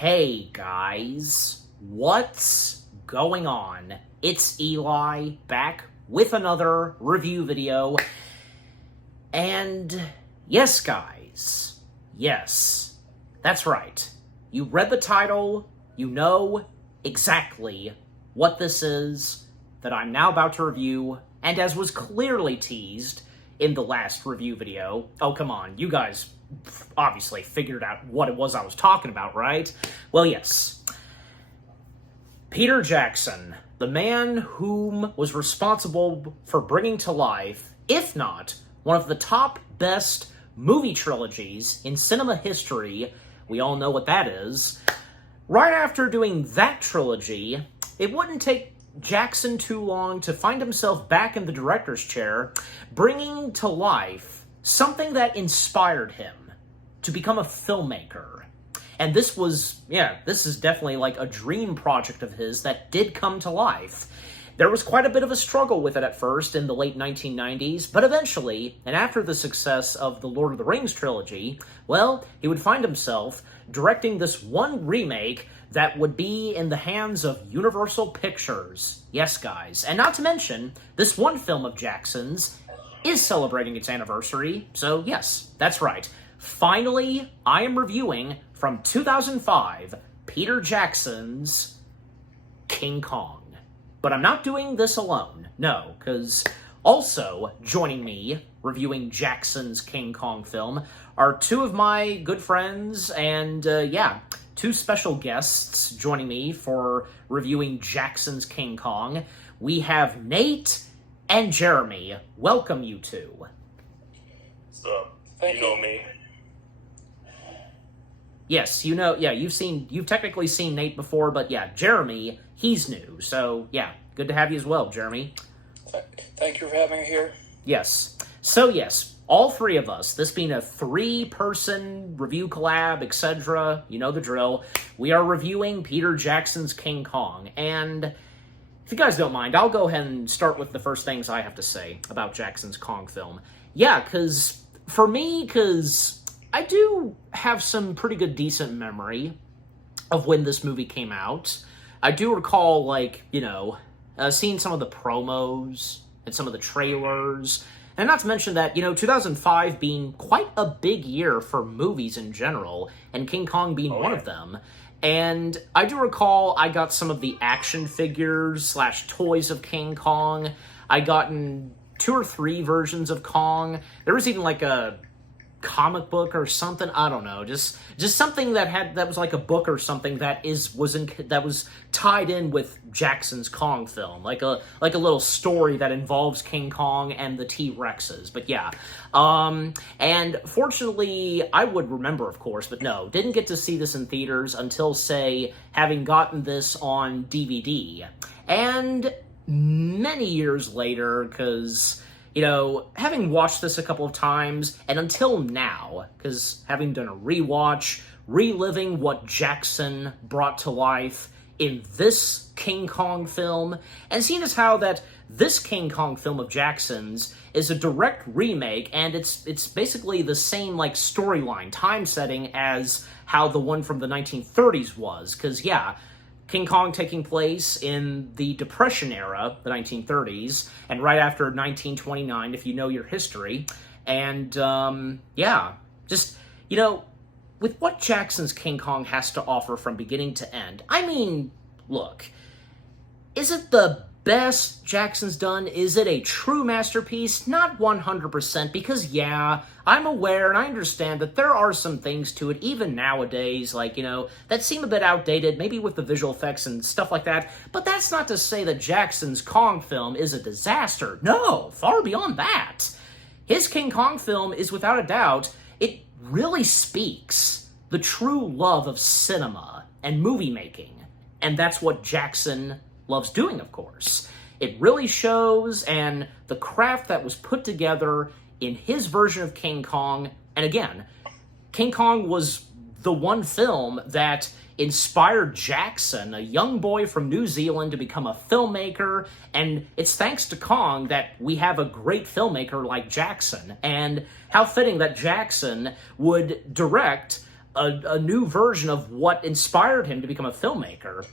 Hey guys, what's going on? It's Eli back with another review video. And yes guys, yes, that's right. You read the title, you know exactly what this is that I'm now about to review, and as was clearly teased in the last review video, oh come on, you guys obviously figured out what it was I was talking about, right? Well, yes. Peter Jackson, the man whom was responsible for bringing to life, if not one of the top best movie trilogies in cinema history, we all know what that is. Right after doing that trilogy, it wouldn't take Jackson too long to find himself back in the director's chair, bringing to life something that inspired him to become a filmmaker. And this was, this is definitely like a dream project of his that did come to life. There was quite a bit of a struggle with it at first in the late 1990s, but eventually, and after the success of the Lord of the Rings trilogy, well, he would find himself directing this one remake that would be in the hands of Universal Pictures. Yes, guys. And not to mention, this one film of Jackson's is celebrating its anniversary, so yes, that's right. Finally, I am reviewing, from 2005, Peter Jackson's King Kong. But I'm not doing this alone, no, because also joining me reviewing Jackson's King Kong film are two of my good friends and, two special guests joining me for reviewing Jackson's King Kong. We have Nate and Jeremy. Welcome, you two. So, you know me. Yes, you know, you've technically seen Nate before, but yeah, Jeremy, he's new. So, yeah, good to have you as well, Jeremy. Thank you for having me here. Yes. So, yes, all three of us, this being a three-person review collab, etc., you know the drill, we are reviewing Peter Jackson's King Kong. And if you guys don't mind, I'll go ahead and start with the first things I have to say about Jackson's Kong film. Yeah, because I do have some pretty good, decent memory of when this movie came out. I do recall, seeing some of the promos and some of the trailers. And not to mention that, 2005 being quite a big year for movies in general, and King Kong being one of them. And I do recall I got some of the action figures / toys of King Kong. I gotten 2 or 3 versions of Kong. There was even like a comic book or something, I don't know, just something that was like a book or something that was tied in with Jackson's Kong film, like a little story that involves King Kong and the T-Rexes. But yeah, and fortunately I would remember, of course, but no, didn't get to see this in theaters until, say, having gotten this on DVD. And many years later, because having watched this a couple of times, and until now, because having done a rewatch, reliving what Jackson brought to life in this King Kong film, and seeing as how that this King Kong film of Jackson's is a direct remake, and it's basically the same, storyline, time setting as how the one from the 1930s was, because, yeah, King Kong taking place in the Depression era, the 1930s, and right after 1929, if you know your history. And, with what Jackson's King Kong has to offer from beginning to end, I mean, look, is it the best Jackson's done? Is it a true masterpiece? Not 100%, because, yeah, I'm aware and I understand that there are some things to it, even nowadays, that seem a bit outdated, maybe with the visual effects and stuff like that, but that's not to say that Jackson's Kong film is a disaster. No, far beyond that. His King Kong film is, without a doubt, it really speaks the true love of cinema and movie making, and that's what Jackson loves doing, of course. It really shows, and the craft that was put together in his version of King Kong, and again, King Kong was the one film that inspired Jackson, a young boy from New Zealand, to become a filmmaker, and it's thanks to Kong that we have a great filmmaker like Jackson, and how fitting that Jackson would direct a new version of what inspired him to become a filmmaker.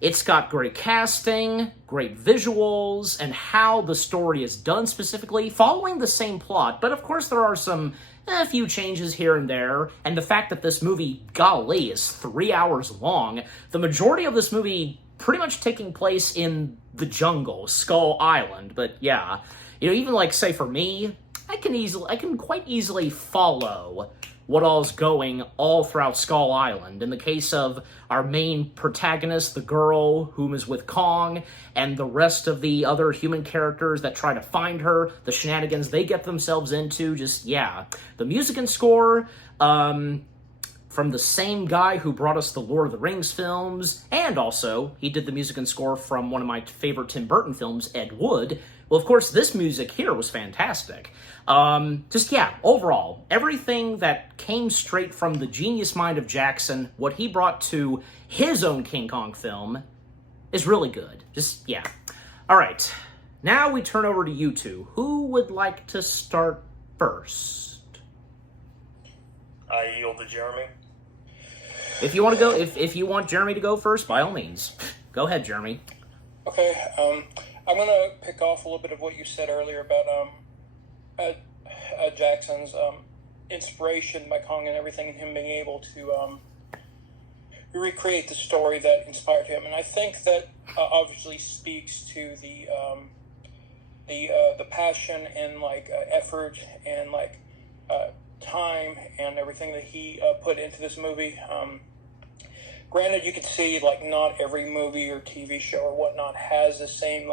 It's got great casting, great visuals, and how the story is done specifically, following the same plot. But of course there are a few changes here and there, and the fact that this movie, golly, is 3 hours long. The majority of this movie pretty much taking place in the jungle, Skull Island. But yeah, even like, say for me, I can quite easily follow what all's going all throughout Skull Island. In the case of our main protagonist, the girl whom is with Kong, and the rest of the other human characters that try to find her, the shenanigans they get themselves into, the music and score, from the same guy who brought us the Lord of the Rings films, and also, he did the music and score from one of my favorite Tim Burton films, Ed Wood. Well, of course, this music here was fantastic. Overall, everything that came straight from the genius mind of Jackson, what he brought to his own King Kong film, is really good. All right, now we turn over to you two. Who would like to start first? I yield to Jeremy. If you want to go, if you want Jeremy to go first, by all means, go ahead, Jeremy. Okay, I'm gonna pick off a little bit of what you said earlier about Jackson's inspiration by Kong and everything, and him being able to recreate the story that inspired him. And I think that obviously speaks to the passion and effort and time and everything that he put into this movie. Granted, you could see not every movie or TV show or whatnot has the same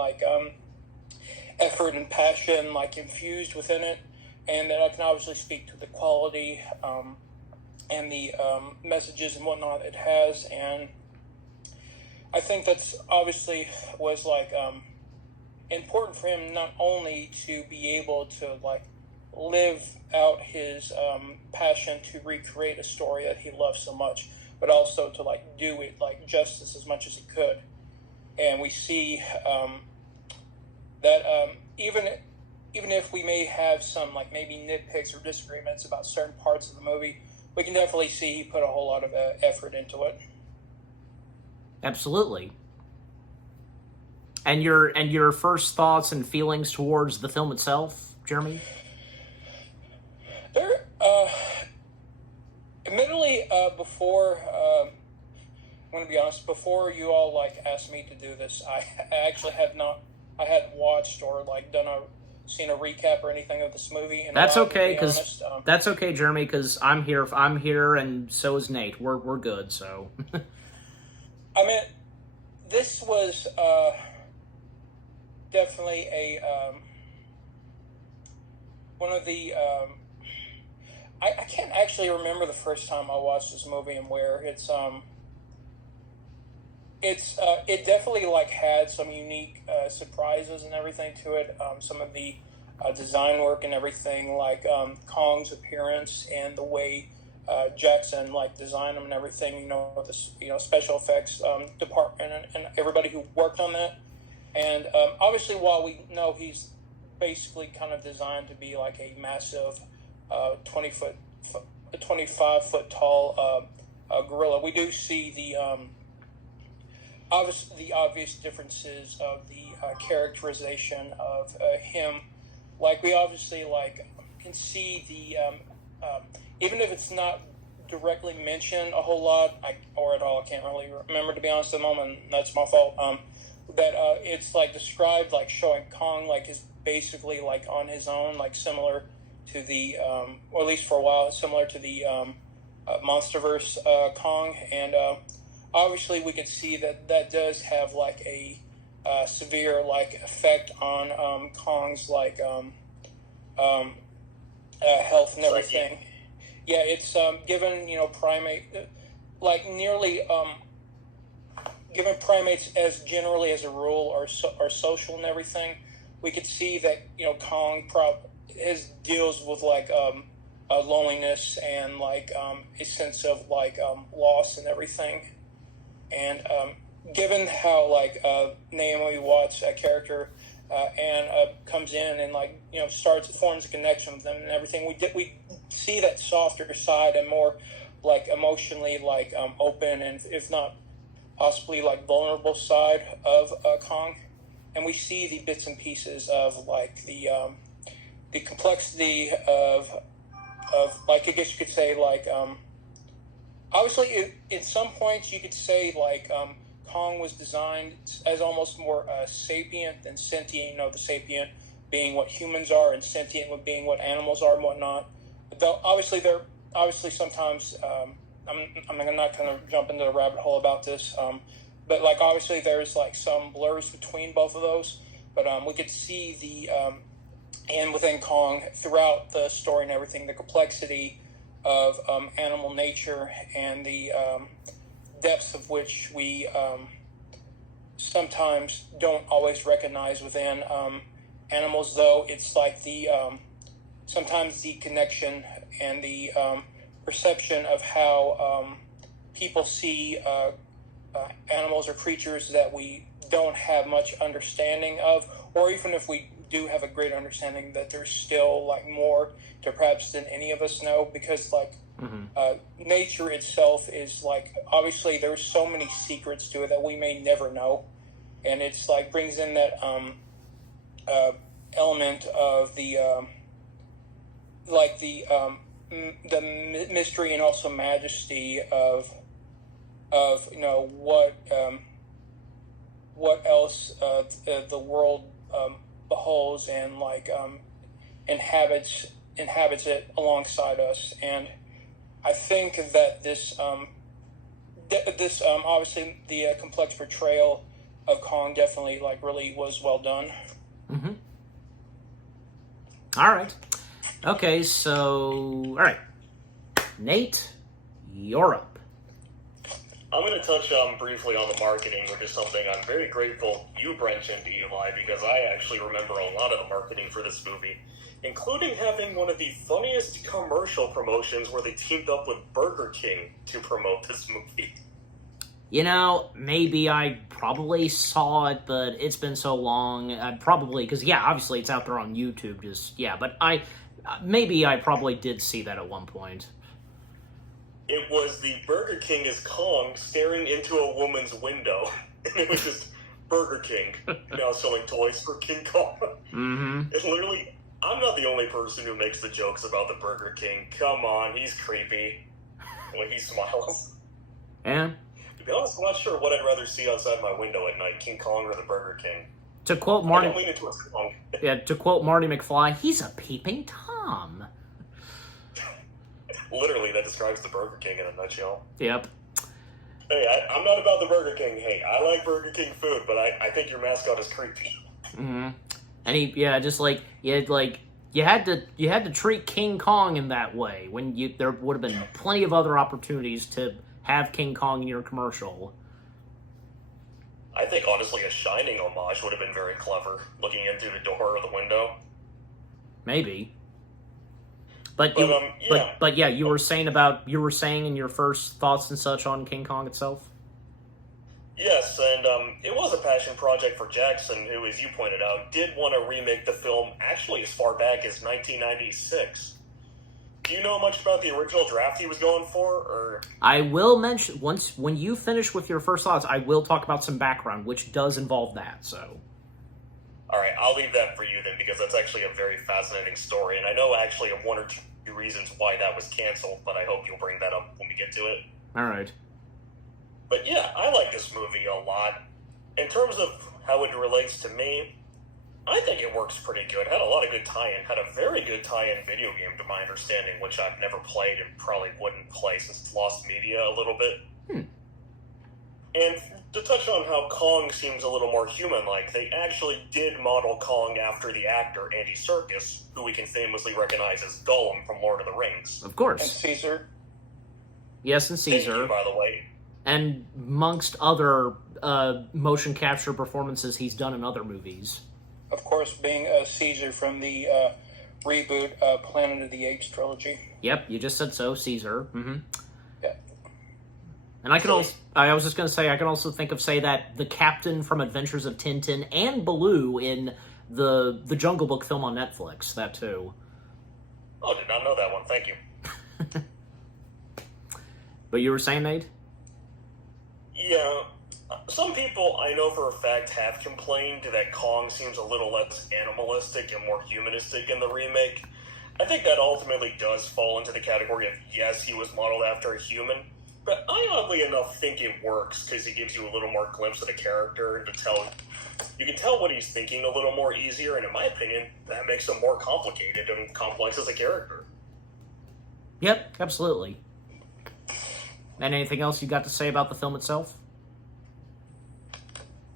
effort and passion infused within it, and that I can obviously speak to the quality and the messages and whatnot it has. And I think that's obviously was important for him, not only to be able to live out his passion to recreate a story that he loves so much, but also to do it justice as much as he could. And we see that even if we may have some maybe nitpicks or disagreements about certain parts of the movie, we can definitely see he put a whole lot of effort into it. Absolutely. And your first thoughts and feelings towards the film itself, Jeremy? There, admittedly, before I'm going to be honest, before you all asked me to do this, I actually had not. I hadn't watched or seen a recap or anything of this movie. And that's okay, because that's okay, Jeremy, because I'm here, and so is Nate. We're good. So. I mean, this was definitely one of the. I can't actually remember the first time I watched this movie and where it definitely had some unique surprises and everything to it. Some of the design work and everything, Kong's appearance and the way Jackson designed them and everything. Special effects department and everybody who worked on that. And obviously, while we know he's basically kind of designed to be a massive 25-foot tall gorilla, we do see the obvious differences of the characterization of him. We obviously can see the even if it's not directly mentioned a whole lot or at all, I can't really remember, to be honest, at the moment. That's my fault. That it's described showing Kong is basically on his own, similar to the or at least for a while similar to the Monsterverse Kong. And obviously we can see that does have a severe effect on Kong's health and everything. Yeah, it's given primate nearly given primates as generally as a rule are social and everything. We could see that Kong deals with loneliness and a sense of loss and everything. And given how Naomi Watts' character comes in and forms a connection with them and everything, we see that softer side and more like emotionally like open and if not possibly like vulnerable side of Kong, and we see the bits and pieces of like the complexity of like I guess you could say like obviously at some points you could say like Kong was designed as almost more sapient than sentient. You know, the sapient being what humans are and sentient being what animals are and whatnot. Though obviously sometimes I'm not going to jump into the rabbit hole about this, but like obviously there's like some blurs between both of those. But we could see and within Kong throughout the story and everything, the complexity of animal nature and the depths of which we sometimes don't always recognize within animals, though it's like the sometimes the connection and the perception of how people see animals or creatures that we don't have much understanding of, or even if we do have a great understanding, that there's still like more to perhaps than any of us know, because like nature itself is like obviously there's so many secrets to it that we may never know, and it's like brings in that element of the like the mystery and also majesty of you know what else the world beholds and like inhabits it alongside us. And I think that this obviously the complex portrayal of Kong definitely like really was well done. Mm-hmm. All right. Okay, so all right, Nate, you're up. I'm going to touch briefly on the marketing, which is something I'm very grateful you mentioned, Eli, because I actually remember a lot of the marketing for this movie, including having one of the funniest commercial promotions where they teamed up with Burger King to promote this movie. You know, maybe I probably saw it, but it's been so long. Probably, because, yeah, obviously it's out there on YouTube, but maybe I probably did see that at one point. It was the Burger King is Kong staring into a woman's window, and it was just Burger King now selling toys for King Kong. Mm-hmm. It's literally, I'm not the only person who makes the jokes about the Burger King. Come on, he's creepy when he smiles. And to be honest, I'm not sure what I'd rather see outside my window at night, King Kong or the Burger King. To quote Marty, I don't lean into a Kong. Yeah, to quote Marty McFly, he's a peeping Tom. Literally, that describes the Burger King in a nutshell. Yep. Hey, I'm not about the Burger King. Hey, I like Burger King food, but I think your mascot is creepy. Mm-hmm. And you had to treat King Kong in that way when there would have been plenty of other opportunities to have King Kong in your commercial. I think honestly, a Shining homage would have been very clever, looking in through the door or the window. Maybe. But yeah. you were saying in your first thoughts and such on King Kong itself? Yes, and it was a passion project for Jackson, who, as you pointed out, did want to remake the film actually as far back as 1996. Do you know much about the original draft he was going for, or? I will mention, when you finish with your first thoughts, I will talk about some background, which does involve that, so. Alright, I'll leave that for you then, because that's actually a very fascinating story, and I know actually of one or two reasons why that was canceled, but I hope you'll bring that up when we get to it. Alright. But yeah, I like this movie a lot. In terms of how it relates to me, I think it works pretty good. Had a lot of good tie-in. Had a very good tie-in video game, to my understanding, which I've never played and probably wouldn't play since it's lost media a little bit. And to touch on how Kong seems a little more human-like, they actually did model Kong after the actor Andy Serkis, who we can famously recognize as Gollum from Lord of the Rings. Of course. And Caesar. Yes, and Caesar. Thank you, by the way. And amongst other motion capture performances he's done in other movies. Of course, being Caesar from the reboot Planet of the Apes trilogy. Yep, you just said so, Caesar. Mm-hmm. Yeah. And I can also, I was just going to say, I can also think of, say, that the captain from Adventures of Tintin and Baloo in the Jungle Book film on Netflix, that too. Oh, did not know that one. Thank you. But you were saying, Nate? Yeah, some people I know for a fact have complained that Kong seems a little less animalistic and more humanistic in the remake. I think that ultimately does fall into the category of, yes, he was modeled after a human, but I oddly enough think it works because it gives you a little more glimpse of the character and you can tell what he's thinking a little more easier, and in my opinion, that makes him more complicated and complex as a character. Yep, absolutely. And anything else you got to say about the film itself?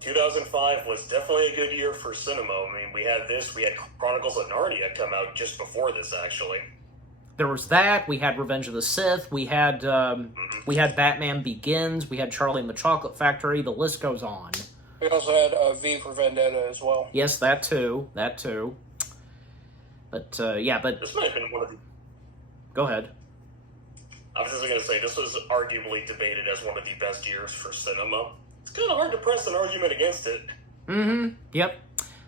2005 was definitely a good year for cinema. I mean, we had Chronicles of Narnia come out just before this, actually. There was that. We had Revenge of the Sith. We had Batman Begins. We had Charlie and the Chocolate Factory. The list goes on. We also had V for Vendetta as well. Yes, that too. But yeah, but this might have been one of the... Go ahead. I was just going to say, this was arguably debated as one of the best years for cinema. It's kind of hard to press an argument against it. Mm-hmm. Yep.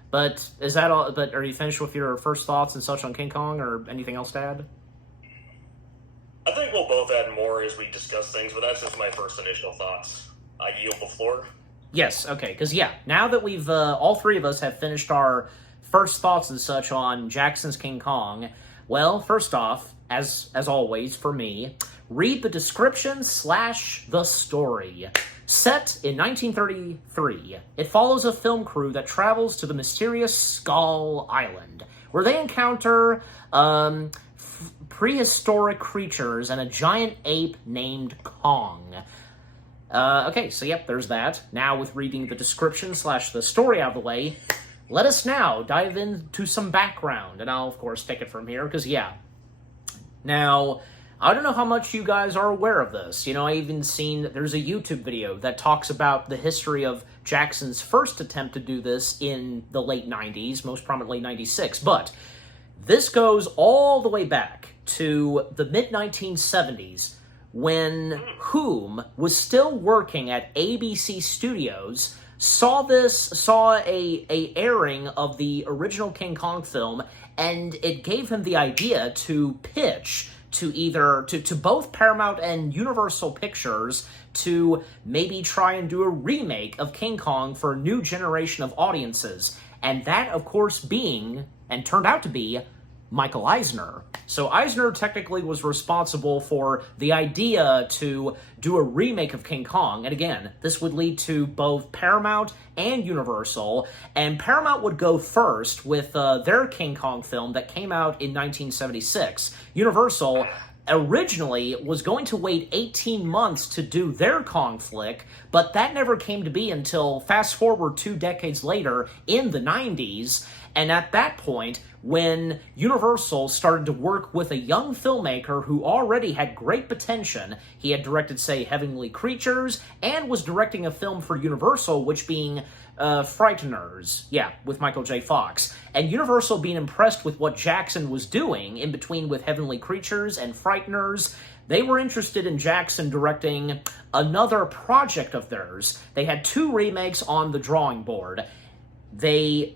But is that all? But are you finished with your first thoughts and such on King Kong, or anything else to add? I think we'll both add more as we discuss things, but that's just my first initial thoughts. I yield the floor. Yes. Okay. Because yeah, now that we've all three of us have finished our first thoughts and such on Jackson's King Kong, well, first off, as always for me, read the description / the story. Set in 1933, it follows a film crew that travels to the mysterious Skull Island, where they encounter prehistoric creatures and a giant ape named Kong. Okay, so yep, there's that. Now, with reading the description / the story out of the way, let us now dive into some background, and I'll, of course, take it from here, because, yeah. Now, I don't know how much you guys are aware of this. You know, I even seen, there's a YouTube video that talks about the history of Jackson's first attempt to do this in the late 90s, most prominently 96. But this goes all the way back to the mid-1970s, when Whom was still working at ABC Studios, saw a airing of the original King Kong film, and it gave him the idea to pitch to both Paramount and Universal Pictures to maybe try and do a remake of King Kong for a new generation of audiences. And that, of course, being, and turned out to be, Michael Eisner. So Eisner technically was responsible for the idea to do a remake of King Kong. And again, this would lead to both Paramount and Universal. And Paramount would go first with their King Kong film that came out in 1976. Universal originally was going to wait 18 months to do their Kong flick, but that never came to be until fast forward 2 decades later in the 90s. And at that point, when Universal started to work with a young filmmaker who already had great potential, he had directed, say, Heavenly Creatures, and was directing a film for Universal, which being Frighteners, yeah, with Michael J. Fox. And Universal being impressed with what Jackson was doing in between with Heavenly Creatures and Frighteners, they were interested in Jackson directing another project of theirs. They had 2 remakes on the drawing board. They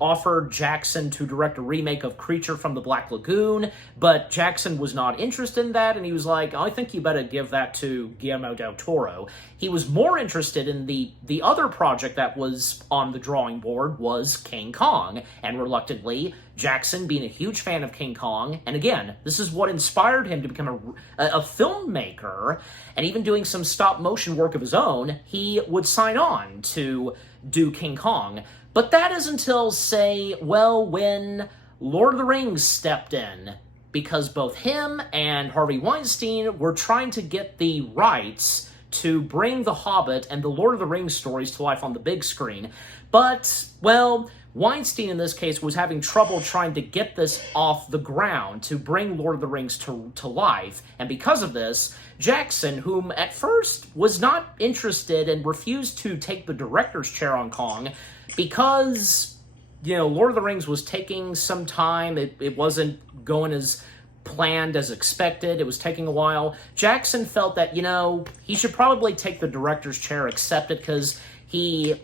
offered Jackson to direct a remake of Creature from the Black Lagoon, but Jackson was not interested in that, and he was like, I think you better give that to Guillermo del Toro. He was more interested in the other project that was on the drawing board was King Kong, and reluctantly, Jackson, being a huge fan of King Kong, and again, this is what inspired him to become a filmmaker, and even doing some stop-motion work of his own, he would sign on to do King Kong. But that is until, say, well, when Lord of the Rings stepped in, because both him and Harvey Weinstein were trying to get the rights to bring The Hobbit and the Lord of the Rings stories to life on the big screen. But, well, Weinstein, in this case, was having trouble trying to get this off the ground to bring Lord of the Rings to life, and because of this, Jackson, whom at first was not interested and refused to take the director's chair on Kong, because, you know, Lord of the Rings was taking some time, it wasn't going as planned as expected, it was taking a while, Jackson felt that, you know, he should probably take the director's chair, accept it, because he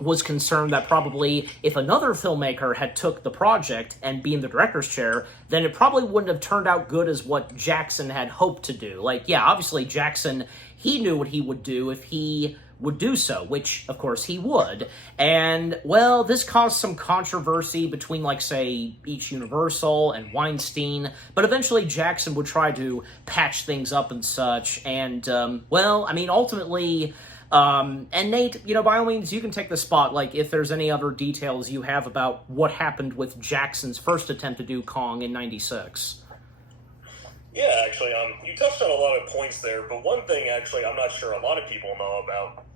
was concerned that probably if another filmmaker had took the project and be in the director's chair, then it probably wouldn't have turned out good as what Jackson had hoped to do. Like, yeah, obviously Jackson, he knew what he would do if he would do so, which, of course, he would. And, well, this caused some controversy between, like, say, each Universal and Weinstein, but eventually Jackson would try to patch things up and such, and, well, I mean, ultimately... and Nate, you know, by all means, you can take the spot, like, if there's any other details you have about what happened with Jackson's first attempt to do Kong in 96. Yeah, actually, you touched on a lot of points there, but one thing, actually, I'm not sure a lot of people know about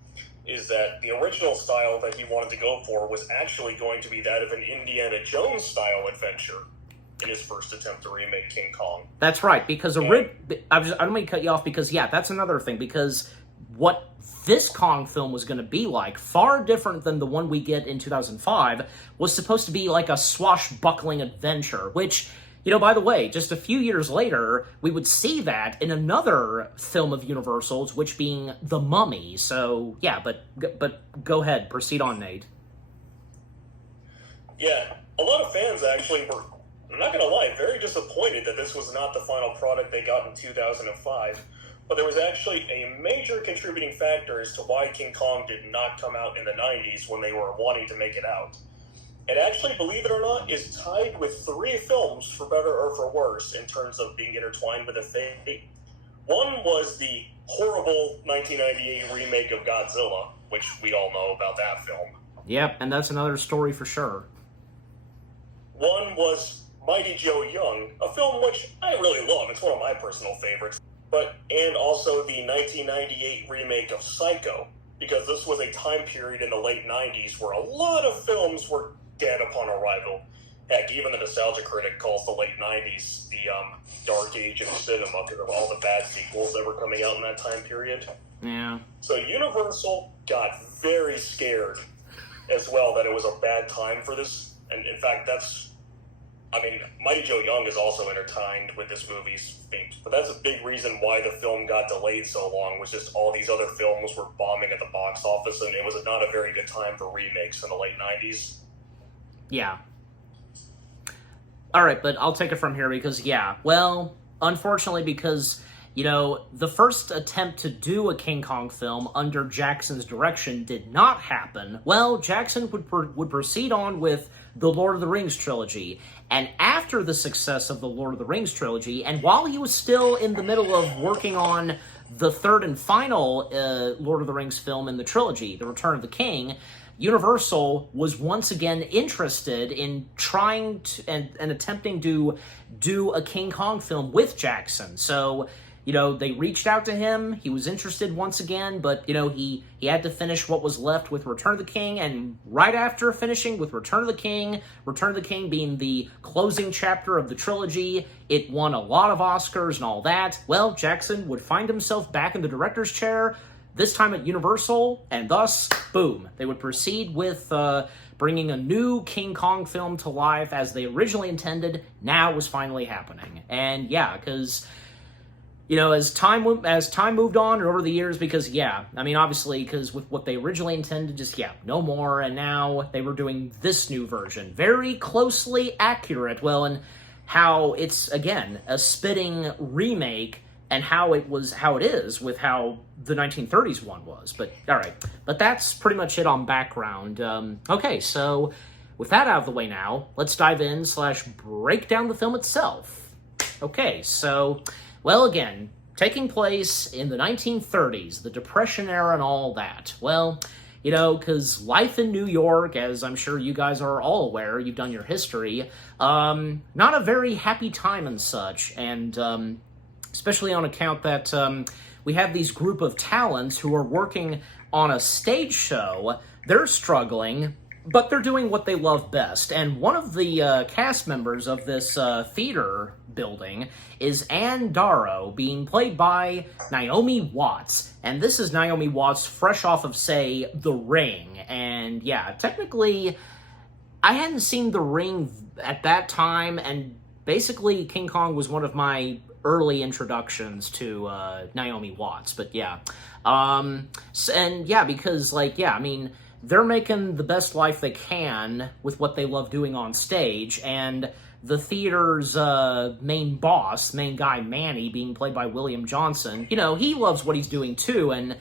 is that the original style that he wanted to go for was actually going to be that of an Indiana Jones-style adventure in his first attempt to remake King Kong. That's right, because I don't mean to cut you off, because, yeah, that's another thing, because what this Kong film was going to be like, far different than the one we get in 2005, was supposed to be like a swashbuckling adventure, which, you know, by the way, just a few years later, we would see that in another film of Universal's, which being The Mummy. So, yeah, but go ahead, proceed on, Nate. Yeah, a lot of fans actually were, I'm not going to lie, very disappointed that this was not the final product they got in 2005. But there was actually a major contributing factor as to why King Kong did not come out in the 90s when they were wanting to make it out. It actually, believe it or not, is tied with 3 films, for better or for worse, in terms of being intertwined with a fate. One was the horrible 1998 remake of Godzilla, which we all know about that film. Yep, and that's another story for sure. One was Mighty Joe Young, a film which I really love. It's one of my personal favorites. And also the 1998 remake of Psycho, because this was a time period in the late 90s where a lot of films were dead upon arrival. Heck, even the Nostalgia Critic calls the late 90s the dark age of cinema because of all the bad sequels that were coming out in that time period. Yeah. So Universal got very scared as well that it was a bad time for this. And in fact, Mighty Joe Young is also intertwined with this movie's fate. But that's a big reason why the film got delayed so long, was just all these other films were bombing at the box office, and it was not a very good time for remakes in the late 90s. Yeah. All right, but I'll take it from here because, yeah, well, unfortunately, because, you know, the first attempt to do a King Kong film under Jackson's direction did not happen. Well, Jackson would proceed on with the Lord of the Rings trilogy. And after the success of the Lord of the Rings trilogy, and while he was still in the middle of working on the third and final Lord of the Rings film in the trilogy, The Return of the King, Universal was once again interested in trying to, and attempting to do a King Kong film with Jackson. So, you know, they reached out to him. He was interested once again, but, you know, he had to finish what was left with Return of the King, and right after finishing with Return of the King being the closing chapter of the trilogy, it won a lot of Oscars and all that. Well, Jackson would find himself back in the director's chair, this time at Universal, and thus, boom, they would proceed with bringing a new King Kong film to life as they originally intended. Now was finally happening. And yeah, because, you know, as time moved on and over the years, because, yeah, I mean, obviously, because with what they originally intended, just, yeah, no more, and now they were doing this new version. Very closely accurate, well, and how it's, again, a spitting remake, and how it is with how the 1930s one was. But, all right. But that's pretty much it on background. Okay, so with that out of the way now, let's dive in / break down the film itself. Okay, so, well, again, taking place in the 1930s, the Depression era and all that. Well, you know, because life in New York, as I'm sure you guys are all aware, you've done your history, not a very happy time and such, and especially on account that we have these group of talents who are working on a stage show. They're struggling, but they're doing what they love best. And one of the cast members of this theater building is Ann Darrow, being played by Naomi Watts. And this is Naomi Watts fresh off of, say, The Ring. And yeah, technically, I hadn't seen The Ring at that time, and basically King Kong was one of my early introductions to Naomi Watts. But yeah, and yeah, because, like, yeah, I mean, they're making the best life they can with what they love doing on stage, and the theater's main boss, main guy Manny, being played by William Johnson, he loves what he's doing too, and,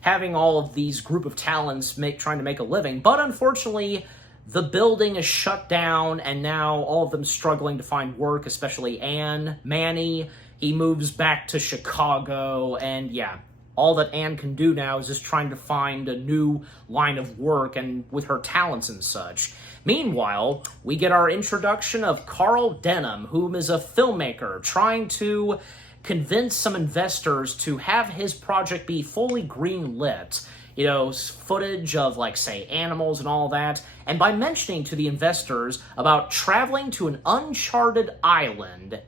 having all of these group of talents trying to make a living. But unfortunately, the building is shut down, and now all of them struggling to find work, especially Anne. Manny, he moves back to Chicago, and yeah, all that Anne can do now is just trying to find a new line of work and with her talents and such. Meanwhile, we get our introduction of Carl Denham, whom is a filmmaker trying to convince some investors to have his project be fully green-lit. Footage of, say, animals and all that. And by mentioning to the investors about traveling to an uncharted island,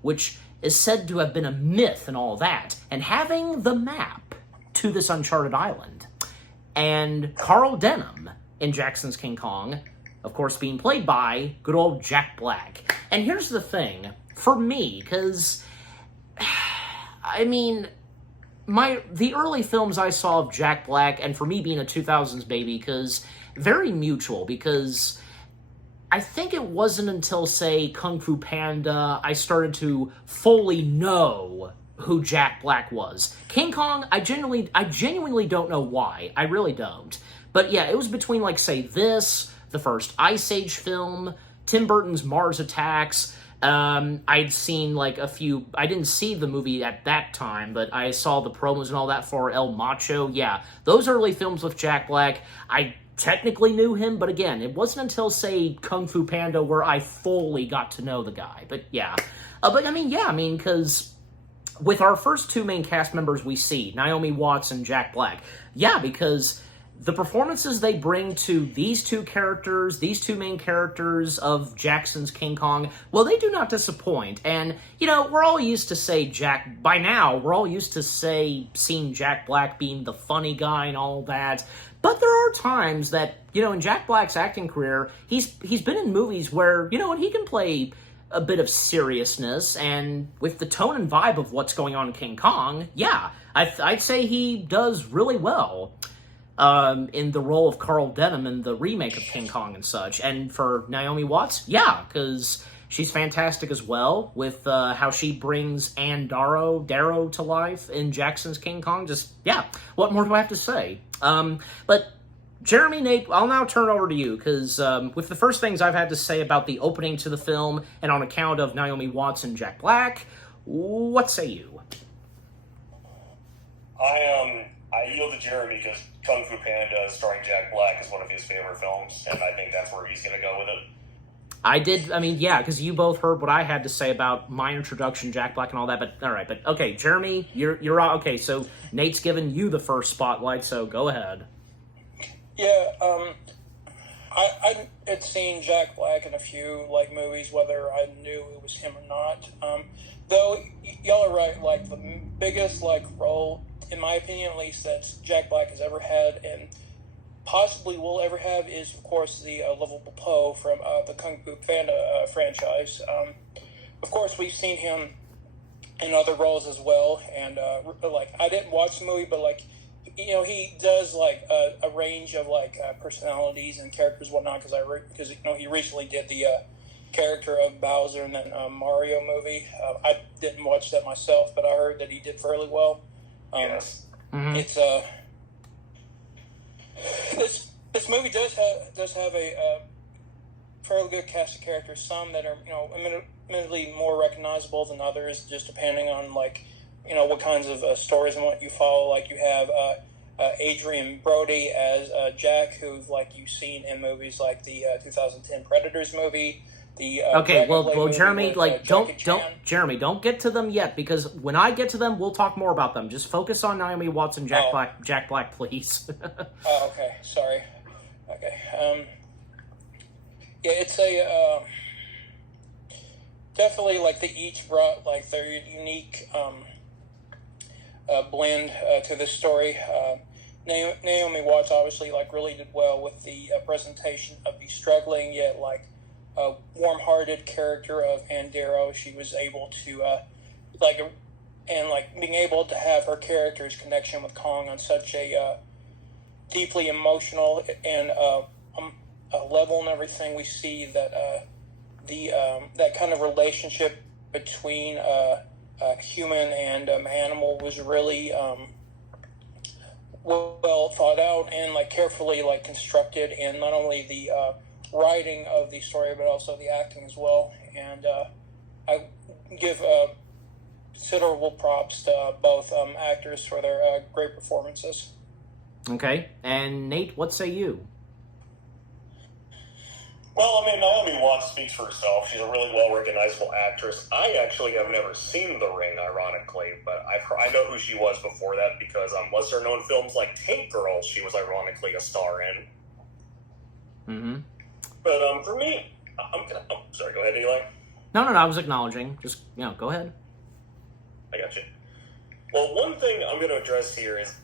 which is said to have been a myth and all that, and having the map to this uncharted island. And Carl Denham in Jackson's King Kong, of course, being played by good old Jack Black. And here's the thing, for me, because, the early films I saw of Jack Black, and for me being a 2000s baby, because very mutual, because I think it wasn't until, say, Kung Fu Panda, I started to fully know who Jack Black was. King Kong, I genuinely don't know why. I really don't. But yeah, it was between, say, this, the first Ice Age film, Tim Burton's Mars Attacks. I'd seen, a few... I didn't see the movie at that time, but I saw the promos and all that for El Macho. Yeah, those early films with Jack Black, I technically knew him, but again, it wasn't until, say, Kung Fu Panda where I fully got to know the guy. But yeah. Because with our first two main cast members we see, Naomi Watts and Jack Black, yeah, because the performances they bring to these two main characters of Jackson's King Kong, well, they do not disappoint. And, we're all used to seeing Jack Black being the funny guy and all that. But there are times that, in Jack Black's acting career, he's been in movies where, and he can play a bit of seriousness, and with the tone and vibe of what's going on in King Kong, yeah, I'd say he does really well. In the role of Carl Denham in the remake of King Kong and such. And for Naomi Watts, yeah, because she's fantastic as well with how she brings Anne Darrow to life in Jackson's King Kong. Just, yeah, what more do I have to say? But Jeremy, Nate, I'll now turn over to you, because with the first things I've had to say about the opening to the film and on account of Naomi Watts and Jack Black, what say you? I yield to Jeremy because Kung Fu Panda starring Jack Black is one of his favorite films, and I think that's where he's going to go with it. I did, yeah, because you both heard what I had to say about my introduction, Jack Black and all that, but alright, but okay, Jeremy, you're okay, so Nate's given you the first spotlight, so go ahead. Yeah, I had seen Jack Black in a few, movies, whether I knew it was him or not, though, y'all are right, the biggest, role, in my opinion at least, that Jack Black has ever had, and possibly will ever have, is, of course, the lovable Po from the Kung Fu Panda franchise. Of course, we've seen him in other roles as well, and, I didn't watch the movie, but, he does, a range of, personalities and characters and whatnot, because he recently did the character of Bowser in that Mario movie. I didn't watch that myself, but I heard that he did fairly well. Yes. Mm-hmm. It's this movie does have a fairly good cast of characters. Some that are admittedly more recognizable than others, just depending on what kinds of stories and what you follow. You have Adrian Brody as Jack, who you've seen in movies like the 2010 Predators movie. Okay, well, Jeremy, Jeremy, don't get to them yet, because when I get to them, we'll talk more about them. Just focus on Naomi Watts and Jack Black, please. Oh, okay, sorry. Okay, yeah, it's a definitely they each brought their unique blend to this story. Naomi Watts obviously really did well with the presentation of the struggling yet a warm-hearted character of Anne Darrow. She was able to, being able to have her character's connection with Kong on such a deeply emotional and a level and everything. We see that that kind of relationship between human and animal was really well thought out and like carefully like constructed in not only the writing of the story but also the acting as well. And I give considerable props to both actors for their great performances. Okay, and Nate, what say you? Well, I mean, Naomi Watts speaks for herself. She's a really well-recognizable actress. I actually have never seen The Ring, ironically, but I know who she was before that because lesser-known films like Tank Girl, she was ironically a star in. Mm-hmm. But for me, sorry, go ahead, Eli. No, I was acknowledging. Just, go ahead. I got you. Well, one thing I'm going to address here is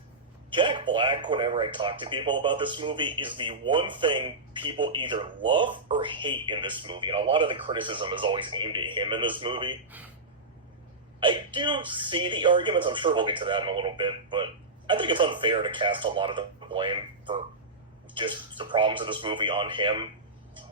Jack Black, whenever I talk to people about this movie, is the one thing people either love or hate in this movie, and a lot of the criticism is always aimed at him in this movie. I do see the arguments, I'm sure we'll get to that in a little bit, but I think it's unfair to cast a lot of the blame for just the problems of this movie on him.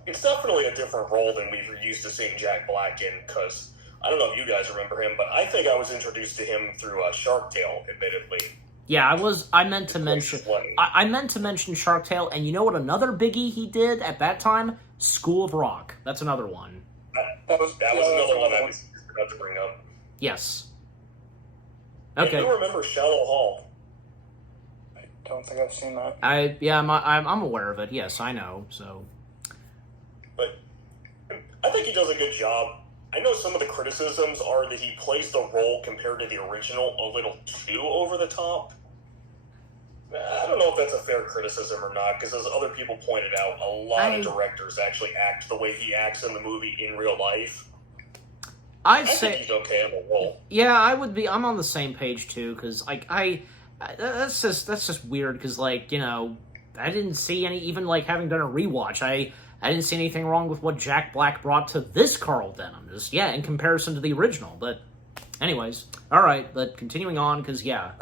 It's definitely a different role than we were used to seeing Jack Black in, because I don't know if you guys remember him, but I think I was introduced to him through Shark Tale, admittedly. Yeah, I meant to mention. I meant to mention Shark Tale, and you know what? Another biggie he did at that time, School of Rock. That's another one. That was another one I was about to bring up. Yes. Okay. And you remember Shallow Hall? I don't think I've seen that. I'm aware of it. Yes, I know. So. But I think he does a good job. I know some of the criticisms are that he plays the role compared to the original a little too over the top. I don't know if that's a fair criticism or not, because as other people pointed out, a lot of directors actually act the way he acts in the movie in real life. I think he's okay in the role. Yeah, I'm on the same page too, because that's just weird, because I didn't see any, even having done a rewatch, I didn't see anything wrong with what Jack Black brought to this Carl Denham, just in comparison to the original. But anyways, all right, but continuing on, because here's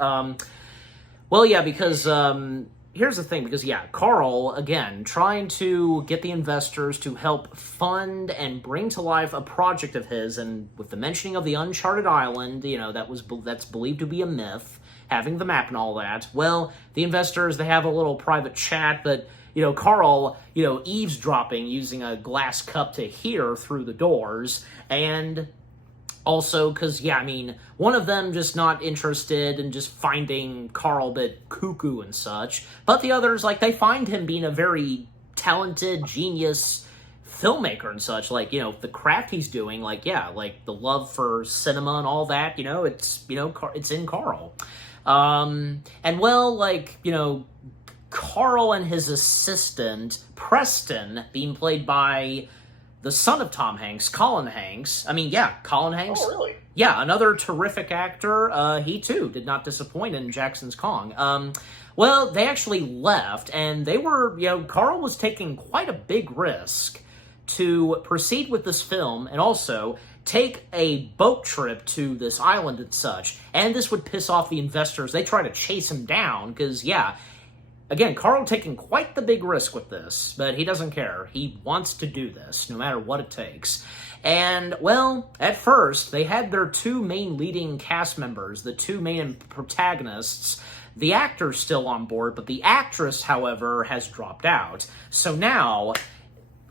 the thing, because Carl, again, trying to get the investors to help fund and bring to life a project of his, and with the mentioning of the Uncharted Island, that's believed to be a myth, having the map and all that, well, the investors, they have a little private chat, but Carl, eavesdropping, using a glass cup to hear through the doors, and also, because, one of them just not interested in just finding Carl a bit cuckoo and such, but the others, they find him being a very talented, genius filmmaker and such, the craft he's doing, the love for cinema and all that, it's in Carl. Carl and his assistant, Preston, being played by the son of Tom Hanks, Colin Hanks. Colin Hanks. Oh, really? Yeah, another terrific actor. He, too, did not disappoint in Jackson's Kong. They actually left, and they were, Carl was taking quite a big risk to proceed with this film, and also take a boat trip to this island and such. And this would piss off the investors. They try to chase him down, because, again, Carl taking quite the big risk with this, but he doesn't care. He wants to do this, no matter what it takes. And, at first, they had their two main leading cast members, the two main protagonists, the actor's still on board, but the actress, however, has dropped out. So now,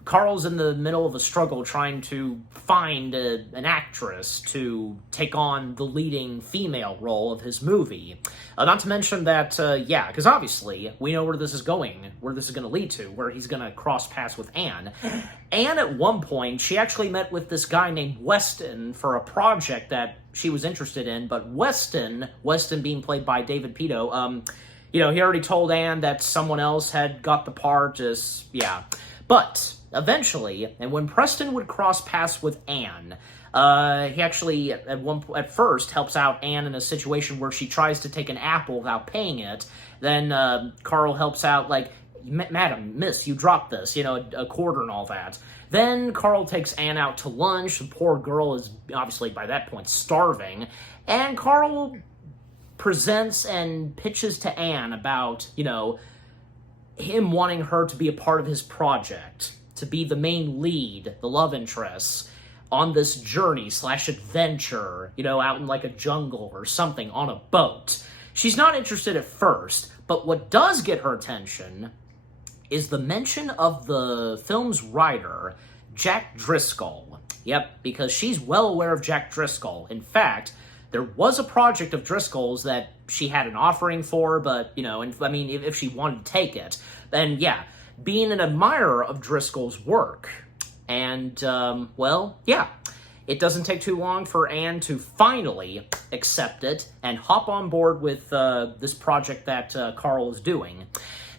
Carl's in the middle of a struggle trying to find an actress to take on the leading female role of his movie. Not to mention that, because obviously we know where this is going, where this is going to lead to, where he's going to cross paths with Anne. Anne, at one point, she actually met with this guy named Weston for a project that she was interested in, but Weston being played by David Pito, he already told Anne that someone else had got the part, But eventually, and when Preston would cross paths with Anne, he actually, at first, helps out Anne in a situation where she tries to take an apple without paying it. Then Carl helps out, Madam, miss, you dropped this, a quarter and all that. Then Carl takes Anne out to lunch. The poor girl is, obviously, by that point, starving. And Carl presents and pitches to Anne about, him wanting her to be a part of his project, to be the main lead, the love interest, on this journey / adventure, out in like a jungle or something on a boat. She's not interested at first, but what does get her attention is the mention of the film's writer, Jack Driscoll. Yep, because she's well aware of Jack Driscoll. In fact, there was a project of Driscoll's that she had an offering for, but, if she wanted to take it. And yeah, being an admirer of Driscoll's work. And, it doesn't take too long for Anne to finally accept it and hop on board with this project that Carl is doing.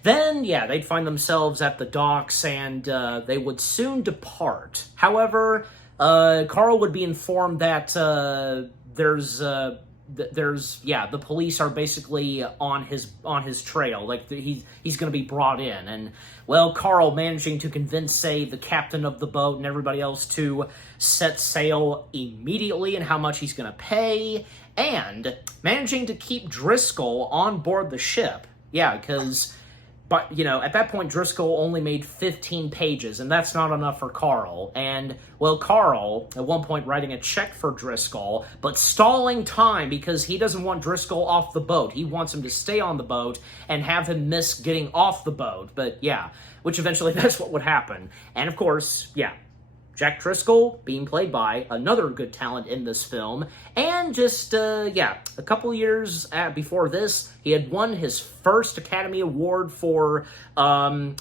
Then, they'd find themselves at the docks, and they would soon depart. However, Carl would be informed that the police are basically on his trail. Like, he's going to be brought in. And, Carl managing to convince, say, the captain of the boat and everybody else to set sail immediately and how much he's going to pay, and managing to keep Driscoll on board the ship. Yeah, because... But, at that point, Driscoll only made 15 pages, and that's not enough for Carl. And, Carl, at one point, writing a check for Driscoll, but stalling time because he doesn't want Driscoll off the boat. He wants him to stay on the boat and have him miss getting off the boat. But, which eventually that's what would happen. And, of course, Jack Driscoll being played by another good talent in this film. And just, a couple years before this, he had won his first Academy Award for, Roman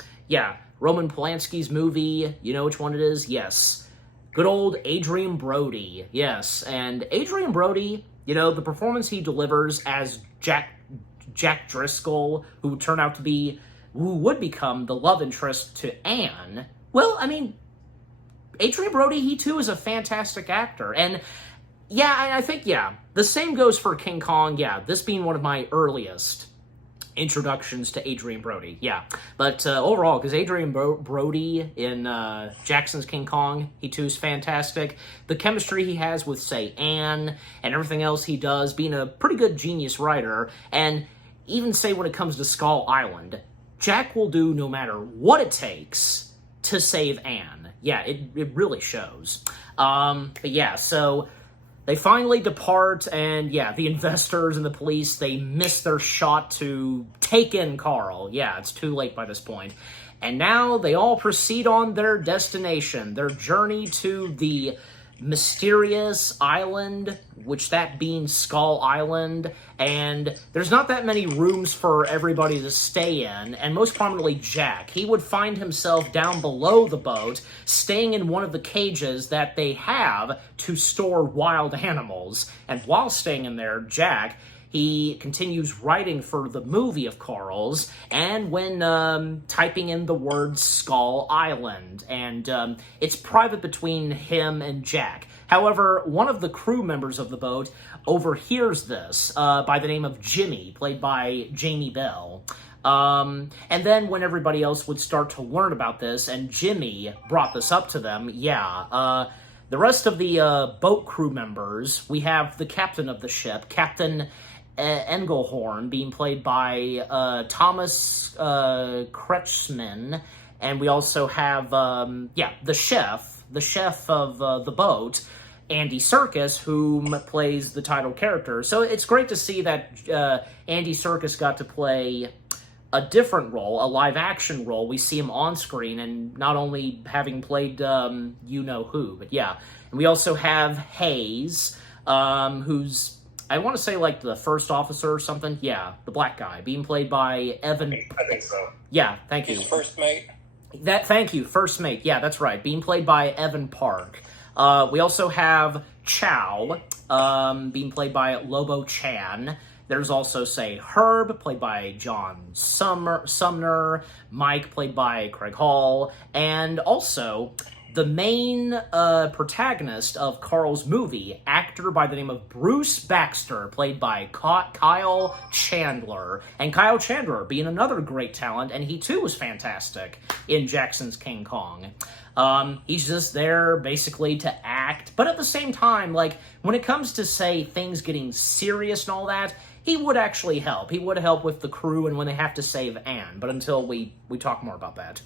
Polanski's movie. You know which one it is? Yes. Good old Adrien Brody. Yes. And Adrien Brody, the performance he delivers as Jack Driscoll, who would become the love interest to Anne. Adrien Brody, he too is a fantastic actor. And I think, the same goes for King Kong. This being one of my earliest introductions to Adrien Brody. But overall, because Adrien Brody in Jackson's King Kong, he too is fantastic. The chemistry he has with, say, Anne and everything else he does, being a pretty good genius writer, and even, say, when it comes to Skull Island, Jack will do no matter what it takes to save Anne. It really shows. So they finally depart, and the investors and the police, they miss their shot to take in Carl. It's too late by this point. And now they all proceed on their destination, their journey to the mysterious island, which that being Skull Island, and there's not that many rooms for everybody to stay in, and most prominently Jack. He would find himself down below the boat, staying in one of the cages that they have to store wild animals, and while staying in there, Jack, he continues writing for the movie of Carl's, and when typing in the word Skull Island, and it's private between him and Jack. However, one of the crew members of the boat overhears this by the name of Jimmy, played by Jamie Bell. And then when everybody else would start to learn about this, and Jimmy brought this up to them, the rest of the boat crew members, we have the captain of the ship, Captain Engelhorn, being played by Thomas Kretschmann, and we also have the chef of the boat, Andy Serkis, whom plays the title character. So it's great to see that Andy Serkis got to play a different role, a live-action role. We see him on screen, and not only having played you-know-who, but and we also have Hayes, who's, I want to say, like, the first officer or something. The black guy, being played by Evan. I think so. Thank you. His first mate. Thank you, first mate. That's right. Being played by Evan Park. We also have Chow, being played by Lobo Chan. There's also, say, Herb, played by John Sumner. Mike, played by Craig Hall. And also the main protagonist of Carl's movie, actor by the name of Bruce Baxter, played by Kyle Chandler. And Kyle Chandler being another great talent, and he too was fantastic in Jackson's King Kong. He's just there basically to act, but at the same time, like, when it comes to, say, things getting serious and all that, he would actually help. He would help with the crew and when they have to save Anne. But until we talk more about that.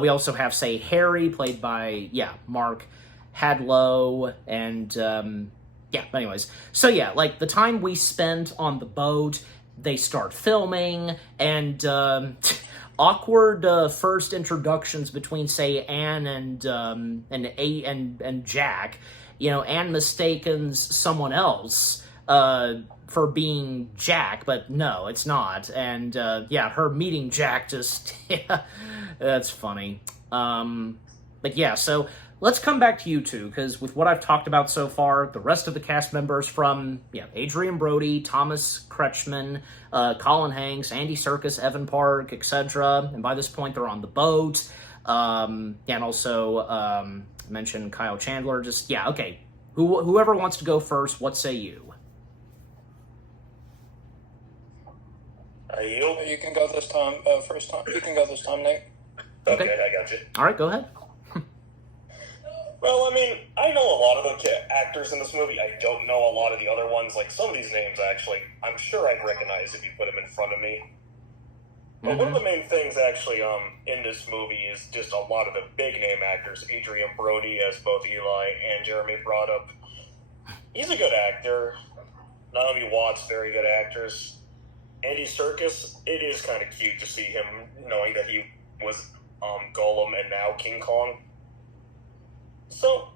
We also have, say, Harry, played by, Mark Hadlow, and, anyways. So, like, the time we spent on the boat, they start filming, and, awkward first introductions between, say, Anne and Jack. Anne mistakes someone else, for being Jack, but no, it's not. And, her meeting Jack just, that's funny. But so let's come back to you two, because with what I've talked about so far, the rest of the cast members from, Adrian Brody, Thomas Kretschmann, Colin Hanks, Andy Serkis, Evan Park, etc. And by this point, they're on the boat. And also, mentioned Kyle Chandler. Just, okay. Whoever wants to go first, what say you? You can go this time. First time. You can go this time, Nate. Okay, I got you. All right, go ahead. Well, I mean, I know a lot of the actors in this movie. I don't know a lot of the other ones. Like, some of these names, actually, I'm sure I'd recognize if you put them in front of me. But one of the main things, actually, in this movie is just a lot of the big-name actors. Adrian Brody, as both Eli and Jeremy brought up. He's a good actor. Naomi Watts, very good actress. Andy Serkis, it is kind of cute to see him knowing that he was Gollum and now King Kong. So,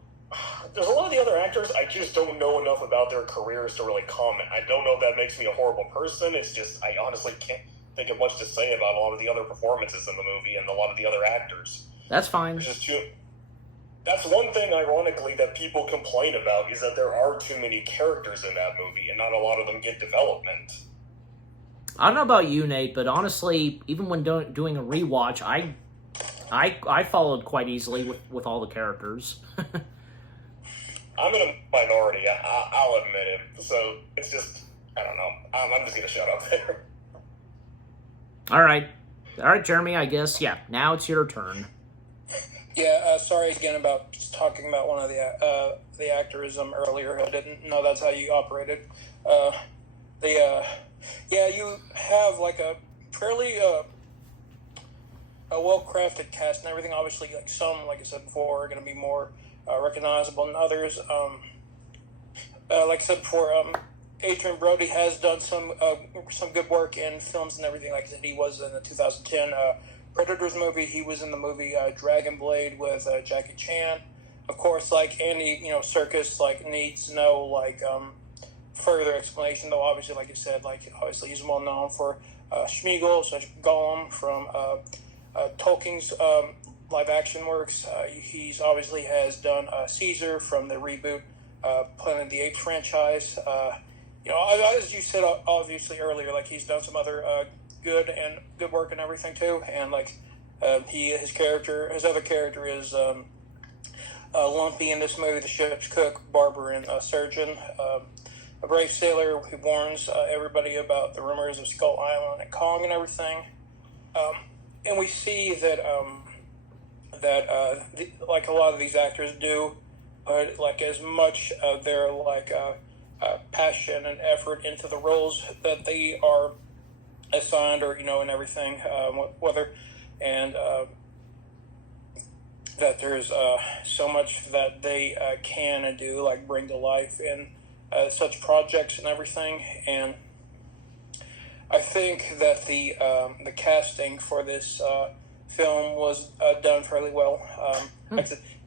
there's a lot of the other actors, I just don't know enough about their careers to really comment. I don't know if that makes me a horrible person. It's just, I honestly can't think of much to say about a lot of the other performances in the movie and a lot of the other actors. That's fine. That's one thing, ironically, that people complain about, is that there are too many characters in that movie, and not a lot of them get development. I don't know about you, Nate, but honestly, even when doing a rewatch, I followed quite easily with all the characters. I'm in a minority, I'll admit it. So, it's just, I don't know. I'm just going to shut up there. All right, Jeremy, I guess, now it's your turn. Sorry again about talking about one of the actors earlier. I didn't know that's how you operated. You have like a fairly a well-crafted cast and everything. Obviously, like some, like I said before, are going to be more recognizable than others. Like I said before, Adrian Brody has done some good work in films and everything. Like I said, he was in the 2010 Predators movie. He was in the movie Dragon Blade with Jackie Chan. Of course, like Andy, Serkis, like needs no further explanation. Though obviously, like you said, obviously he's well known for Smeagol, such Gollum from Tolkien's live action works. He's obviously has done Caesar from the reboot Planet of the Apes franchise. As you said obviously earlier, like he's done some other good work and everything too, and his other character is Lumpy in this movie, the ship's cook, barber, and surgeon, a brave sailor who warns everybody about the rumors of Skull Island and Kong and everything. And we see that like a lot of these actors do, like as much of their passion and effort into the roles that they are assigned, or and everything, whether and that there's so much that they can and do, like bring to life in such projects and everything. And I think that the casting for this film was done fairly well.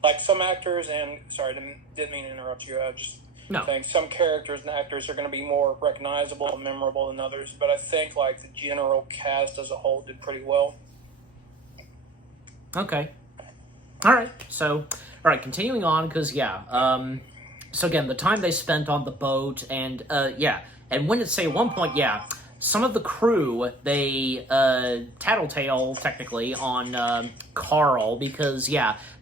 Like some actors, and sorry, didn't mean to interrupt you. No. Saying some characters and actors are going to be more recognizable and memorable than others, but I think like the general cast as a whole did pretty well. Okay. All right, continuing on, because, so again, the time they spent on the boat, and, and when it's, say, at one point, some of the crew, they, tattletale, technically, on, Carl, because,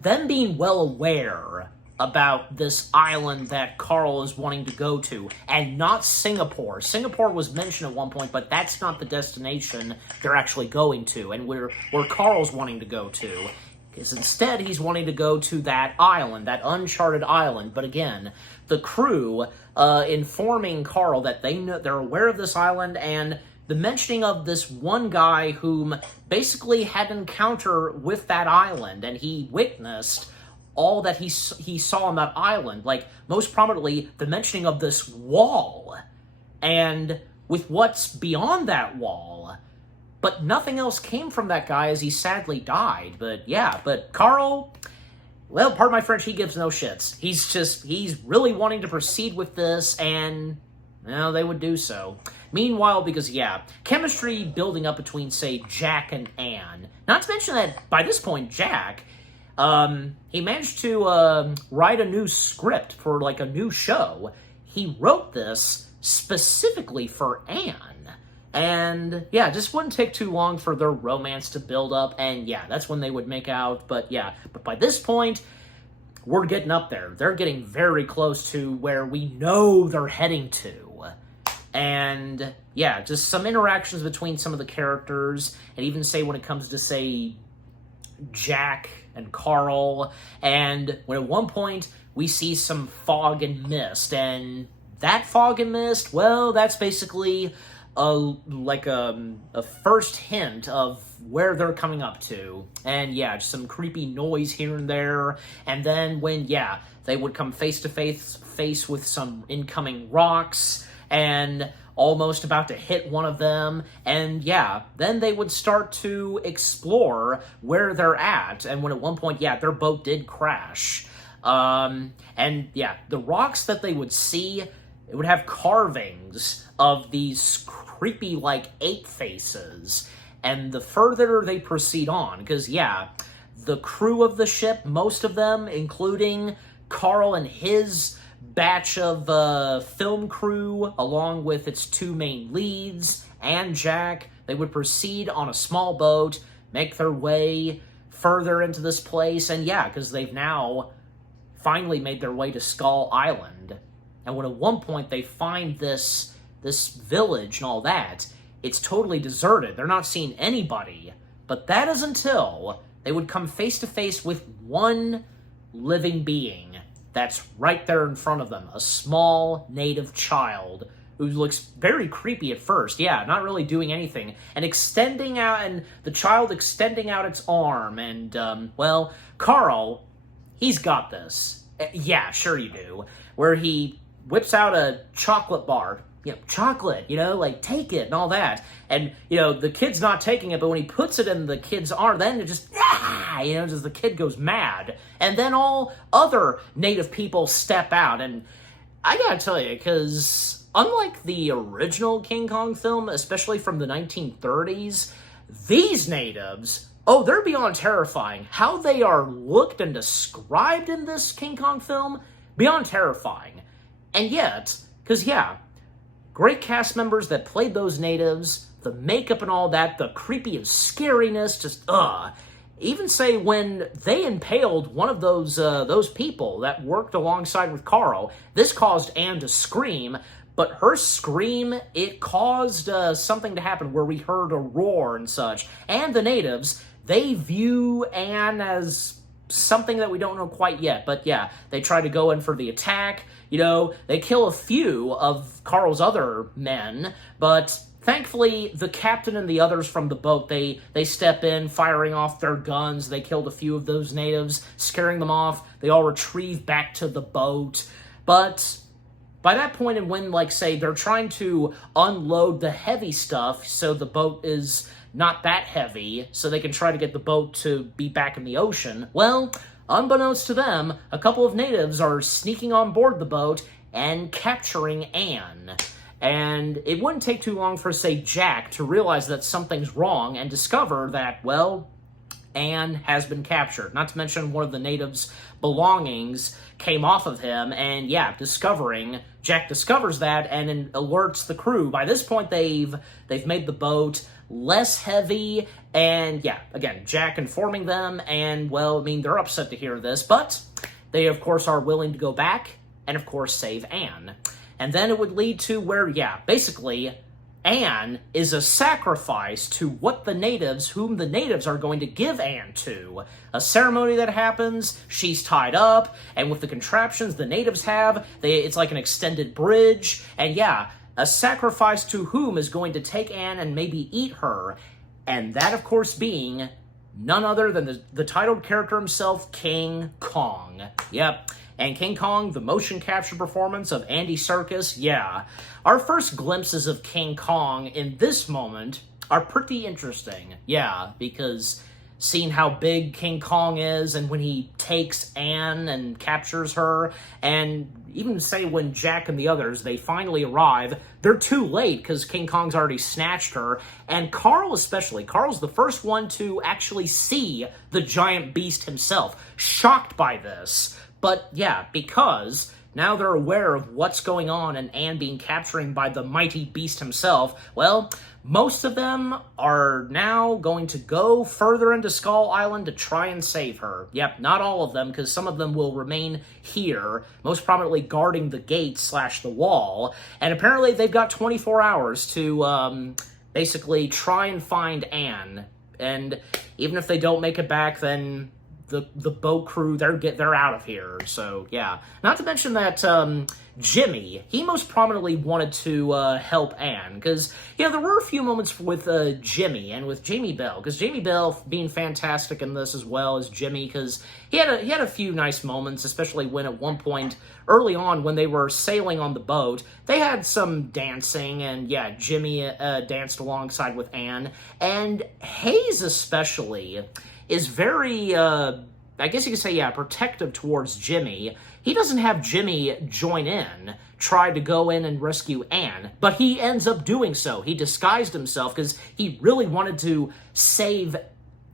them being well aware about this island that Carl is wanting to go to, and not Singapore. Singapore was mentioned at one point, but that's not the destination they're actually going to, and where Carl's wanting to go to. Is instead he's wanting to go to that island, that uncharted island. But again, the crew, informing Carl that they're aware of this island, and the mentioning of this one guy whom basically had an encounter with that island, and he witnessed all that he saw on that island. Like, most prominently, the mentioning of this wall, and with what's beyond that wall. But nothing else came from that guy as he sadly died. But yeah, but Carl, well, pardon my French, he gives no shits. He's really wanting to proceed with this, and, well, they would do so. Meanwhile, because, yeah, chemistry building up between, say, Jack and Anne. Not to mention that, by this point, Jack, he managed to write a new script for, like, a new show. He wrote this specifically for Anne. And, yeah, it just wouldn't take too long for their romance to build up, and, yeah, that's when they would make out. But, yeah, but by this point, we're getting up there. They're getting very close to where we know they're heading to. And, yeah, just some interactions between some of the characters, and even, say, when it comes to, say, Jack and Carl, and when at one point we see some fog and mist, and that fog and mist, well, that's basically a first hint of where they're coming up to. And yeah, just some creepy noise here and there. And then when, yeah, they would come face to face with some incoming rocks and almost about to hit one of them. And yeah, then they would start to explore where they're at. And when at one point, yeah, their boat did crash. And yeah, the rocks that they would see, it would have carvings of these creepy, like, ape faces. And the further they proceed on, because, yeah, the crew of the ship, most of them, including Carl and his batch of film crew, along with its two main leads, and Jack, they would proceed on a small boat, make their way further into this place, and yeah, because they've now finally made their way to Skull Island. And when at one point they find this village and all that, it's totally deserted. They're not seeing anybody. But that is until they would come face to face with one living being that's right there in front of them. A small native child who looks very creepy at first. Yeah, not really doing anything. And extending out, and the child extending out its arm. And, well, Carl, he's got this. Yeah, sure you do. Where he whips out a chocolate bar. You know, chocolate, like, take it and all that. And, the kid's not taking it, but when he puts it in the kid's arm, then it just, just the kid goes mad. And then all other native people step out. And I gotta tell you, because unlike the original King Kong film, especially from the 1930s, these natives, oh, they're beyond terrifying. How they are looked and described in this King Kong film, beyond terrifying. And yet, because, yeah, great cast members that played those natives, the makeup and all that, the creepy and scariness, just, Even say when they impaled one of those people that worked alongside with Carl, this caused Anne to scream, but her scream, it caused something to happen where we heard a roar and such. And the natives, they view Anne as something that we don't know quite yet. But yeah, they try to go in for the attack. They kill a few of Carl's other men, but thankfully, the captain and the others from the boat, they step in, firing off their guns. They killed a few of those natives, scaring them off. They all retrieve back to the boat. But by that point, and when, like, say, they're trying to unload the heavy stuff so the boat is not that heavy, so they can try to get the boat to be back in the ocean, well, unbeknownst to them, a couple of natives are sneaking on board the boat and capturing Anne. And it wouldn't take too long for, say, Jack to realize that something's wrong and discover that, well, Anne has been captured. Not to mention one of the natives' belongings came off of him, and yeah, Jack discovers that and alerts the crew. By this point, they've made the boat less heavy, and yeah, again, Jack informing them, and well, they're upset to hear this, but they, of course, are willing to go back and, of course, save Anne. And then it would lead to where, yeah, basically, Anne is a sacrifice to whom the natives are going to give Anne to. A ceremony that happens, she's tied up, and with the contraptions the natives have, it's like an extended bridge, and yeah, a sacrifice to whom is going to take Anne and maybe eat her, and that, of course, being none other than the titled character himself, King Kong. Yep. And King Kong, the motion capture performance of Andy Serkis, yeah. Our first glimpses of King Kong in this moment are pretty interesting, yeah, because seeing how big King Kong is, and when he takes Anne and captures her, and even say when Jack and the others, they finally arrive, they're too late because King Kong's already snatched her, and Carl especially. Carl's the first one to actually see the giant beast himself, shocked by this. But yeah, because now they're aware of what's going on and Anne being captured by the mighty beast himself, well, most of them are now going to go further into Skull Island to try and save her. Yep, not all of them, because some of them will remain here, most prominently guarding the gate / the wall, and apparently they've got 24 hours to basically try and find Anne, and even if they don't make it back, then the boat crew, they're out of here. So yeah, not to mention that Jimmy, he most prominently wanted to help Anne, because there were a few moments with Jimmy and with Jamie Bell, because Jamie Bell being fantastic in this as well as Jimmy, because he had a few nice moments, especially when at one point early on when they were sailing on the boat, they had some dancing, and yeah, Jimmy danced alongside with Anne, and Hayes especially is very, I guess you could say, yeah, protective towards Jimmy. He doesn't have Jimmy join in, try to go in and rescue Anne, but he ends up doing so. He disguised himself because he really wanted to save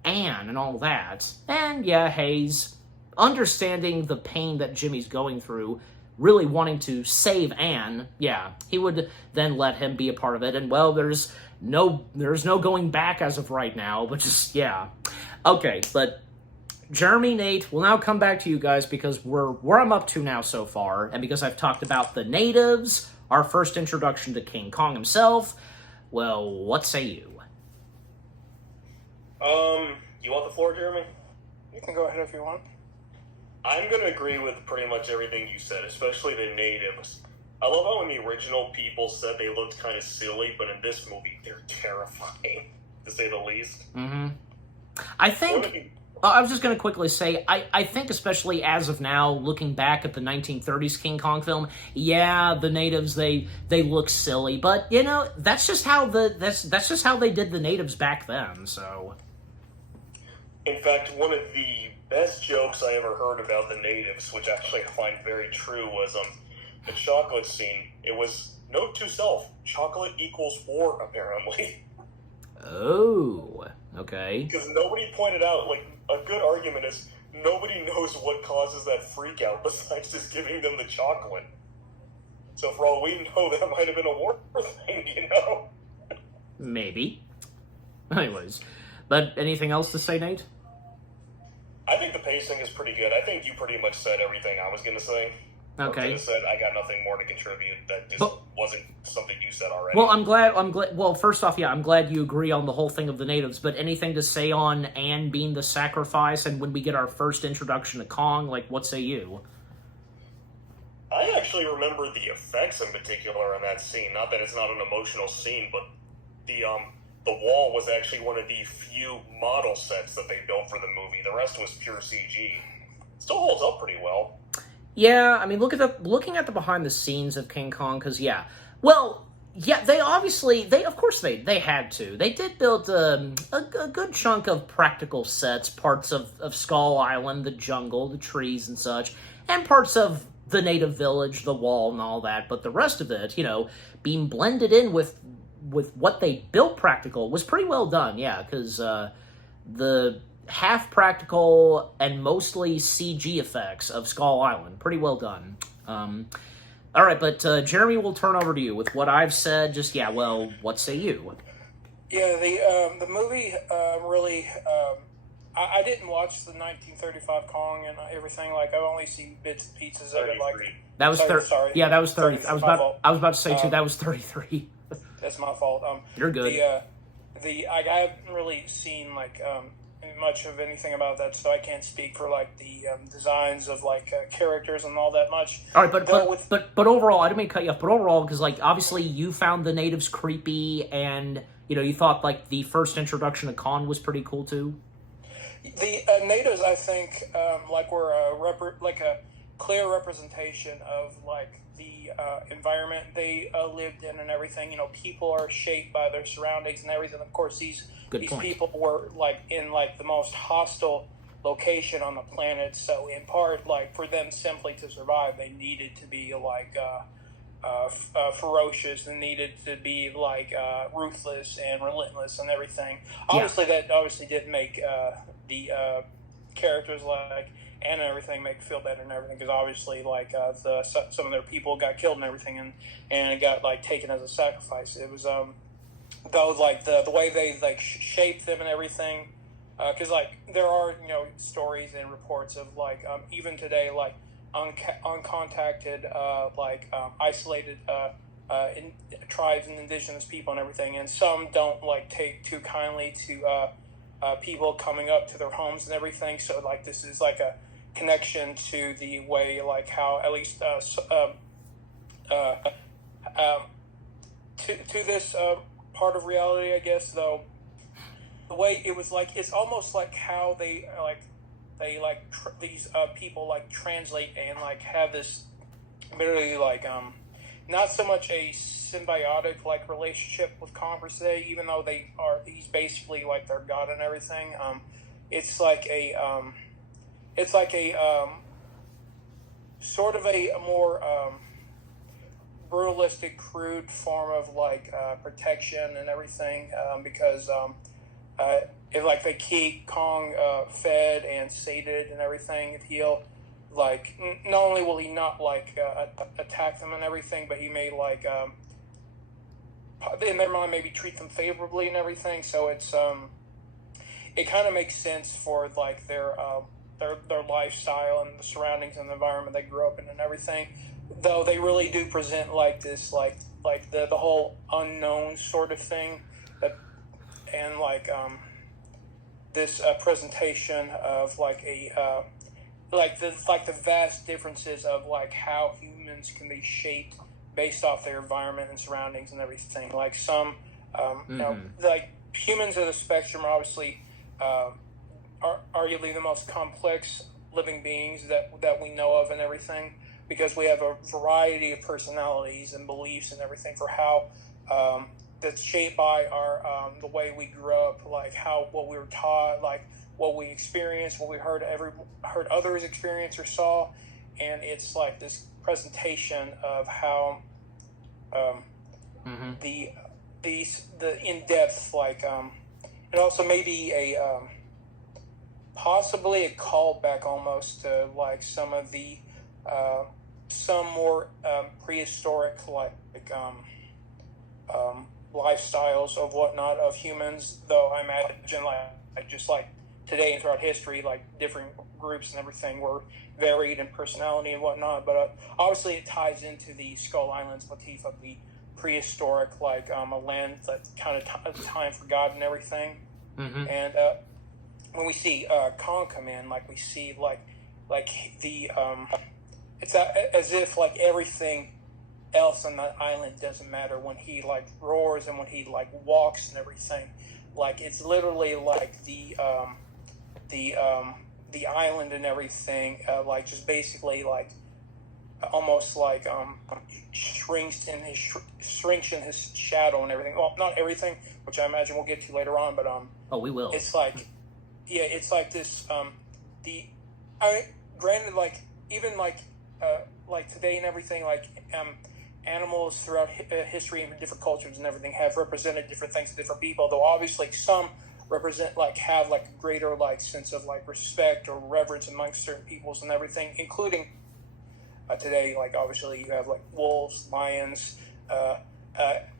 Anne and all that. And yeah, Hayes, understanding the pain that Jimmy's going through, really wanting to save Anne, yeah, he would then let him be a part of it. And well, there's no going back as of right now, but just, yeah. Okay, but Jeremy, Nate, we'll now come back to you guys because we're where I'm up to now so far, and because I've talked about the natives, our first introduction to King Kong himself. Well, what say you? You want the floor, Jeremy? You can go ahead if you want. I'm going to agree with pretty much everything you said, especially the natives. I love how in the original people said they looked kind of silly, but in this movie, they're terrifying, to say the least. Mm-hmm. I think, I was just going to quickly say, I think especially as of now, looking back at the 1930s King Kong film, yeah, the natives, they look silly, but, that's just how that's just how they did the natives back then, so. In fact, one of the best jokes I ever heard about the natives, which actually I find very true, was the chocolate scene. It was, note to self, chocolate equals war, apparently. Oh, okay. Because nobody pointed out, like, a good argument is nobody knows what causes that freak out besides just giving them the chocolate. So for all we know, that might have been a war thing, Maybe. Anyways, but anything else to say, Nate? I think the pacing is pretty good. I think you pretty much said everything I was going to say. Okay. I got nothing more to contribute. That just wasn't something you said already. Well, I'm glad. Well, first off, yeah, I'm glad you agree on the whole thing of the natives. But anything to say on Anne being the sacrifice, and when we get our first introduction to Kong, like, what say you? I actually remember the effects in particular in that scene. Not that it's not an emotional scene, but the wall was actually one of the few model sets that they built for the movie. The rest was pure CG. Still holds up pretty well. Yeah, I mean, looking at the behind the scenes of King Kong, because they of course they had to. They did build a good chunk of practical sets, parts of Skull Island, the jungle, the trees and such, and parts of the native village, the wall and all that, but the rest of it, being blended in with what they built practical was pretty well done, yeah, because the half practical and mostly CG effects of Skull Island, pretty well done. All right, but Jeremy, will turn over to you with what I've said. Just what say you? Yeah, the movie really. I didn't watch the 1935 Kong and everything. Like, I've only seen bits and pieces of it. Like that was 30. Sorry. Yeah, that was 30. Sorry, I was about to say too. That was 33. That's my fault. You're good. I haven't really seen like much of anything about that, so I can't speak for like the designs of like characters and all that much. All right, but overall, I didn't mean to cut you off. But overall, because like obviously you found the natives creepy, and you thought like the first introduction of Khan was pretty cool too. The natives, I think, like were like a clear representation of like the environment they lived in and everything. People are shaped by their surroundings and everything. Of course, these people were like in like the most hostile location on the planet. So in part, like for them simply to survive, they needed to be like ferocious and needed to be like ruthless and relentless and everything. Obviously, that obviously did make the characters like Anna and everything make feel better and everything, because obviously like some of their people got killed and everything, and it got like taken as a sacrifice. It was though like the way they like shaped them and everything, because like there are stories and reports of like even today like uncontacted isolated tribes and indigenous people and everything, and some don't like take too kindly to people coming up to their homes and everything. So like this is like a connection to the way like how at least to this part of reality, I guess, though the way it was like it's almost like how these people like translate and like have this literally like not so much a symbiotic like relationship with Khan per se, even though he's basically like their god and everything. It's like a sort of a more brutalistic, crude form of like protection and everything, because if like they keep Kong fed and sated and everything, if he'll like not only will he not like attack them and everything, but he may like in their mind maybe treat them favorably and everything. So it's it kind of makes sense for like their lifestyle and the surroundings and the environment they grew up in and everything. Though they really do present like this like the whole unknown sort of thing, and like this presentation of like a like the vast differences of like how humans can be shaped based off their environment and surroundings and everything. Like some like humans of the spectrum are obviously are arguably the most complex living beings that we know of and everything, because we have a variety of personalities and beliefs and everything for how that's shaped by our the way we grew up, like what we were taught, like what we experienced, what we heard others experience or saw, and it's like this presentation of how the in depth like and also maybe a possibly a callback almost to like some of the some more prehistoric like lifestyles of whatnot of humans, though I imagine like just like today and throughout history, like different groups and everything were varied in personality and whatnot. But obviously it ties into the Skull Islands motif of the prehistoric, like a land that kind of time for God and everything. And when we see Kong come in, like we see like the it's as if like everything else on the island doesn't matter when he like roars and when he like walks and everything. Like it's literally like the island and everything like just basically like almost like shrinks in his shadow and everything. Well, not everything, which I imagine we'll get to later on, but we will. It's like it's like this granted, like even like today and everything, like animals throughout history and different cultures and everything have represented different things to different people, though obviously some represent like have like a greater like sense of like respect or reverence amongst certain peoples and everything, including today, like obviously you have like wolves, lions,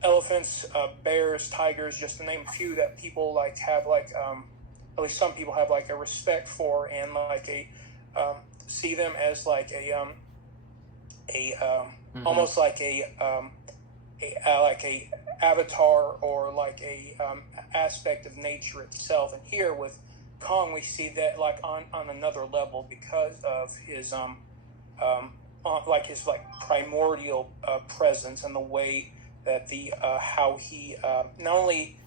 elephants, bears, tigers, just to name a few that people like have like at least some people have like a respect for, and like a see them as like a almost like a avatar or like a aspect of nature itself. And here with Kong, we see that like on another level because of his like his like primordial presence and the way that the how he not only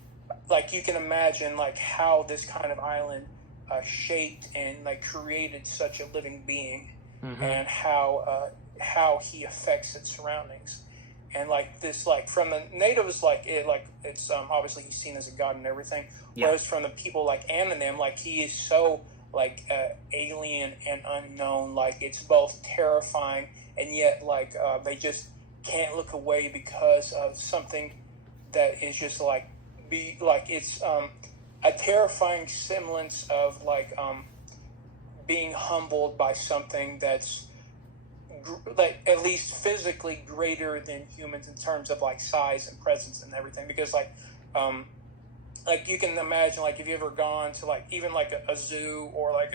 like you can imagine like how this kind of island shaped and like created such a living being, and how he affects its surroundings. And like this, like from the natives, it's obviously he's seen as a god and everything. Yeah. Whereas from the people like Anonym, like he is so like alien and unknown. Like it's both terrifying and yet like they just can't look away because of something that is just like it's a terrifying semblance of like being humbled by something that's like at least physically greater than humans in terms of like size and presence and everything. Because like you can imagine, like if you ever gone to like even like a zoo or like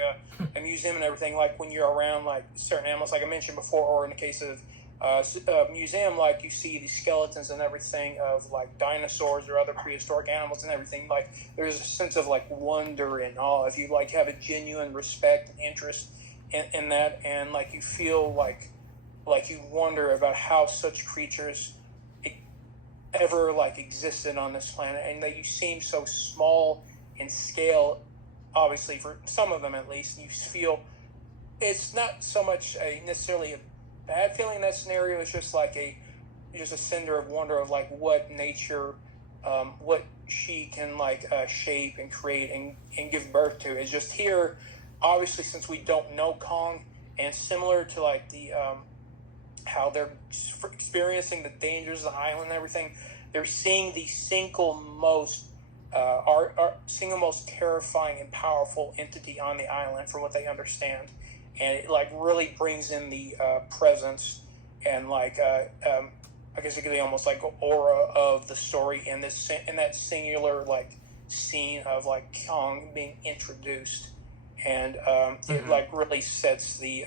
a museum and everything, like when you're around like certain animals, like I mentioned before, or in the case of museum, like you see the skeletons and everything of like dinosaurs or other prehistoric animals and everything. Like there's a sense of like wonder and awe if you like have a genuine respect and interest in that, and like you feel like you wonder about how such creatures ever like existed on this planet, and that you seem so small in scale. Obviously, for some of them at least, you feel it's not so much necessarily a bad feeling in that scenario. It's just like just a cinder of wonder of like what nature, what she can like shape and create and give birth to. It's just here, obviously, since we don't know Kong, and similar to like the how they're experiencing the dangers of the island and everything, they're seeing the single most terrifying and powerful entity on the island from what they understand. And it like really brings in the presence and like I guess it could be almost like aura of the story in that singular like scene of like Kong being introduced. And it like really sets the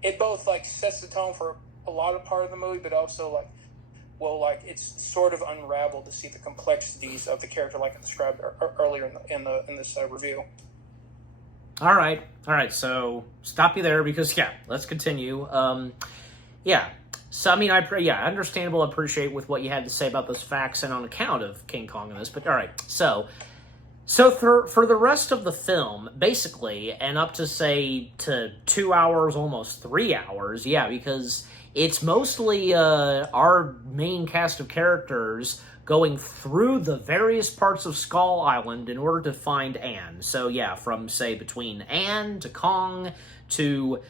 it both like sets the tone for a lot of part of the movie, but also like it's sort of unraveled to see the complexities of the character, like I described earlier in this review. All right. So stop you there because let's continue. So I mean, understandable, appreciate with what you had to say about those facts and on account of King Kong in this. But all right, so for the rest of the film, basically, and up to say to 2 hours, almost 3 hours, because it's mostly our main cast of characters going through the various parts of Skull Island in order to find Anne. So from say between Anne to Kong to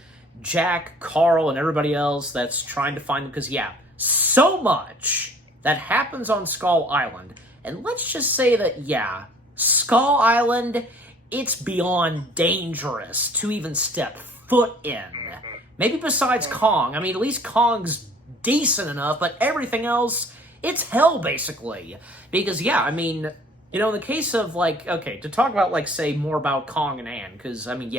Jack, Carl, and everybody else that's trying to find them, because so much that happens on Skull Island. And let's just say that Skull Island, it's beyond dangerous to even step foot in. Maybe besides Kong. I mean, at least Kong's decent enough, but everything else, it's hell, basically. Because, I mean, in the case of, to talk about, say, more about Kong and Anne, because, I mean,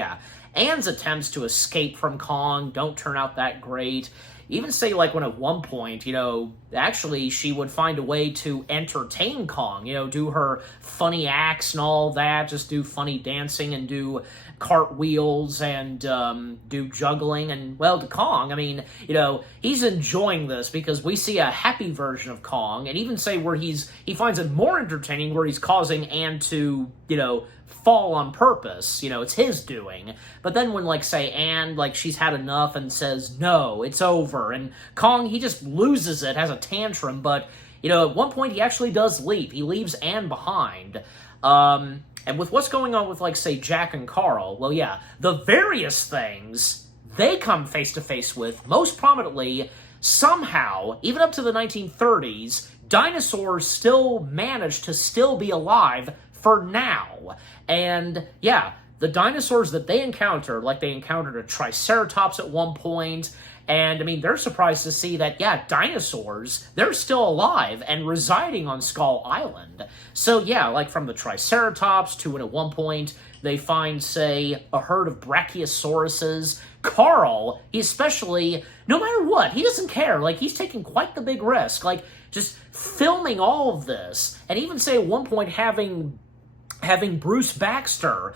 Anne's attempts to escape from Kong don't turn out that great. Even say, when at one point, actually she would find a way to entertain Kong, do her funny acts and all that, just do funny dancing and do cartwheels and do juggling. And, to Kong, I mean, he's enjoying this because we see a happy version of Kong, and even say where he finds it more entertaining where he's causing Anne to, fall on purpose. It's his doing. But then when, say, Anne, she's had enough and says, no, it's over, and Kong, he just loses it, has a tantrum, but, at one point he actually does leave. He leaves Anne behind. And with what's going on with, say, Jack and Carl, the various things they come face-to-face with, most prominently, somehow, even up to the 1930s, dinosaurs still manage to still be alive for now. And, the dinosaurs that they encounter, they encountered a Triceratops at one point, and, I mean, they're surprised to see that, dinosaurs, they're still alive and residing on Skull Island. So, from the Triceratops to, at one point, they find, say, a herd of Brachiosauruses. Carl, he especially, no matter what, he doesn't care. He's taking quite the big risk. just filming all of this, and even say at one point having Bruce Baxter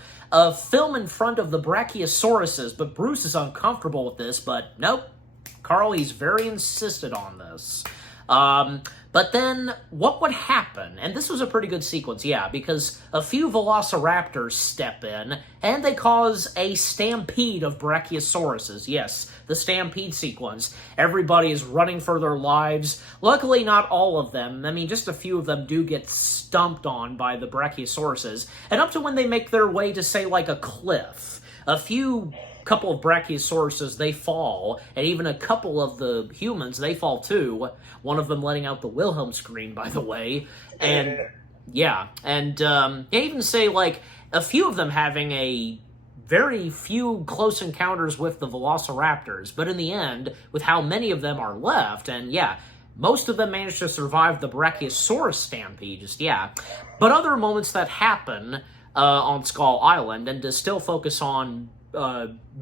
film in front of the Brachiosauruses, but Bruce is uncomfortable with this, but nope, Carl, he's very insistent on this. But then, what would happen? And this was a pretty good sequence, yeah, because a few velociraptors step in, and they cause a stampede of Brachiosauruses. Yes, the stampede sequence. Everybody is running for their lives. Luckily, not all of them. I mean, just a few of them do get stumped on by the Brachiosauruses, and up to when they make their way to, say, like a cliff. Couple of Brachiosauruses, they fall, and even a couple of the humans, they fall too. One of them letting out the Wilhelm scream, by the way. And, yeah, and even say, like, a few of them having a very few close encounters with the Velociraptors, but in the end, with how many of them are left, and yeah, most of them manage to survive the Brachiosaurus stampede, But other moments that happen on Skull Island, and to still focus on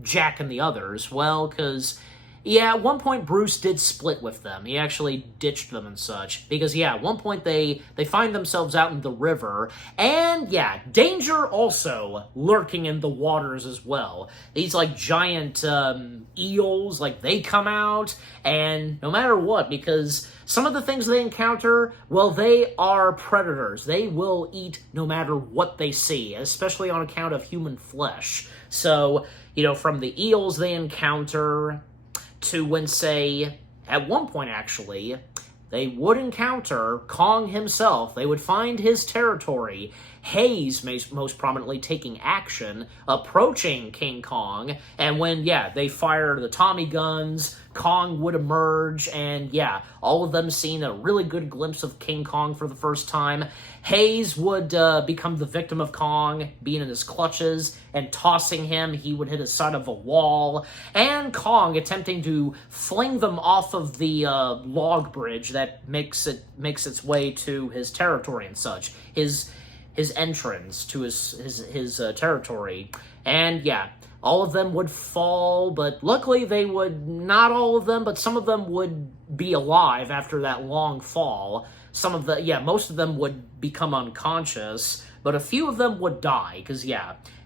Jack and the others, well, because, yeah, at one point Bruce did split with them. He actually ditched them and such. Because, yeah, at one point they find themselves out in the river, and, yeah, danger also lurking in the waters as well. These, like, giant eels, like, they come out, and no matter what, because some of the things they encounter, well, they are predators. They will eat no matter what they see, especially on account of human flesh. So, from the eels they encounter to when, say, at one point, actually, they would encounter Kong himself. They would find his territory. Hayes most prominently taking action, approaching King Kong, and when, they fire the Tommy guns, Kong would emerge, and, all of them seeing a really good glimpse of King Kong for the first time. Hayes would become the victim of Kong, being in his clutches, and tossing him. He would hit the side of a wall, and Kong attempting to fling them off of the log bridge that makes its way to his territory and such. His entrance to his territory. And, all of them would fall, but luckily they would, not all of them, but some of them would be alive after that long fall. Most of them would become unconscious, but a few of them would die, because,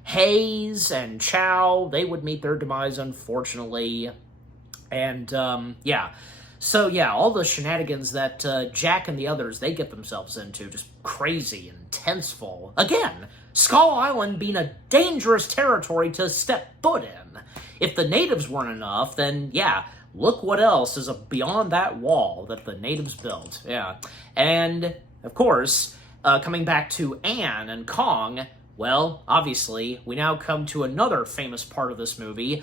Hayes and Chow, they would meet their demise, unfortunately. And, So, all the shenanigans that Jack and the others, they get themselves into, just crazy and tenseful. Again, Skull Island being a dangerous territory to step foot in. If the natives weren't enough, then, look what else is beyond that wall that the natives built. And, of course, coming back to Ann and Kong, well, obviously, we now come to another famous part of this movie,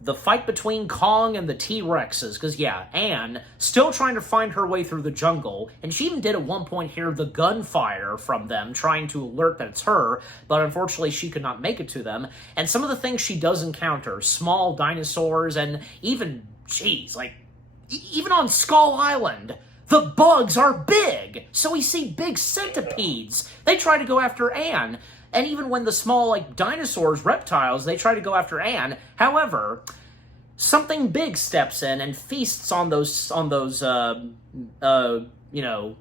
the fight between Kong and the T-Rexes, because, Ann, still trying to find her way through the jungle, and she even did at one point hear the gunfire from them, trying to alert that it's her, but unfortunately she could not make it to them, and some of the things she does encounter, small dinosaurs, and even, even on Skull Island, the bugs are big, so we see big centipedes. They try to go after Ann. And even when the small, dinosaurs, reptiles, they try to go after Ann. However, something big steps in and feasts on those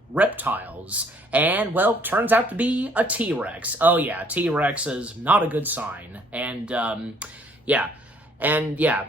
reptiles. And, well, turns out to be a T-Rex. Oh, yeah, T-Rex is not a good sign. And,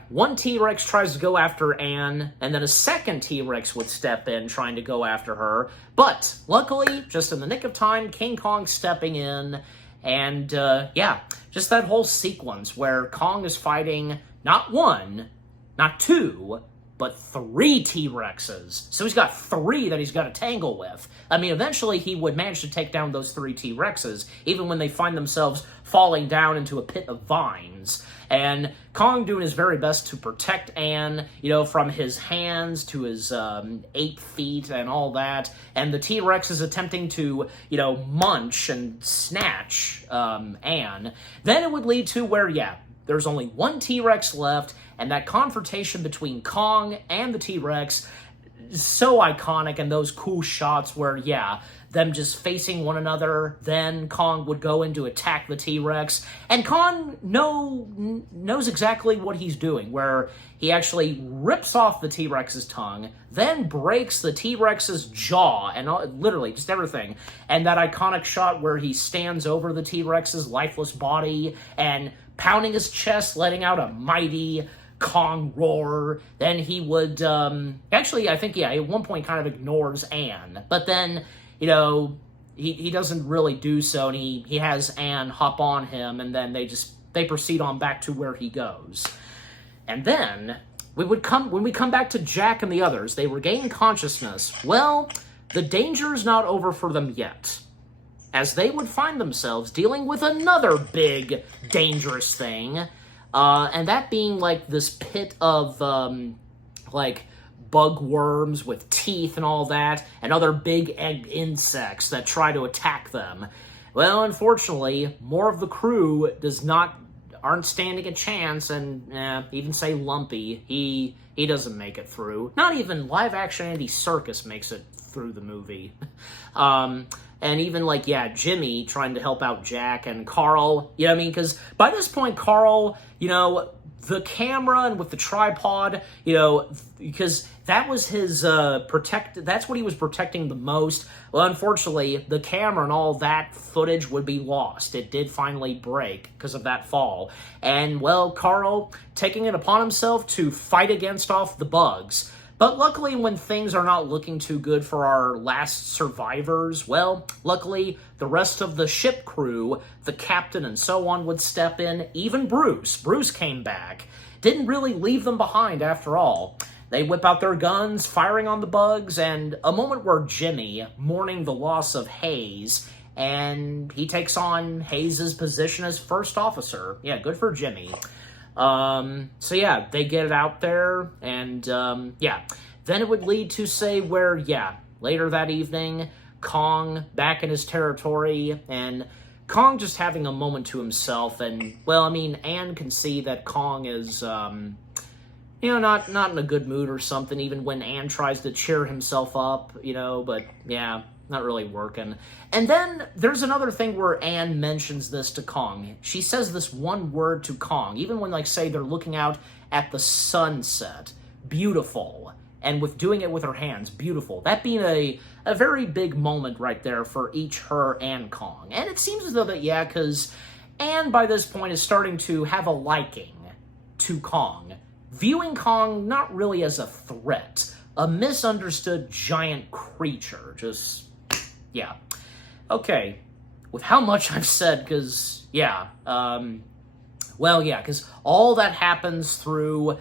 one T-Rex tries to go after Ann, and then a second T-Rex would step in trying to go after her. But, luckily, just in the nick of time, King Kong stepping in. And, just that whole sequence where Kong is fighting not one, not two, but 3 T-Rexes. So he's got 3 that he's got to tangle with. I mean, eventually he would manage to take down those 3 T-Rexes, even when they find themselves falling down into a pit of vines. And Kong doing his very best to protect Ann, from his hands to his 8 feet and all that. And the T-Rex is attempting to, munch and snatch Ann. Then it would lead to where, there's only 1 T-Rex left, and that confrontation between Kong and the T-Rex is so iconic, and those cool shots where, them just facing one another. Then Kong would go in to attack the T-Rex, and Kong knows exactly what he's doing, where he actually rips off the T-Rex's tongue, then breaks the T-Rex's jaw, and literally just everything. And that iconic shot where he stands over the T-Rex's lifeless body and pounding his chest, letting out a mighty Kong roar. Then he would, actually, I think, yeah, at one point kind of ignores Anne. But then, he doesn't really do so, and he has Anne hop on him, and then they proceed on back to where he goes. And then, when we come back to Jack and the others, they regain consciousness. Well, the danger is not over for them yet, as they would find themselves dealing with another big, dangerous thing, and that being, this pit of, bug worms with teeth and all that, and other big egg insects that try to attack them. Well, unfortunately, more of the crew aren't standing a chance, and even say Lumpy, he doesn't make it through. Not even live-action Andy Serkis makes it through the movie. And even, Jimmy trying to help out Jack, and Carl, because by this point, Carl, the camera and with the tripod, because that was his that's what he was protecting the most. Well, unfortunately, the camera and all that footage would be lost. It did finally break because of that fall. And, well, Carl taking it upon himself to fight against off the bugs. But luckily, when things are not looking too good for our last survivors, well, luckily, the rest of the ship crew, the captain and so on, would step in. Even Bruce. Bruce came back. Didn't really leave them behind after all. They whip out their guns, firing on the bugs, and a moment where Jimmy, mourning the loss of Hayes, and he takes on Hayes' position as first officer. Yeah, good for Jimmy. So yeah, they get it out there, and, then it would lead to, say, where, later that evening, Kong back in his territory, and Kong just having a moment to himself, and, Anne can see that Kong is, not in a good mood or something, even when Anne tries to cheer himself up, but, not really working. And then there's another thing where Anne mentions this to Kong. She says this one word to Kong, even when, say, they're looking out at the sunset. Beautiful. And with doing it with her hands, beautiful. That being a very big moment right there for each her and Kong. And it seems as though that, because Anne by this point is starting to have a liking to Kong. Viewing Kong not really as a threat, a misunderstood giant creature. Just, Okay, with how much I've said, because, because all that happens through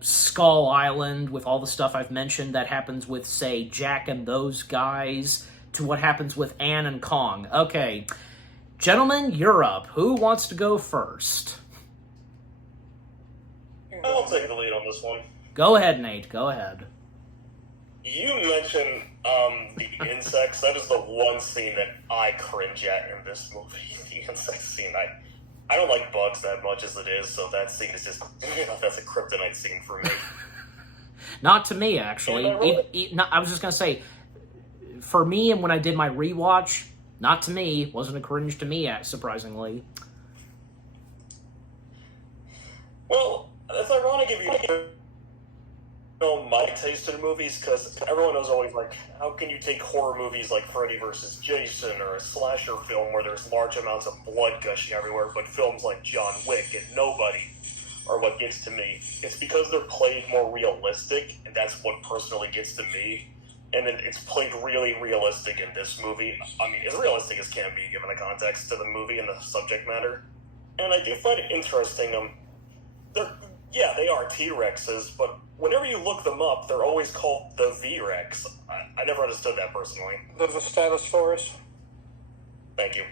Skull Island, with all the stuff I've mentioned that happens with, say, Jack and those guys, to what happens with Anne and Kong. Okay, gentlemen, you're up. Who wants to go first? I'll take the lead on this one. Go ahead, Nate. Go ahead. You mentioned the insects. That is the one scene that I cringe at in this movie. The insect scene. I don't like bugs that much as it is, so that scene is just, that's a kryptonite scene for me. Not to me, actually. I was just going to say, for me, and when I did my rewatch, not to me. Wasn't a cringe to me, surprisingly. Well, it's ironic if you know my taste in movies, because everyone is always like, how can you take horror movies like Freddy vs. Jason or a slasher film where there's large amounts of blood gushing everywhere, but films like John Wick and Nobody are what gets to me? It's because they're played more realistic, and that's what personally gets to me. And it's played really realistic in this movie. I mean, as realistic as can be given the context to the movie and the subject matter. And I do find it interesting. They are T-Rexes, but whenever you look them up, they're always called the V-Rex. I never understood that personally. The Vistatosaurus. Thank you.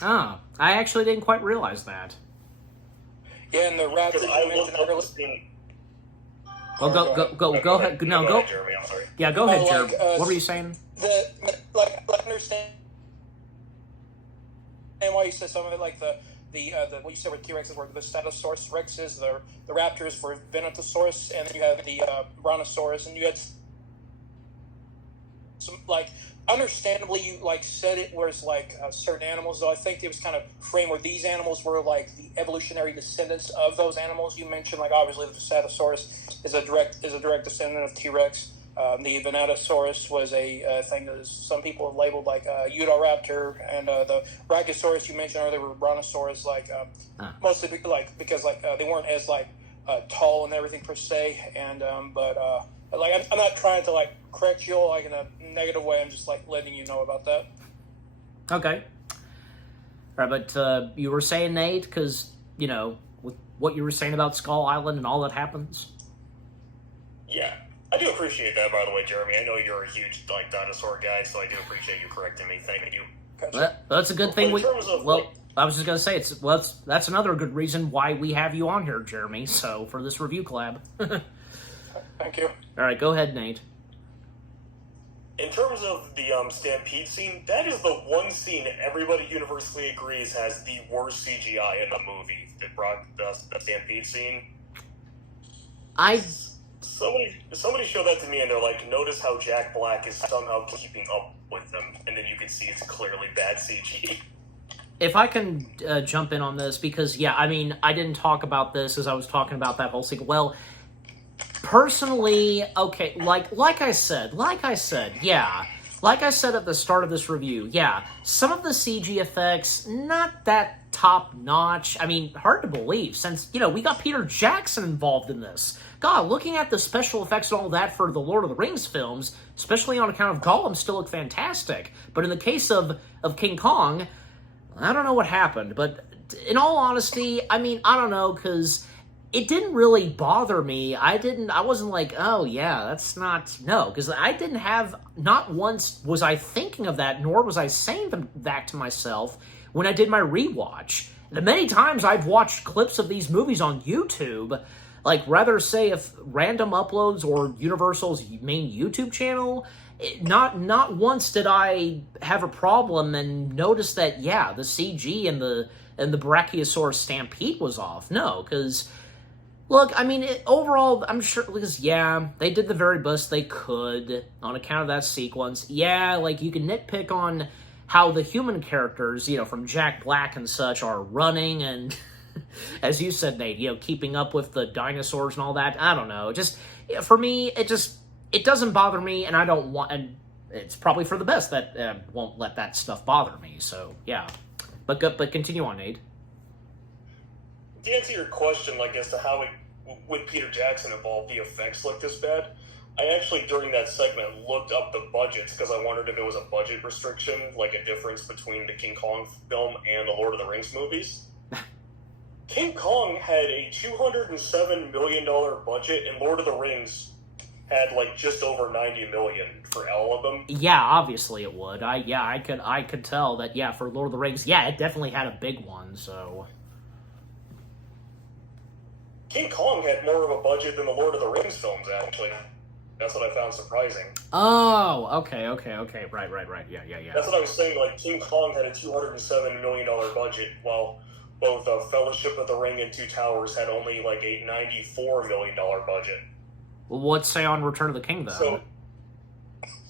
Ah, I actually didn't quite realize that. Yeah, and the raptors Because I you looked mentioned up earlier. the scene. Well, go ahead. No, go. Jeremy, I'm sorry. Yeah, go ahead, Jeremy. like, What were you saying? I understand why you said some of it, like the what you said with T-Rexes were the Statosaurus Rexes, the Raptors were Venatosaurus, and then you have the Brontosaurus, and you had some, like, understandably, you like said it whereas like certain animals, though I think it was kind of framed where these animals were like the evolutionary descendants of those animals you mentioned. Like obviously the Cephalosauros is a direct descendant of T-Rex. The Venatosaurus was a thing that some people have labeled like Utahraptor, and the Brachiosaurus you mentioned earlier were Brontosaurus, like mostly because they weren't as like tall and everything per se, and but like I'm not trying to like correct you like in a negative way. I'm just like letting you know about that. Okay. All right, but you were saying, Nate, because with what you were saying about Skull Island and all that happens. Yeah. I do appreciate that, by the way, Jeremy. I know you're a huge like dinosaur guy, so I do appreciate you correcting me. Thank you. Well, that's a good thing. I was just gonna say that's another good reason why we have you on here, Jeremy. So for this review collab. Thank you. All right, go ahead, Nate. In terms of the Stampede scene, that is the one scene everybody universally agrees has the worst CGI in the movie. The Stampede scene. Somebody showed that to me, and they're like, notice how Jack Black is somehow keeping up with them, and then you can see it's clearly bad CG. If I can jump in on this, because, I didn't talk about this as I was talking about that whole sequence. Well, personally, okay, like I said, like I said at the start of this review, some of the CG effects, not that top-notch. Hard to believe, since, we got Peter Jackson involved in this. God, looking at the special effects and all that for the Lord of the Rings films, especially on account of Gollum, still look fantastic. But in the case of King Kong, I don't know what happened. But in all honesty, I don't know, because it didn't really bother me. I wasn't like, oh yeah, that's not, no, because I didn't have, not once was I thinking of that, nor was I saying that to myself when I did my rewatch. The many times I've watched clips of these movies on YouTube, like rather say if random uploads or Universal's main YouTube channel, not once did I have a problem and notice that, the CG and the Brachiosaurus Stampede was off. No, because look, overall, I'm sure, because, they did the very best they could on account of that sequence. Like, you can nitpick on how the human characters, from Jack Black and such, are running and, as you said, Nate, keeping up with the dinosaurs and all that. I don't know. For me, it doesn't bother me, and I don't want, and it's probably for the best that won't let that stuff bother me, so, But continue on, Nate. To answer your question, like, as to how with Peter Jackson involved, the effects look this bad, I actually, during that segment, looked up the budgets, because I wondered if it was a budget restriction, like a difference between the King Kong film and the Lord of the Rings movies. King Kong had a $207 million budget, and Lord of the Rings had, like, just over $90 million for all of them. Yeah, obviously it would. I could tell that, for Lord of the Rings, it definitely had a big one, so... King Kong had more of a budget than the Lord of the Rings films, actually. That's what I found surprising. Oh, okay. Right. Yeah. That's what I was saying, like, King Kong had a $207 million budget, while both Fellowship of the Ring and Two Towers had only, like, a $94 million budget. Well, what's say on Return of the King, then? So,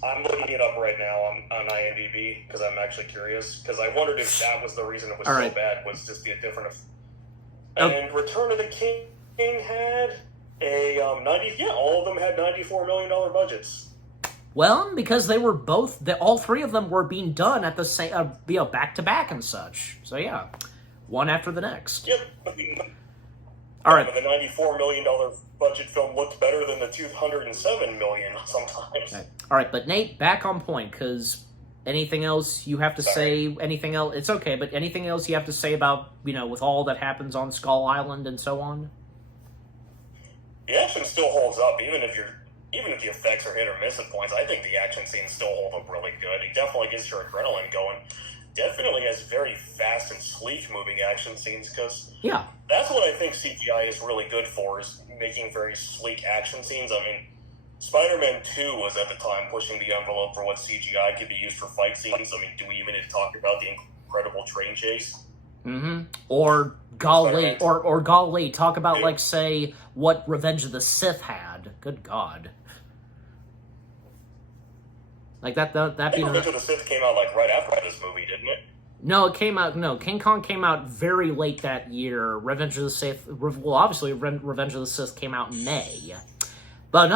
I'm looking it up right now on IMDb, because I'm actually curious, because I wondered if that was the reason it was so bad, was just the different... And Return of the King had a all of them had $94 million budgets. Well, because they were all three of them were being done at the same, back to back and such. So one after the next. Yep. All right. The $94 million budget film looked better than the $207 million sometimes. All right, but Nate, back on point, because anything else you have to say? Anything else? It's okay, but anything else you have to say about with all that happens on Skull Island and so on? The action still holds up, even if the effects are hit or miss at points. I think the action scenes still hold up really good. It definitely gets your adrenaline going. Definitely has very fast and sleek moving action scenes, because that's what I think CGI is really good for, is making very sleek action scenes. Spider-Man 2 was at the time pushing the envelope for what CGI could be used for fight scenes. Do we even need to talk about the incredible train chase? Mm-hmm. Or golly, talk about, like, say, what Revenge of the Sith had. Good God. Like that I being think Revenge of the Sith came out like right after this movie, didn't it? No, it came out. No, King Kong came out very late that year. Revenge of the Sith. Well, obviously, Revenge of the Sith came out in May. But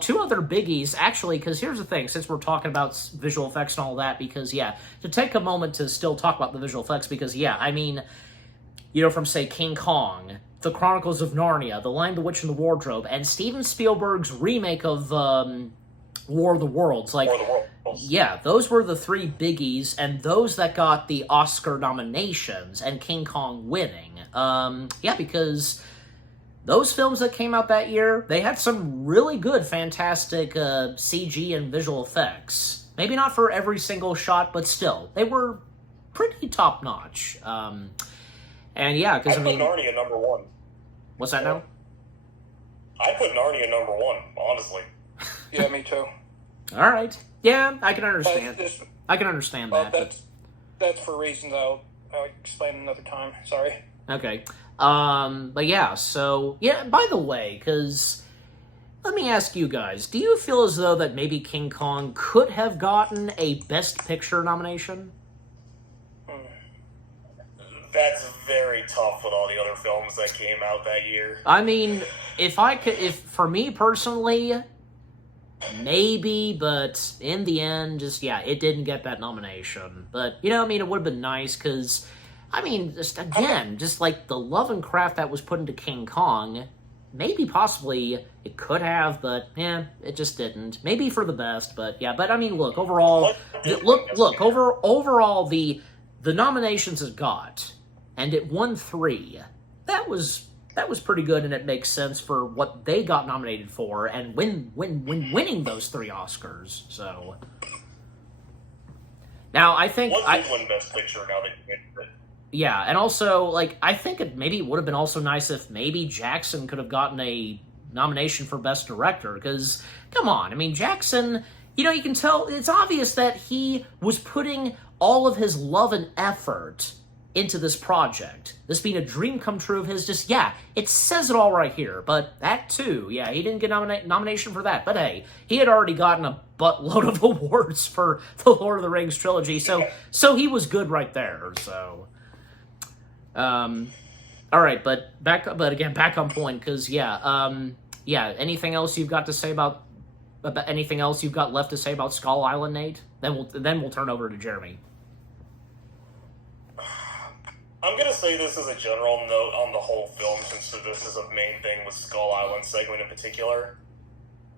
two other biggies actually. Because here's the thing: since we're talking about visual effects and all that, because to take a moment to still talk about the visual effects, because I mean, from say King Kong, The Chronicles of Narnia, The Lion, the Witch, and the Wardrobe, and Steven Spielberg's remake of War of the Worlds, like. War of the Worlds. Yeah, those were the three biggies, and those that got the Oscar nominations, and King Kong winning. Because those films that came out that year, they had some really good, fantastic CG and visual effects. Maybe not for every single shot, but still, they were pretty top-notch. Because I mean... put Narnia number one. What's that now? I put Narnia number one, honestly. Yeah, me too. All right. Yeah, I can understand. I can understand that. That's for reasons I'll explain another time. Sorry. Okay. By the way, because let me ask you guys, do you feel as though that maybe King Kong could have gotten a Best Picture nomination? That's very tough with all the other films that came out that year. I mean, if for me personally, maybe, but in the end, it didn't get that nomination. But, it would have been nice, because, just like the love and craft that was put into King Kong, maybe possibly it could have, but, it just didn't. Maybe for the best, but, look, overall, overall, the nominations it got, and it won 3, that was pretty good, and it makes sense for what they got nominated for, and winning those 3 Oscars. So now I think what did win Best Picture now that you mentioned it? Yeah, and also I think it would have been also nice if maybe Jackson could have gotten a nomination for Best Director, because come on, Jackson, you can tell it's obvious that he was putting all of his love and effort into this project. This being a dream come true of his, it says it all right here. But that too, he didn't get nomination for that. But hey, he had already gotten a buttload of awards for the Lord of the Rings trilogy, so he was good right there. So, all right, but back on point, because anything else you've got to say about anything else you've got left to say about Skull Island, Nate? Then we'll turn over to Jeremy. I'm going to say this as a general note on the whole film, since this is a main thing with Skull Island segment in particular.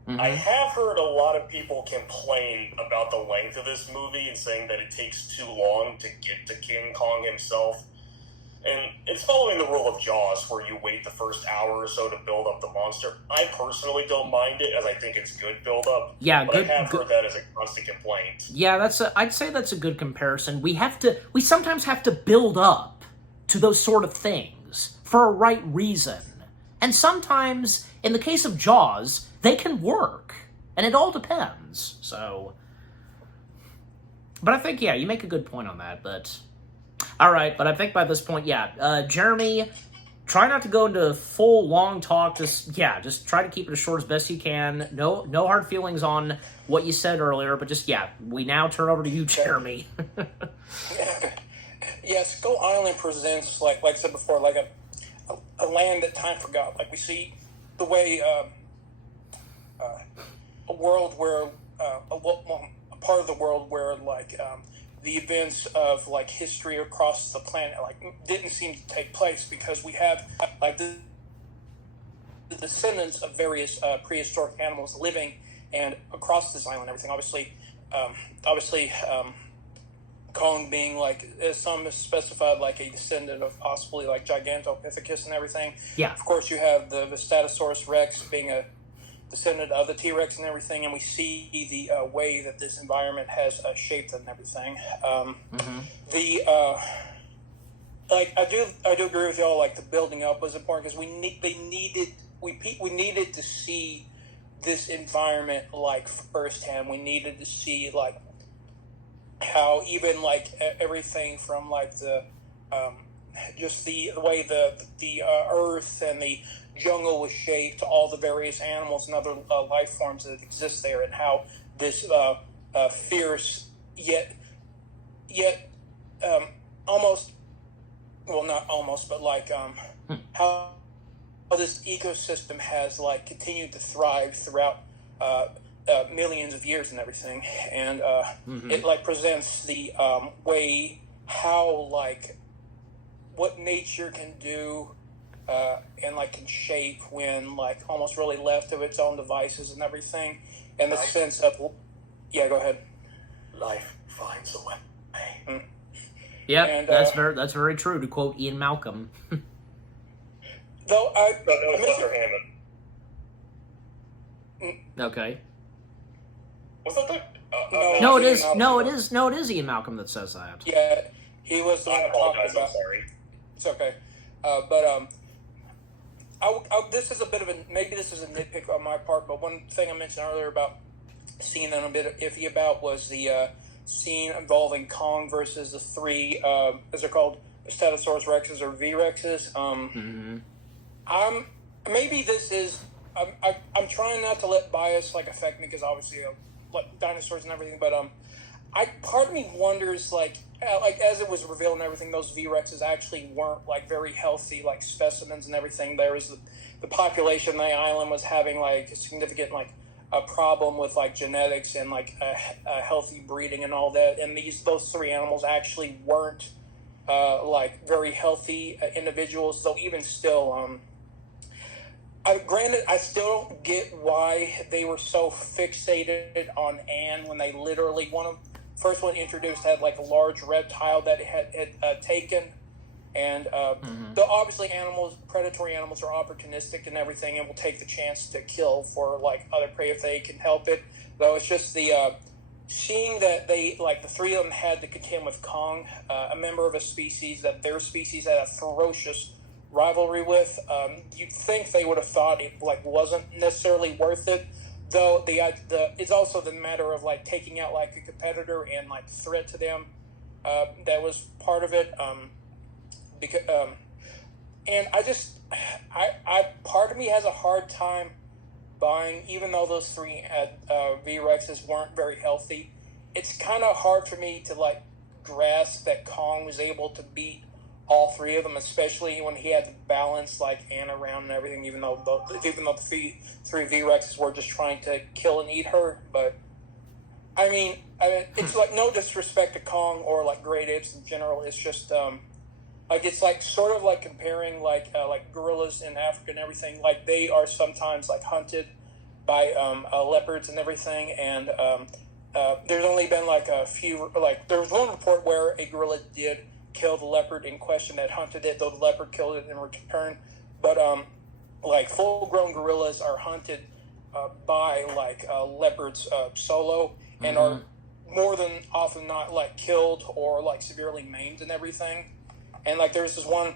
Mm-hmm. I have heard a lot of people complain about the length of this movie and saying that it takes too long to get to King Kong himself. And it's following the rule of Jaws, where you wait the first hour or so to build up the monster. I personally don't mind it, as I think it's good build-up. Yeah, but good, I have heard that as a constant complaint. Yeah, I'd say that's a good comparison. We sometimes have to build up to those sort of things for a right reason. And sometimes, in the case of Jaws, they can work. And it all depends. So, but I think, you make a good point on that, but... Alright, but I think by this point, Jeremy, try not to go into full, long talk. Just try to keep it as short as best you can. No hard feelings on what you said earlier, but just, we now turn over to you, Jeremy. Yeah, Skull Island presents, like I said before, like a land that time forgot. Like we see the way a world where a part of the world where the events of history across the planet didn't seem to take place, because we have the descendants of various prehistoric animals living and across this island. Everything obviously. Kong being as some have specified, a descendant of possibly Gigantopithecus and everything. Yeah. Of course, you have the Vistatosaurus Rex being a descendant of the T-Rex and everything, and we see the way that this environment has shaped and everything. I do agree with y'all. The building up was important, because we needed to see this environment firsthand. We needed to see how even everything from the just the way the earth and the jungle was shaped, all the various animals and other life forms that exist there, and how this fierce yet almost, well, not almost, but like how this ecosystem has like continued to thrive throughout millions of years and everything, and it like presents the way how like what nature can do and like can shape when like almost really left to its own devices and everything, and the sense of yeah, go ahead. Life finds a way. Yeah, And, that's very true, to quote Ian Malcolm. Though No, it's Luther Hammond. Okay. Was that the? No, it is. Malcolm. No, it is. No, it is Ian Malcolm that says that. Yeah, he was the one I that talked apologize. about. I'm sorry. It's okay, this is a bit of a maybe this is a nitpick on my part, but one thing I mentioned earlier about scene that I'm a bit iffy about was the scene involving Kong versus the three, as they're called, Stegosaurus Rexes or V-Rexes. Maybe this is. I'm trying not to let bias like affect me because obviously like dinosaurs and everything, but part of me wonders like as it was revealed and everything, those V-Rexes actually weren't like very healthy like specimens and everything. There was the population on the island was having like a significant like a problem with like genetics and like healthy breeding and all that, and those three animals actually weren't like very healthy individuals. So even still, granted, I still don't get why they were so fixated on Anne when they literally first one introduced had like a large reptile that it had taken, and though obviously predatory animals are opportunistic and everything, and will take the chance to kill for like other prey if they can help it. Though it's just the seeing that they like the three of them had to contend with Kong, a member of a species that their species had a ferocious rivalry with. You'd think they would have thought it like wasn't necessarily worth it. Though it's also the matter of like taking out like a competitor and like threat to them. That was part of it. Because and I part of me has a hard time buying, even though those three V-Rexes weren't very healthy. It's kind of hard for me to like grasp that Kong was able to beat all three of them, especially when he had to balance like Anne around and everything, even though the three V-Rexes were just trying to kill and eat her. But I mean, it's like no disrespect to Kong or like great apes in general. It's just like it's like sort of like comparing like gorillas in Africa and everything. Like they are sometimes like hunted by leopards and everything, and there's only been like a few. Like there was one report where a gorilla did kill the leopard in question that hunted it, though the leopard killed it in return. But like full-grown gorillas are hunted by like leopards solo, and are more than often not like killed or like severely maimed and everything. And like there's this one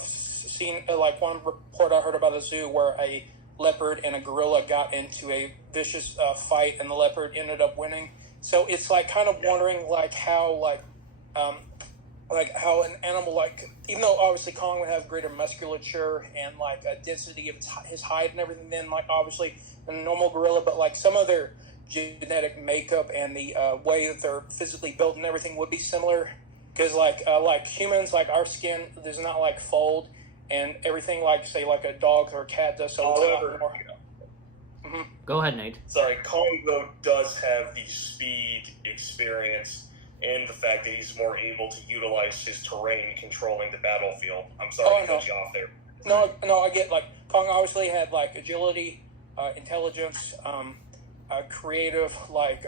scene, like one report I heard about a zoo where a leopard and a gorilla got into a vicious fight, and the leopard ended up winning. So it's like kind of wondering like how how an animal like, even though obviously Kong would have greater musculature and like a density of his hide and everything than like obviously a normal gorilla, but like some of their genetic makeup and the way that they're physically built and everything would be similar. Because like humans, like our skin does not like fold and everything like say like a dog or a cat does. So However, Go ahead, Nate. sorry, Kong though does have the speed, experience, and the fact that he's more able to utilize his terrain controlling the battlefield. I'm sorry to cut you off there. No, I get like Kong obviously had like agility, intelligence, creative like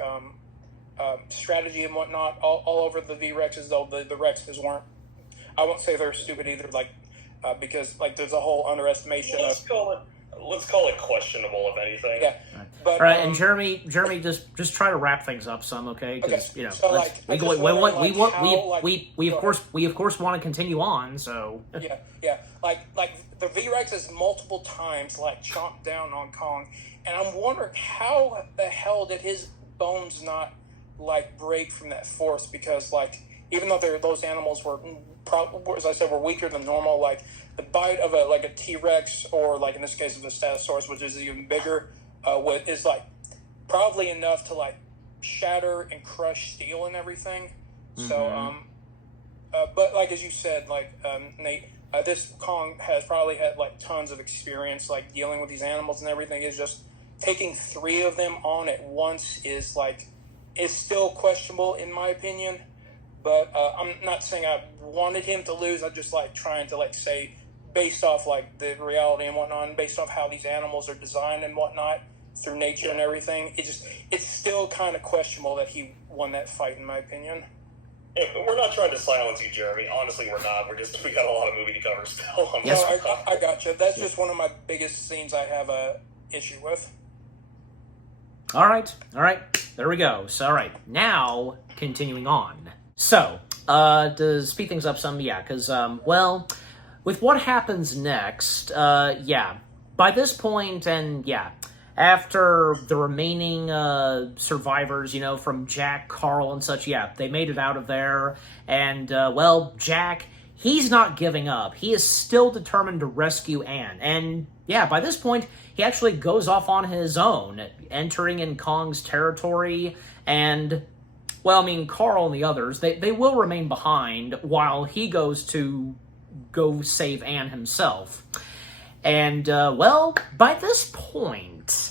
strategy and whatnot all over the V-Rexes. Though the Rexes weren't. I won't say they're stupid either. Like because like there's a whole underestimation. Let's call it questionable, if anything. Yeah. But, All right, and Jeremy, just try to wrap things up some, okay? Because you know, so, we of course want to continue on. So yeah, like the V-Rexes multiple times like chomped down on Kong, and I'm wondering how the hell did his bones not like break from that force? Because like even though those animals were as I said, were weaker than normal, like the bite of a T-Rex or like in this case of a Stegosaurus, which is even bigger, is like probably enough to like shatter and crush steel and everything. So, but like as you said, like Nate, this Kong has probably had like tons of experience, like dealing with these animals and everything. Is just taking 3 of them on at once is still questionable in my opinion. But I'm not saying I wanted him to lose. I'm just like trying to like say, based off like the reality and whatnot, and based off how these animals are designed and whatnot through nature and everything, it's still kind of questionable that he won that fight in my opinion. Yeah, we're not trying to silence you, Jeremy. Honestly, we're not. We got a lot of movie to cover still. Yes. No, I gotcha. That's just one of my biggest scenes I have a issue with. All right. There we go. So, all right. Now, continuing on. So, to speed things up some, yeah, because, well, with what happens next, yeah, by this point, and yeah, after the remaining survivors, you know, from Jack, Carl, and such, yeah, they made it out of there, and, well, Jack, he's not giving up. He is still determined to rescue Anne, and, yeah, by this point, he actually goes off on his own, entering in Kong's territory, and, well, I mean, Carl and the others, they will remain behind while he goes to go save Anne himself. And, well, by this point,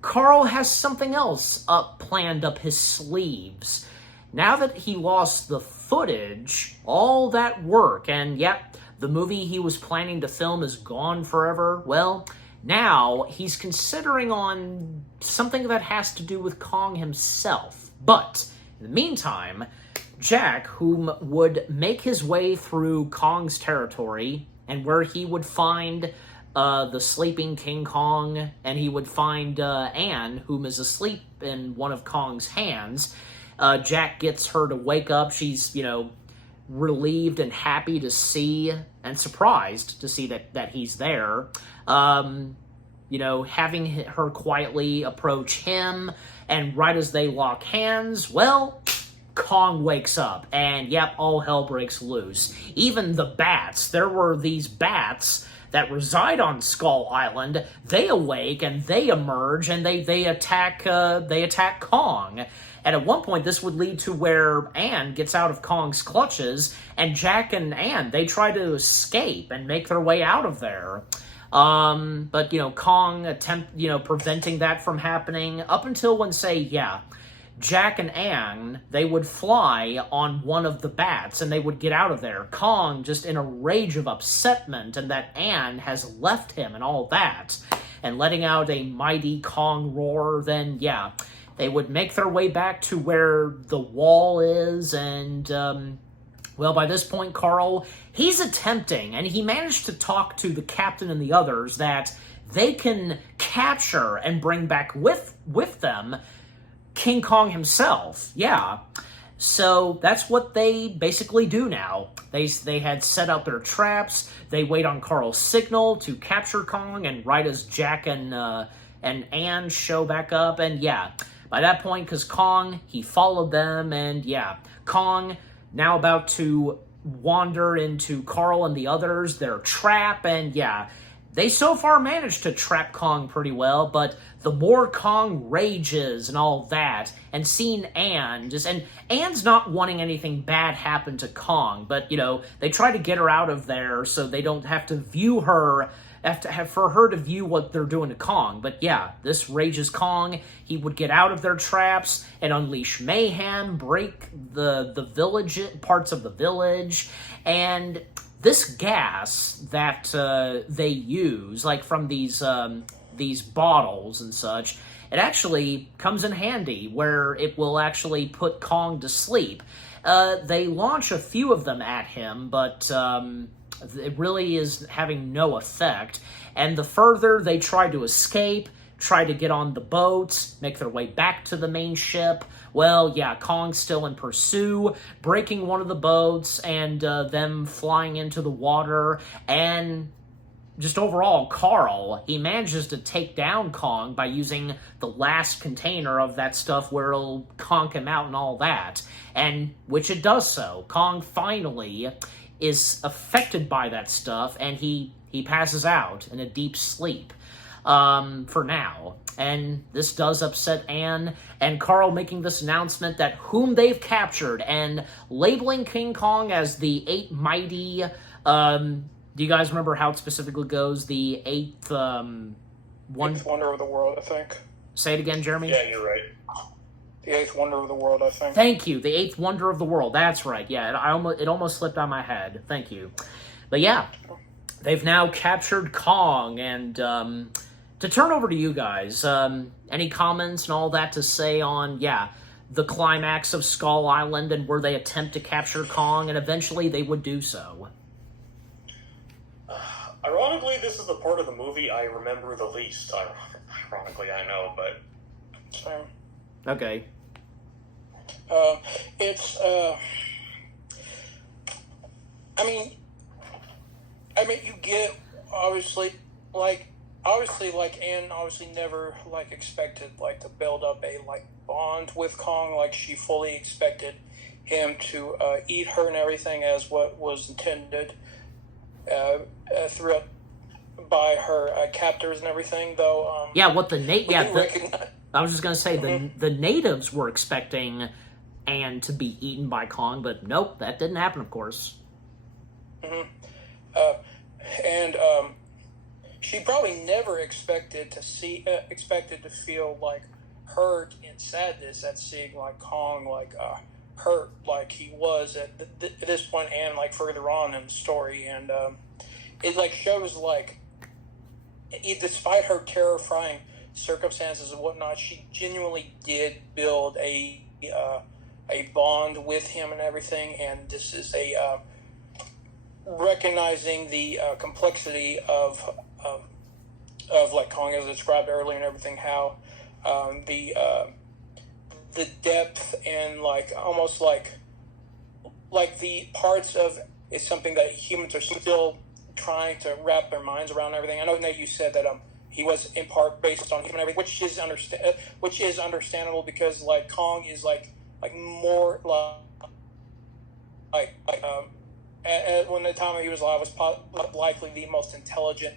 Carl has something else planned up his sleeves. Now that he lost the footage, all that work, and yep, the movie he was planning to film is gone forever, well, now he's considering on something that has to do with Kong himself. But, in the meantime, Jack, whom would make his way through Kong's territory, and where he would find the sleeping King Kong, and he would find Anne, whom is asleep in one of Kong's hands. Jack gets her to wake up. She's, you know, relieved and happy to see, and surprised to see that he's there. You know, having her quietly approach him, and right as they lock hands, well, Kong wakes up, and yep, all hell breaks loose. Even the bats, there were these bats that reside on Skull Island, they awake and they emerge and they attack Kong. And at one point, this would lead to where Anne gets out of Kong's clutches, and Jack and Anne, they try to escape and make their way out of there. But, you know, Kong preventing that from happening up until when, say, yeah, Jack and Anne, they would fly on one of the bats, and they would get out of there. Kong just in a rage of upsetment, and that Anne has left him and all that, and letting out a mighty Kong roar, then, yeah, they would make their way back to where the wall is, and, well, by this point, Carl, he's attempting, and he managed to talk to the captain and the others that they can capture and bring back with them King Kong himself, yeah. So that's what they basically do now. They had set up their traps, they wait on Carl's signal to capture Kong, and right as Jack and Anne show back up, and yeah, by that point, because Kong, he followed them, and yeah, Kong now about to wander into Carl and the others, their trap, and yeah, they so far managed to trap Kong pretty well, but the more Kong rages and all that, and seeing Anne, and Anne's not wanting anything bad happen to Kong, but, you know, they try to get her out of there so they don't have to view her, for her to view what they're doing to Kong. But yeah, this rages Kong. He would get out of their traps and unleash mayhem, break the village, parts of the village, and this gas that they use, like from these bottles and such, it actually comes in handy where it will actually put Kong to sleep. They launch a few of them at him, but it really is having no effect. And the further they try to escape, try to get on the boats, make their way back to the main ship, well, yeah, Kong's still in pursuit, breaking one of the boats, and them flying into the water, and just overall, Carl, he manages to take down Kong by using the last container of that stuff where it'll conk him out and all that, and which it does so. Kong finally is affected by that stuff, and he passes out in a deep sleep. for now. And this does upset Anne, and Carl making this announcement that whom they've captured, and labeling King Kong as the Eight Mighty, do you guys remember how it specifically goes? The eighth, Eighth wonder of the world, I think. Say it again, Jeremy? Yeah, you're right. The eighth wonder of the world, I think. Thank you. The eighth wonder of the world. That's right. Yeah, it almost slipped out of my head. Thank you. But yeah, they've now captured Kong, and to turn over to you guys, any comments and all that to say on, the climax of Skull Island and where they attempt to capture Kong, and eventually they would do so? Ironically, this is the part of the movie I remember the least. Ironically, I know, but... Same. Okay. It's, you get, obviously, Anne obviously never, expected, to build up a, bond with Kong. She fully expected him to, eat her and everything as what was intended, throughout by her, captors and everything, though, what the recognize... I was just going to say, the natives were expecting Anne to be eaten by Kong, but nope, that didn't happen, of course. Mm-hmm. She probably never expected to feel, hurt and sadness at seeing, Kong, hurt like he was at this point and, further on in the story. And it, shows, despite her terrifying circumstances and whatnot, she genuinely did build a bond with him and everything, and this is a recognizing the complexity of Kong, as described earlier, and everything, how the depth and almost the parts of it's something that humans are still trying to wrap their minds around and everything. I know, Nate, you said that he was in part based on human everything, which is understandable, because Kong is more when the time he was alive was likely the most intelligent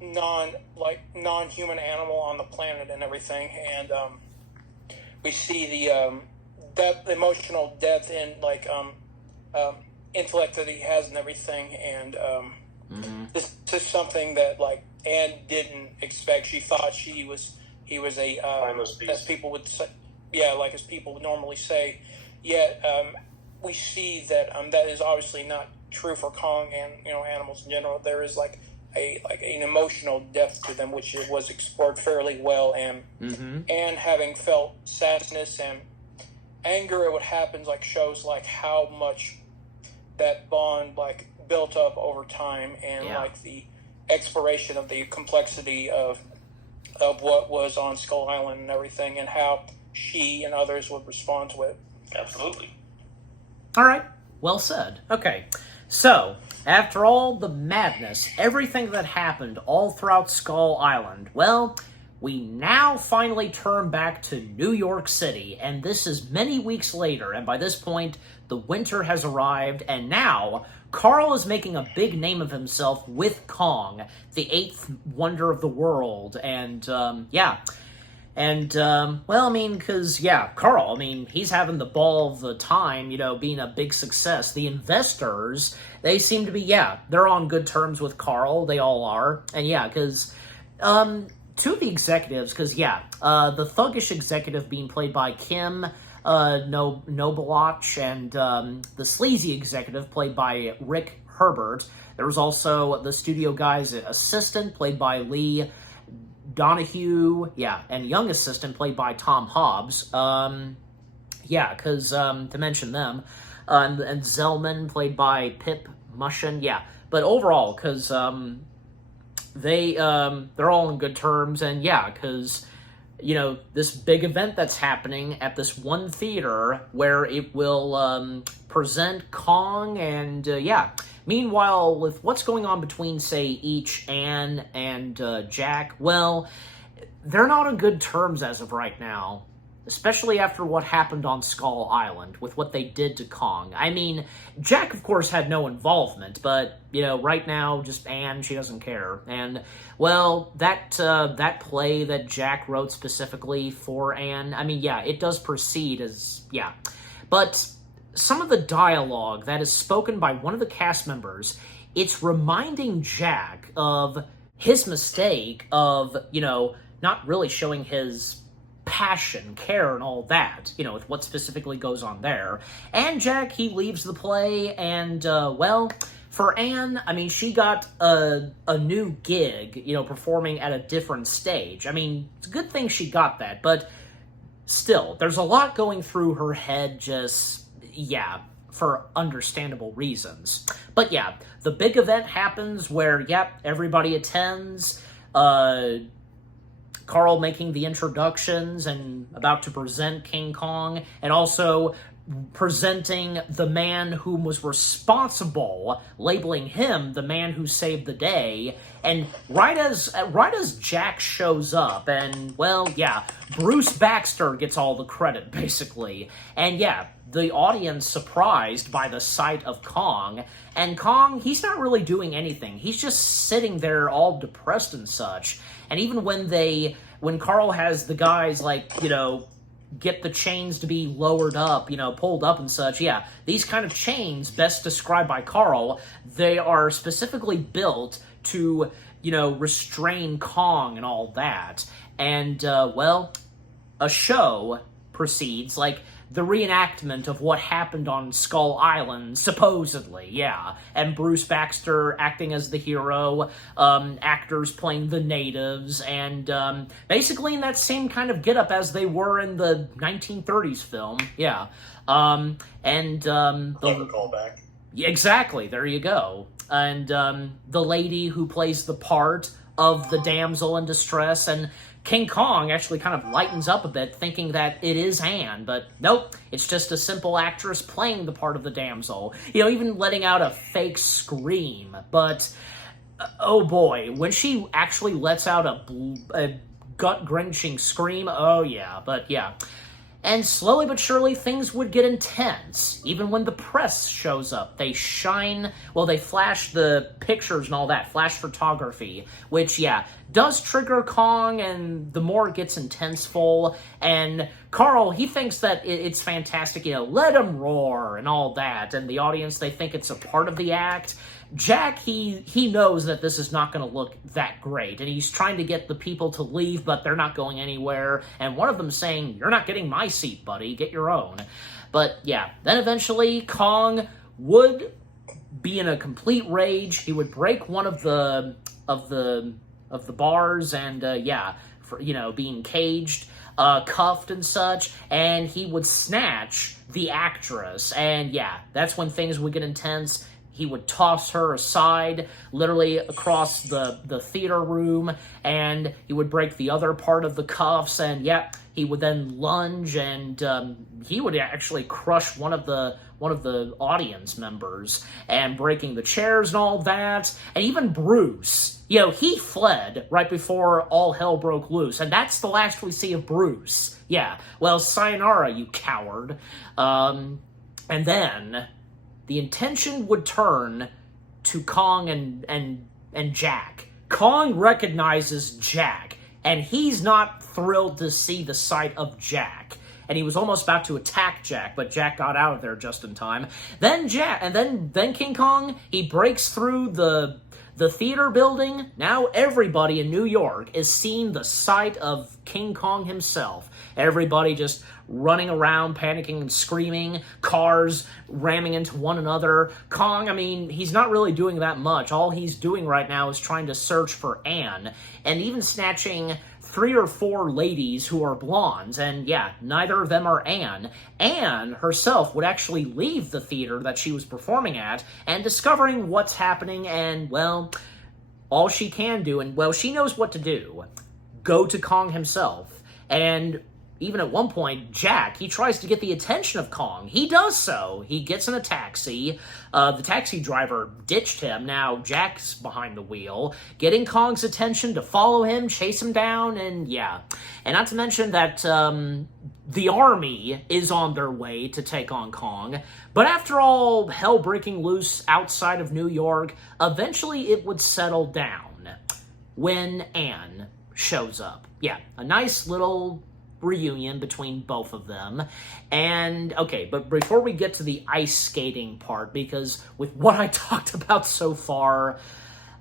non-human animal on the planet and everything. And we see the emotional depth and intellect that he has and everything. And this is something that Anne didn't expect. She thought he was a as people would say, as people would normally say. Yet we see that that is obviously not true for Kong and animals in general. There is an emotional depth to them, which it was explored fairly well. And and having felt sadness and anger at what happens shows how much that bond built up over time, and the exploration of the complexity of what was on Skull Island and everything, and how she and others would respond to it. Absolutely. All right. Well said. Okay. So, after all the madness, everything that happened all throughout Skull Island, well, we now finally turn back to New York City, and this is many weeks later, and by this point, the winter has arrived, and now Carl is making a big name of himself with Kong, the eighth wonder of the world, and, Carl, he's having the ball of the time, being a big success. The investors, they seem to be, they're on good terms with Carl. They all are. And because, two of the executives, the thuggish executive being played by Kim Nobelach, and the sleazy executive played by Rick Herbert. There was also the studio guy's assistant played by Lee Donahue, and young assistant played by Tom Hobbs. To mention them, and Zellman played by Pip Mushin. But overall, because they're all in good terms, and because this big event that's happening at this one theater where it will present Kong, and meanwhile, with what's going on between, say, each Anne and Jack, well, they're not on good terms as of right now. especially after what happened on Skull Island with what they did to Kong. I mean, Jack, of course, had no involvement, but, right now, just Anne, she doesn't care. And, well, that play that Jack wrote specifically for Anne, I mean, yeah, it does proceed as, yeah. But some of the dialogue that is spoken by one of the cast members, it's reminding Jack of his mistake of, not really showing his passion, care, and all that, with what specifically goes on there. And Jack, he leaves the play, and, well, for Anne, I mean, she got a new gig, performing at a different stage. I mean, it's a good thing she got that, but still, there's a lot going through her head just, yeah, for understandable reasons. But yeah, the big event happens where, yep, everybody attends, Carl making the introductions and about to present King Kong, and also presenting the man whom was responsible, labeling him the man who saved the day. And right as Jack shows up, and, well, yeah, Bruce Baxter gets all the credit, basically. And yeah, the audience surprised by the sight of Kong, and Kong, he's not really doing anything. He's just sitting there all depressed and such. And even when Carl has the guys, get the chains to be lowered up, pulled up and such, yeah, these kind of chains, best described by Carl, they are specifically built to, restrain Kong and all that. And, well, a show proceeds, the reenactment of what happened on Skull Island, supposedly, yeah. And Bruce Baxter acting as the hero, actors playing the natives, and basically in that same kind of getup as they were in the 1930s film, yeah. Love the callback. Yeah, exactly, there you go. And the lady who plays the part of the damsel in distress, and King Kong actually kind of lightens up a bit, thinking that it is Anne, but nope, it's just a simple actress playing the part of the damsel. Even letting out a fake scream. But, oh boy, when she actually lets out a gut-wrenching scream, oh yeah, but yeah. And slowly but surely, things would get intense. Even when the press shows up, they flash the pictures and all that, flash photography, which, yeah, does trigger Kong, and the more it gets intenseful. And Carl, he thinks that it's fantastic, let him roar and all that. And the audience, they think it's a part of the act. Jack, he knows that this is not going to look that great, and he's trying to get the people to leave, but they're not going anywhere, and one of them saying, "You're not getting my seat, buddy, get your own." But yeah, then eventually Kong would be in a complete rage. He would break one of the bars, and yeah, for, being caged, cuffed and such, and he would snatch the actress, and yeah, that's when things would get intense. He would toss her aside, literally across the theater room, and he would break the other part of the cuffs, and yep, he would then lunge, and he would actually crush one of the audience members, and breaking the chairs and all that. And even Bruce, he fled right before all hell broke loose, and that's the last we see of Bruce. Yeah, well, sayonara, you coward. And then the intention would turn to Kong and Jack. Kong recognizes Jack, and he's not thrilled to see the sight of Jack. And he was almost about to attack Jack, but Jack got out of there just in time. Then King Kong, he breaks through the theater building. Now everybody in New York is seeing the sight of King Kong himself. Everybody just running around, panicking and screaming, cars ramming into one another. Kong, I mean, he's not really doing that much. All he's doing right now is trying to search for Anne, and even snatching 3 or 4 ladies who are blondes, and yeah, neither of them are Anne. Anne herself would actually leave the theater that she was performing at, and discovering what's happening, and, well, all she can do, and, well, she knows what to do. Go to Kong himself, and even at one point, Jack, he tries to get the attention of Kong. He does so. He gets in a taxi. The taxi driver ditched him. Now Jack's behind the wheel, getting Kong's attention to follow him, chase him down, and yeah. And not to mention that the army is on their way to take on Kong, but after all hell breaking loose outside of New York, eventually it would settle down when Anne shows up. Yeah, a nice little reunion between both of them. And, okay, but before we get to the ice skating part, because with what I talked about so far,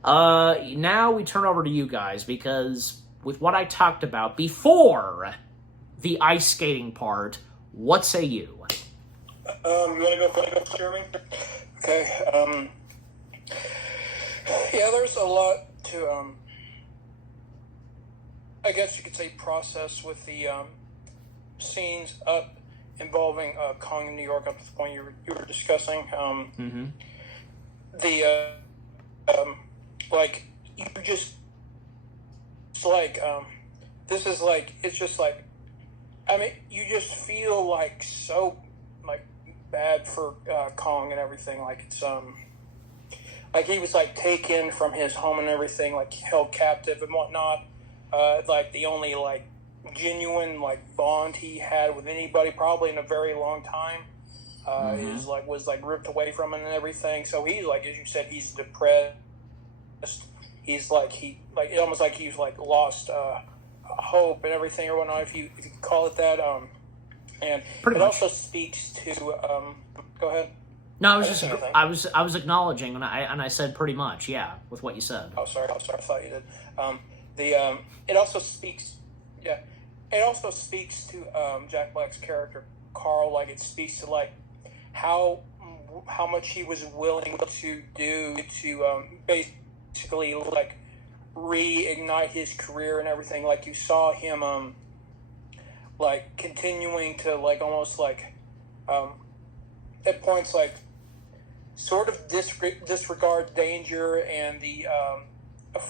now we turn over to you guys, because with what I talked about before the ice skating part, what say you? You want to go, Jeremy? Okay. Yeah, there's a lot to, I guess you could say, process with the scenes up involving Kong in New York up to the point you were discussing. The like you just it's like this is like it's just like I mean you just feel like so like bad for Kong and everything. Like it's like he was like taken from his home and everything, like held captive and whatnot. Like the only like genuine like bond he had with anybody probably in a very long time is like was like ripped away from him and everything. So he's like, as you said, he's depressed. He's like he like almost like he's like lost hope and everything or whatnot, if you could call it that. And Pretty it much. also speaks to go ahead. No, I was acknowledging, and I said pretty much, yeah, with what you said. Oh, sorry, I thought you did. It also speaks, yeah, it also speaks to Jack Black's character Carl. Like it speaks to like how much he was willing to do to basically like reignite his career and everything. Like you saw him like continuing to like almost like at points like sort of disregard danger and the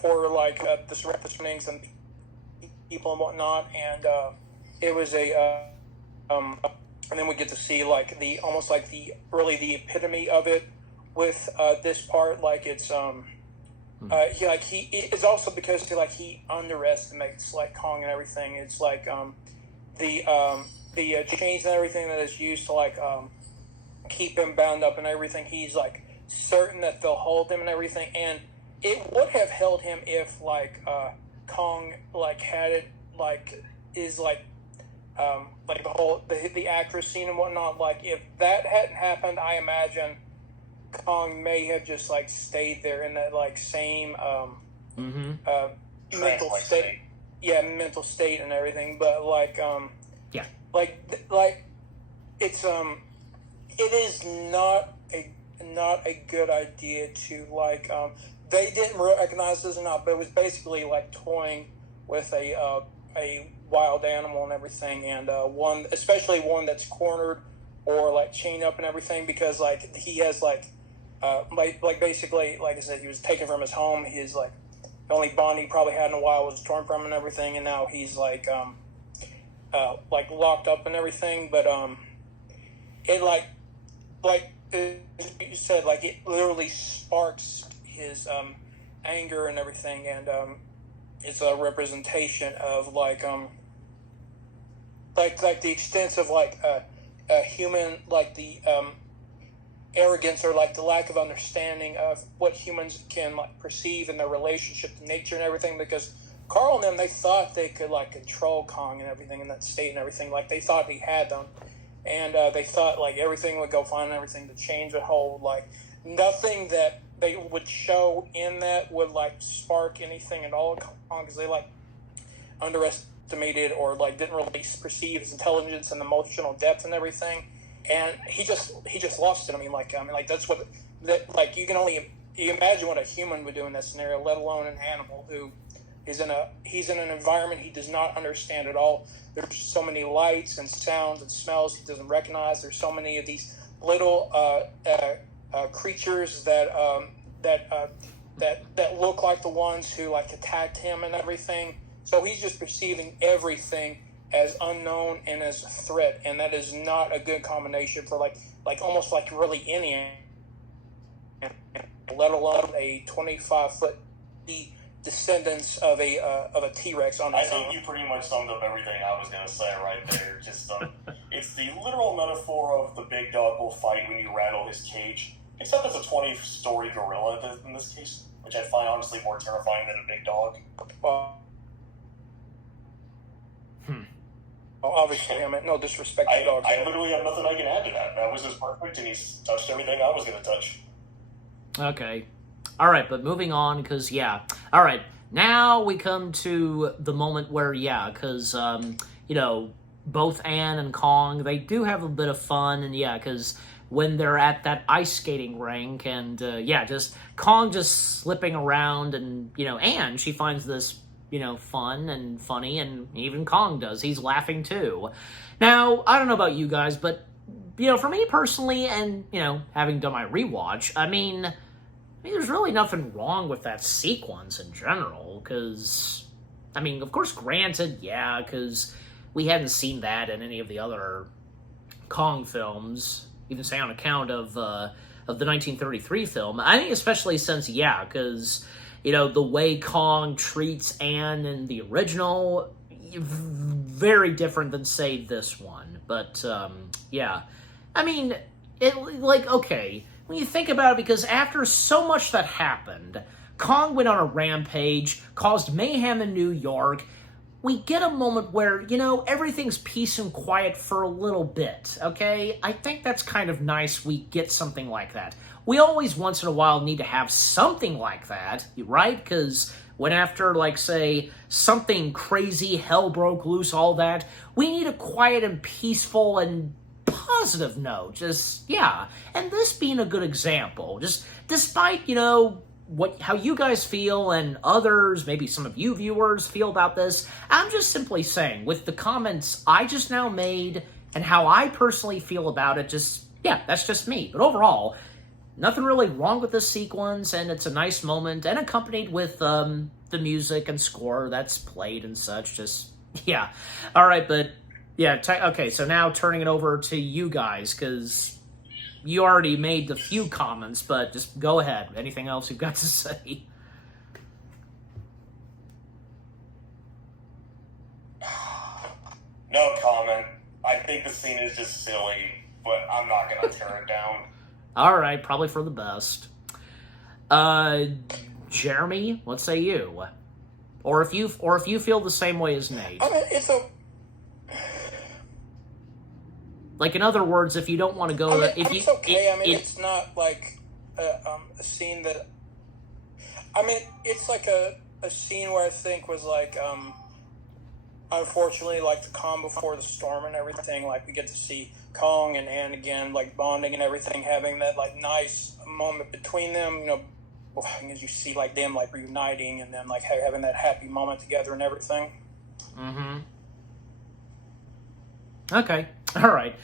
for like the surroundings and people and whatnot, and it was a and then we get to see like the almost like the really the epitome of it with this part. Like it's it's also because he underestimates like Kong and everything. It's like the chains and everything that is used to like keep him bound up and everything. He's like certain that they'll hold him and everything, and it would have held him if like Kong like had it like is like the whole the actress scene and whatnot. Like if that hadn't happened, I imagine Kong may have just like stayed there in that like same mental state. Yeah, mental state and everything. But like like it's it is not a good idea to like they didn't recognize this or not, but it was basically like toying with a wild animal and everything, and one, especially one that's cornered or like chained up and everything, because like he has like basically, like I said, he was taken from his home. His like the only bond he probably had in a while was torn from him and everything, and now he's like locked up and everything. But it like you said, like it literally sparks his anger and everything, and it's a representation of like the extent of like a human, like the arrogance or like the lack of understanding of what humans can like perceive in their relationship to nature and everything. Because Carl and them, they thought they could like control Kong and everything in that state and everything. Like they thought he had them, and they thought like everything would go fine and everything. The chains would hold. Like nothing that they would show in that would like spark anything at all, because they like underestimated or like didn't really perceive his intelligence and emotional depth and everything. And he just lost it. I mean, that's what that like you imagine what a human would do in that scenario, let alone an animal who is he's in an environment he does not understand at all. There's so many lights and sounds and smells he doesn't recognize. There's so many of these little creatures that look like the ones who like attacked him and everything. So he's just perceiving everything as unknown and as a threat, and that is not a good combination for like almost like really any, let alone a 25-foot descendants of a T-Rex on I its think own. you pretty much summed up everything I was going to say right there. Just it's the literal metaphor of the big dog will fight when you rattle his cage, except it's a 20-story gorilla in this case, which I find honestly more terrifying than a big dog. Well, obviously, I meant no disrespect to dogs. I literally have nothing I can add to that. That was just perfect, and he's touched everything I was going to touch. Okay. All right, but moving on, because, yeah. All right, now we come to the moment where, yeah, because, both Anne and Kong, they do have a bit of fun, and, yeah, because when they're at that ice skating rink, and, just Kong just slipping around, and, Anne, she finds this, fun and funny, and even Kong does. He's laughing, too. Now, I don't know about you guys, but, for me personally, and, having done my rewatch, I mean, there's really nothing wrong with that sequence in general, because, of course, granted, yeah, because we hadn't seen that in any of the other Kong films, even say on account of the 1933 film. I think especially since, yeah, because, the way Kong treats Anne in the original, very different than, say, this one. But, yeah. Okay, when you think about it, because after so much that happened, Kong went on a rampage, caused mayhem in New York, we get a moment where, everything's peace and quiet for a little bit, okay? I think that's kind of nice we get something like that. We always, once in a while, need to have something like that, right? Because when after, say, something crazy, hell broke loose, all that, we need a quiet and peaceful and positive note, just, yeah. And this being a good example, just despite, how you guys feel and others, maybe some of you viewers feel about this, I'm just simply saying, with the comments I just now made and how I personally feel about it, that's just me. But overall, nothing really wrong with this sequence, and it's a nice moment, and accompanied with the music and score that's played and such, yeah. All right, but yeah, okay, so now turning it over to you guys, because you already made the few comments, but just go ahead. Anything else you've got to say? No comment. I think the scene is just silly, but I'm not going to tear it down. All right, probably for the best. Jeremy, what say you? Or if you feel the same way as Nate. It's a... in other words, if you don't want to go... it's okay. It's not like a scene that... it's like a scene where I think was unfortunately, the calm before the storm and everything. We get to see Kong and Anne again, bonding and everything, having that, nice moment between them, as you see, them, reuniting and then, having that happy moment together and everything. Mm-hmm. Okay. All right.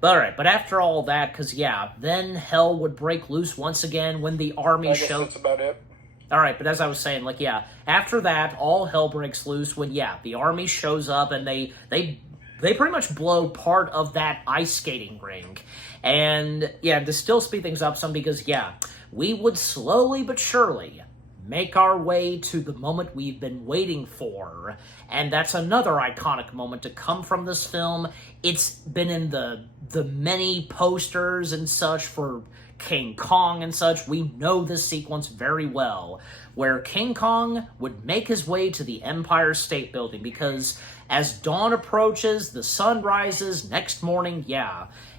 But after all that, because, yeah, then hell would break loose once again when the army shows... that's about it. All right, but as I was saying, after that, all hell breaks loose when, the army shows up and they pretty much blow part of that ice skating rink. And, to still speed things up some, because, we would slowly but surely make our way to the moment we've been waiting for. And that's another iconic moment to come from this film. It's been in the many posters and such for King Kong and such. We know this sequence very well, where King Kong would make his way to the Empire State Building, because as dawn approaches, the sun rises next morning,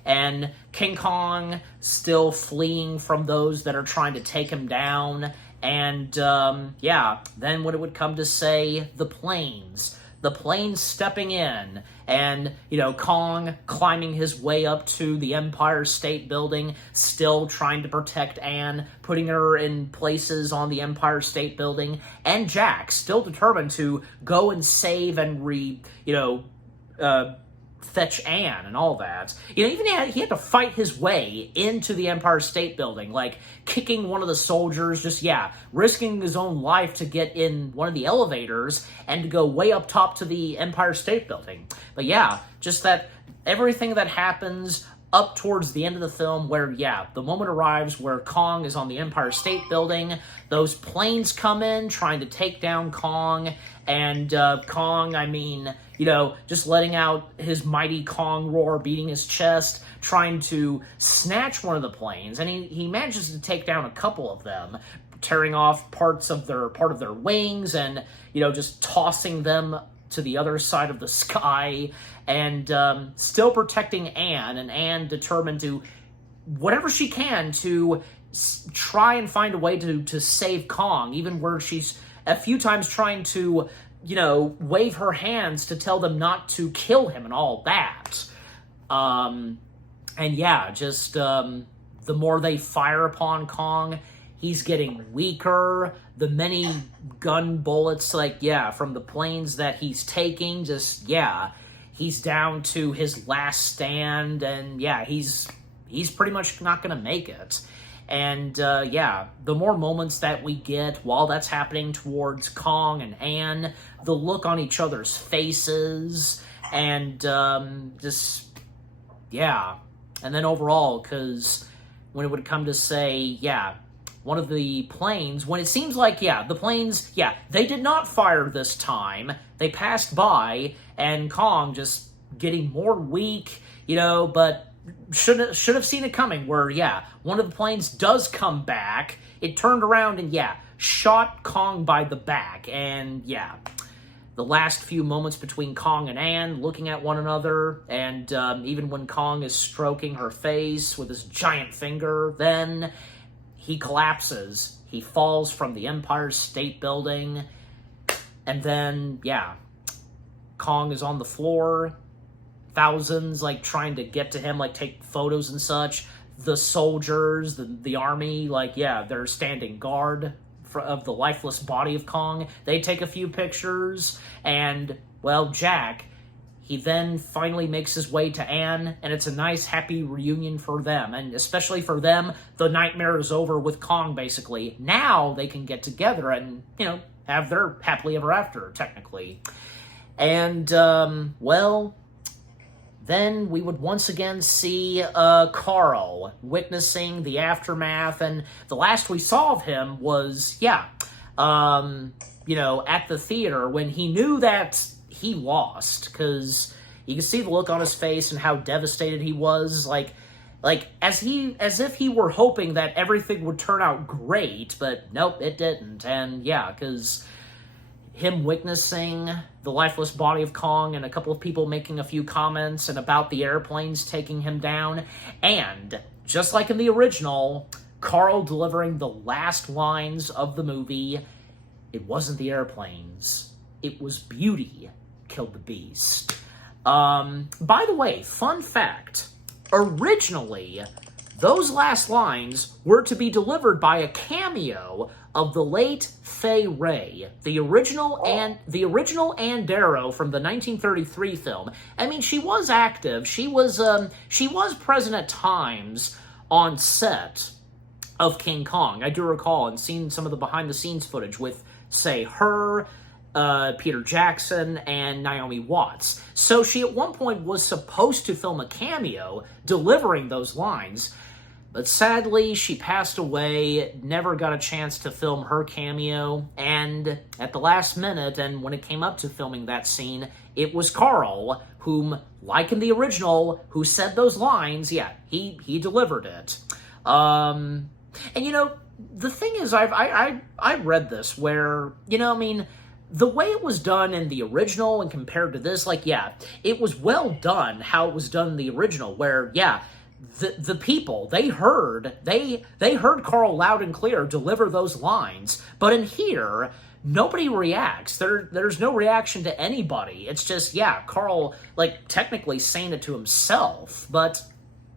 and King Kong still fleeing from those that are trying to take him down. And, then when it would come to, say, the planes stepping in, and, Kong climbing his way up to the Empire State Building, still trying to protect Anne, putting her in places on the Empire State Building, and Jack still determined to go and save and fetch Anne and all that. Even he had to fight his way into the Empire State Building, kicking one of the soldiers, risking his own life to get in one of the elevators and to go way up top to the Empire State Building. But just that everything that happens up towards the end of the film where, yeah, the moment arrives where Kong is on the Empire State Building. Those planes come in trying to take down Kong, and Kong, I mean, you know, just letting out his mighty Kong roar, beating his chest, trying to snatch one of the planes, and he manages to take down a couple of them, tearing off part of their wings and, you know, just tossing them to the other side of the sky, and still protecting Anne, and Anne determined to, whatever she can, to try and find a way to save Kong, even where she's a few times trying to, you know, wave her hands to tell them not to kill him and all that. And yeah, just the more they fire upon Kong, he's getting weaker. The many gun bullets, like, yeah, from the planes that he's taking, just, yeah, he's down to his last stand, and yeah, he's pretty much not going to make it. And yeah, the more moments that we get while that's happening towards Kong and Anne, the look on each other's faces, and just, yeah. And then overall, because when it would come to say, yeah, one of the planes, when it seems like, yeah, the planes, yeah, they did not fire this time. They passed by, and Kong just getting more weak, you know, but should have seen it coming, where, yeah, one of the planes does come back. It turned around and, yeah, shot Kong by the back. And, yeah, the last few moments between Kong and Anne looking at one another, and even when Kong is stroking her face with his giant finger, then he collapses. He falls from the Empire State Building, and then, yeah, Kong is on the floor. Thousands, like, trying to get to him, like, take photos and such. The soldiers, the army, like, yeah, they're standing guard of the lifeless body of Kong. They take a few pictures, and, well, Jack, he then finally makes his way to Anne, and it's a nice, happy reunion for them. And especially for them, the nightmare is over with Kong, basically. Now they can get together and, you know, have their happily ever after, technically. And, well, then we would once again see Carl witnessing the aftermath, and the last we saw of him was, yeah, you know, at the theater when he knew that he lost, because you can see the look on his face and how devastated he was, like as if he were hoping that everything would turn out great, but nope, it didn't. And yeah, because him witnessing the lifeless body of Kong and a couple of people making a few comments and about the airplanes taking him down, and just like in the original, Carl delivering the last lines of the movie, it wasn't the airplanes, it was beauty killed the beast. By the way, fun fact, originally, those last lines were to be delivered by a cameo of the late Fay Wray, the original Ann Darrow from the 1933 film. I mean, she was active. She was present at times on set of King Kong. I do recall and seen some of the behind-the-scenes footage with, say, her, Peter Jackson, and Naomi Watts. So she at one point was supposed to film a cameo delivering those lines, but sadly she passed away, never got a chance to film her cameo, and at the last minute, and when it came up to filming that scene, it was Carl, whom, like in the original, who said those lines. Yeah, he delivered it. And you know, the thing is, I read this where, you know, I mean, the way it was done in the original and compared to this, like, yeah, it was well done how it was done in the original, where, yeah, the people, they heard Carl loud and clear deliver those lines, but in here, nobody reacts. There's no reaction to anybody. It's just, yeah, Carl, like, technically saying it to himself, but,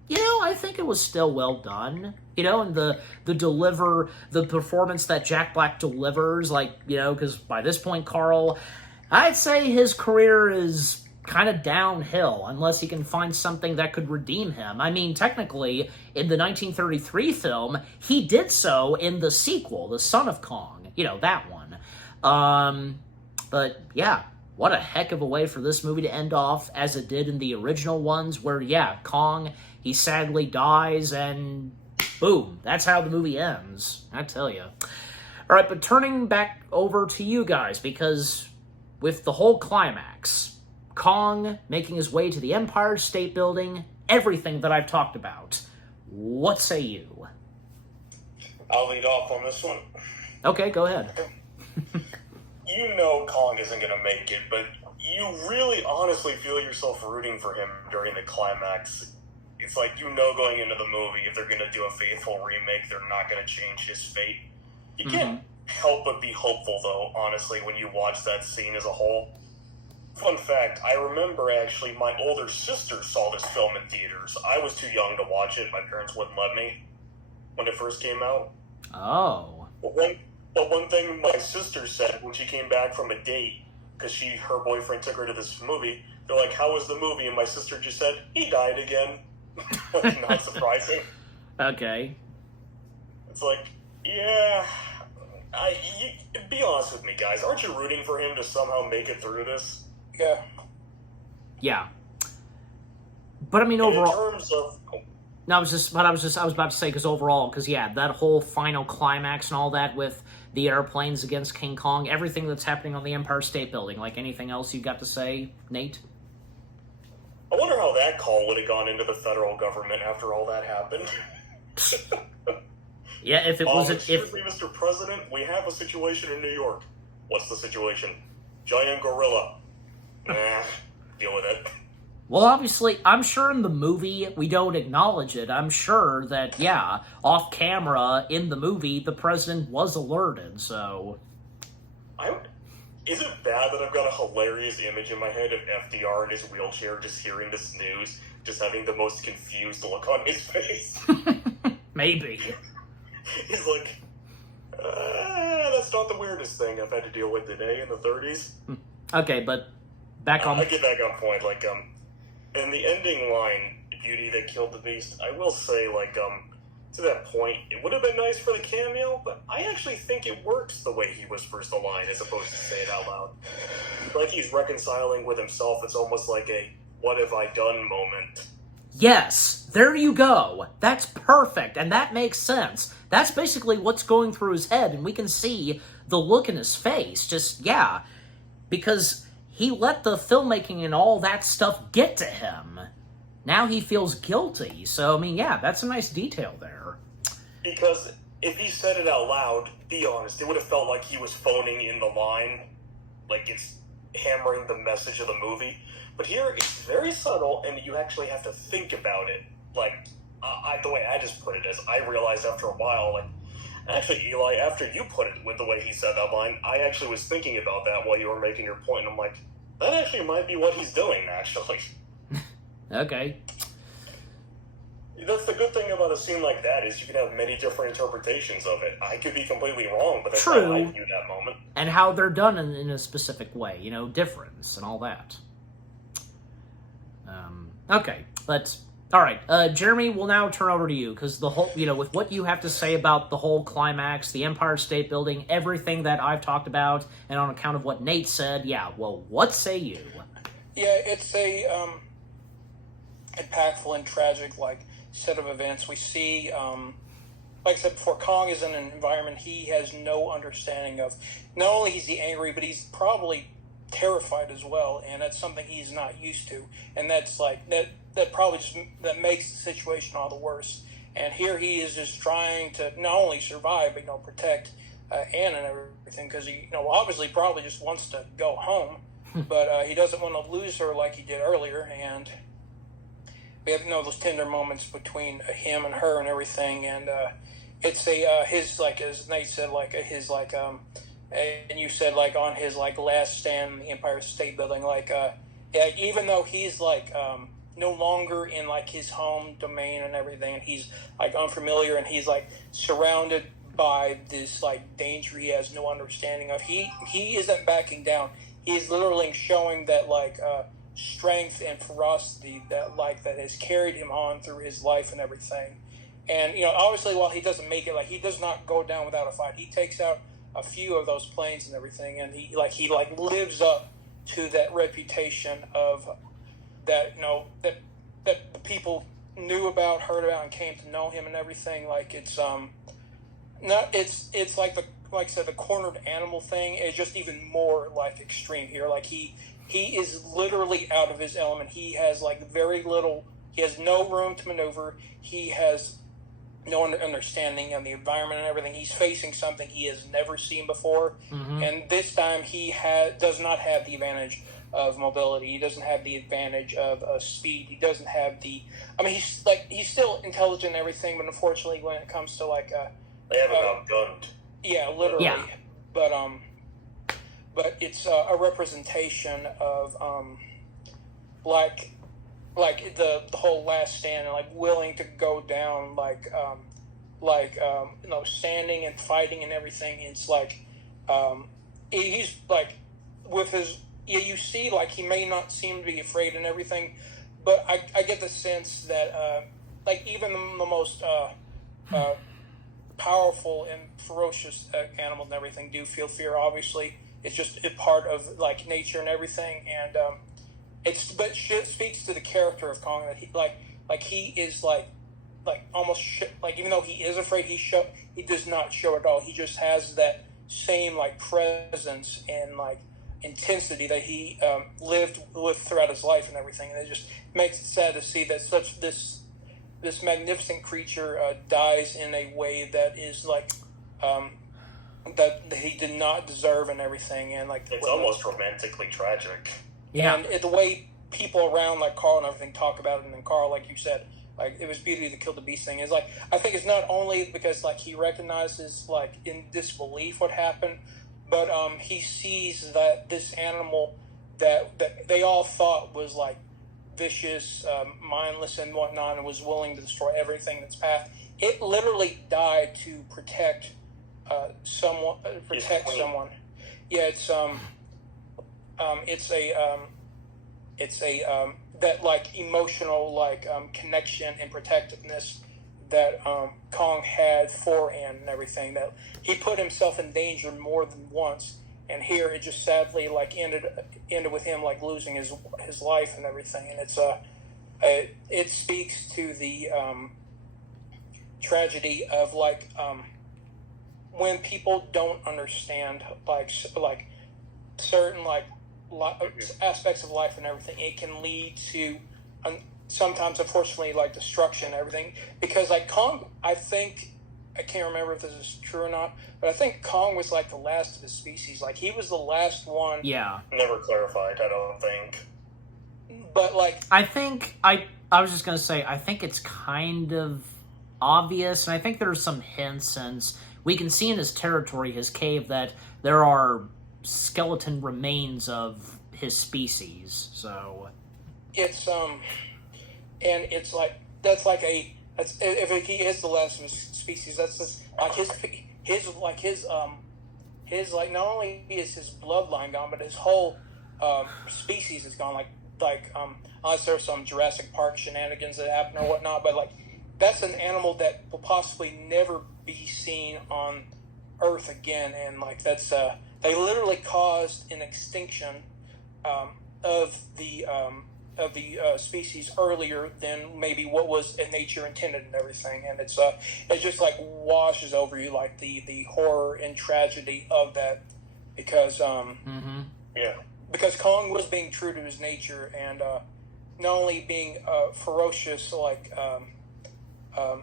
you know, I think it was still well done. You know, and the performance that Jack Black delivers, like, you know, because by this point, Carl, I'd say his career is kind of downhill unless he can find something that could redeem him. I mean, technically, in the 1933 film, he did so in the sequel, The Son of Kong, you know, that one. But yeah, what a heck of a way for this movie to end off, as it did in the original ones, where, yeah, Kong, he sadly dies, and boom, that's how the movie ends, I tell you. All right, but turning back over to you guys, because with the whole climax, Kong making his way to the Empire State Building, everything that I've talked about, what say you? I'll lead off on this one. Okay, go ahead. You know Kong isn't going to make it, but you really honestly feel yourself rooting for him during the climax. It's like, you know, going into the movie, if they're going to do a faithful remake, they're not going to change his fate. You can't help but be hopeful, though, honestly, when you watch that scene as a whole. Fun fact, I remember, actually, my older sister saw this film in theaters. I was too young to watch it. My parents wouldn't let me when it first came out. Oh. But one thing my sister said when she came back from a date, because her boyfriend took her to this movie, they're like, how was the movie? And my sister just said, he died again. Like, not surprising. Okay. It's like, yeah, be honest with me, guys. Aren't you rooting for him to somehow make it through this? Yeah. Yeah. But I mean, And overall... in terms of... No, I was about to say, because overall, because yeah, that whole final climax and all that with the airplanes against King Kong, everything that's happening on the Empire State Building, like anything else you got to say, Nate? I wonder how that call would have gone into the federal government after all that happened. Yeah, if it wasn't... Excuse me, Mr. President, we have a situation in New York. What's the situation? Giant gorilla. Nah, deal with it. Well, obviously, I'm sure in the movie we don't acknowledge it. I'm sure that, yeah, off camera in the movie, the president was alerted, so... Is it bad that I've got a hilarious image in my head of FDR in his wheelchair just hearing this news, just having the most confused look on his face? Maybe. He's like, that's not the weirdest thing I've had to deal with today in the 30s. Okay, but back on... I get back on point, like, and the ending line, Beauty That Killed the Beast, I will say, like, to that point, it would have been nice for the cameo, but I actually think it works the way he whispers the line as opposed to say it out loud. Like he's reconciling with himself. It's almost like a what have I done moment. Yes, there you go. That's perfect, and that makes sense. That's basically what's going through his head, and we can see the look in his face. Just, yeah, because he let the filmmaking and all that stuff get to him. Now he feels guilty. So, I mean, yeah, that's a nice detail there. Because if he said it out loud, be honest, it would have felt like he was phoning in the line. Like it's hammering the message of the movie. But here, it's very subtle, and you actually have to think about it. Like, the way I just put it is, I realized after a while, like, actually, Eli, after you put it with the way he said that line, I actually was thinking about that while you were making your point, and I'm like, that actually might be what he's doing, actually. Okay. That's the good thing about a scene like that, is you can have many different interpretations of it. I could be completely wrong, but that's True. how I view that moment. And how they're done in a specific way, you know, difference and all that. Okay, but, alright, Jeremy, we'll now turn over to you, because the whole, you know, with what you have to say about the whole climax, the Empire State Building, everything that I've talked about, and on account of what Nate said, yeah, well, what say you? Yeah, it's a impactful and tragic, like, set of events. We see, like I said before, Kong is in an environment he has no understanding of. Not only is he angry, but he's probably terrified as well, and that's something he's not used to. And that's like that probably just that makes the situation all the worse. And here he is just trying to not only survive, but protect Anne and everything, because he obviously probably just wants to go home, but he doesn't want to lose her like he did earlier. And we have those tender moments between him and her and everything, and it's his, like as Nate said, like his like and you said like on his like last stand in the Empire State Building, like yeah, even though he's like no longer in like his home domain and everything, and he's like unfamiliar, and he's like surrounded by this like danger he has no understanding of, he isn't backing down. He's literally showing that like strength and ferocity that has carried him on through his life and everything. And obviously, while he doesn't make it, like he does not go down without a fight. He takes out a few of those planes and everything, and he lives up to that reputation of that that people knew about, heard about, and came to know him and everything. Like it's not it's like I said, the cornered animal thing is just even more like extreme here. Like he is literally out of his element. He has like very little. He has no room to maneuver. He has no understanding of the environment and everything. He's facing something he has never seen before, and this time he does not have the advantage of mobility. He doesn't have the advantage of speed. He doesn't have the. I mean, he's still intelligent and everything, but unfortunately, when it comes to like they have him outgunned. Yeah, literally. Yeah. But it's a representation of like the whole Last Stand, and like willing to go down, standing and fighting and everything. It's like he's like with his. Yeah, you see, like he may not seem to be afraid and everything, but I get the sense that like even the most powerful and ferocious animals and everything do feel fear. Obviously, it's just a part of like nature and everything, and it speaks to the character of Kong that he is like almost like even though he is afraid, he does not show it at all. He just has that same like presence and like intensity that he lived with throughout his life and everything, and it just makes it sad to see that this magnificent creature dies in a way that is like that he did not deserve and everything, and like it's almost romantically tragic. Yeah, and the way people around like Carl and everything talk about it, and then Carl, like you said, like it was Beauty that killed the Beast thing. Is like I think it's not only because like he recognizes like in disbelief what happened, but he sees that this animal that they all thought was like vicious, mindless, and whatnot, and was willing to destroy everything in its path. It literally died to protect someone. Yeah, it's a that like emotional like connection and protectiveness that Kong had for Anne and everything, that he put himself in danger more than once, and here it just sadly like ended with him like losing his life and everything, and it's it speaks to the tragedy of like when people don't understand like certain like aspects of life and everything, it can lead to sometimes unfortunately like destruction and everything, because like Kong, I can't remember if this is true or not, but I think Kong was like the last of his species. Like he was the last one. Yeah. Never clarified, I don't think. But like I think I was just gonna say I think it's kind of obvious, and I think there's some hints, since we can see in his territory, his cave, that there are skeleton remains of his species. So it's and it's like that's if he is the last of his species, that's just like his like not only is his bloodline gone, but his whole species is gone. Like unless there's some Jurassic Park shenanigans that happen or whatnot, but like that's an animal that will possibly never be seen on Earth again, and like that's they literally caused an extinction of the species earlier than maybe what was in nature intended and everything, and it just like washes over you like the horror and tragedy of that, because because Kong was being true to his nature, and not only being ferocious like how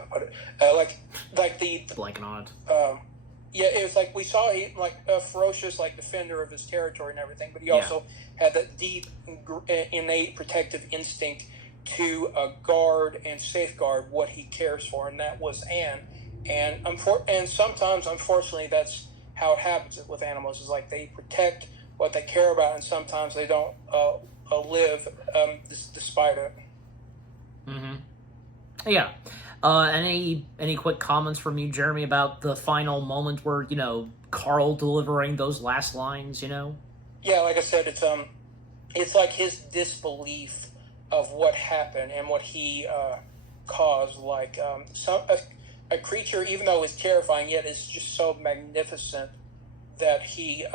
to put it, like the blanking on it. Yeah, it was like we saw he like a ferocious like defender of his territory and everything, but he also had that deep innate protective instinct to guard and safeguard what he cares for, and that was Anne. And sometimes, unfortunately, that's how it happens with animals. Is like they protect what they care about, and sometimes they don't live despite it. Mm-hmm. Yeah. Any quick comments from you, Jeremy, about the final moment where, Carl delivering those last lines, Yeah, like I said, it's like his disbelief of what happened and what he caused. Like a creature, even though it's terrifying, yet it's just so magnificent that he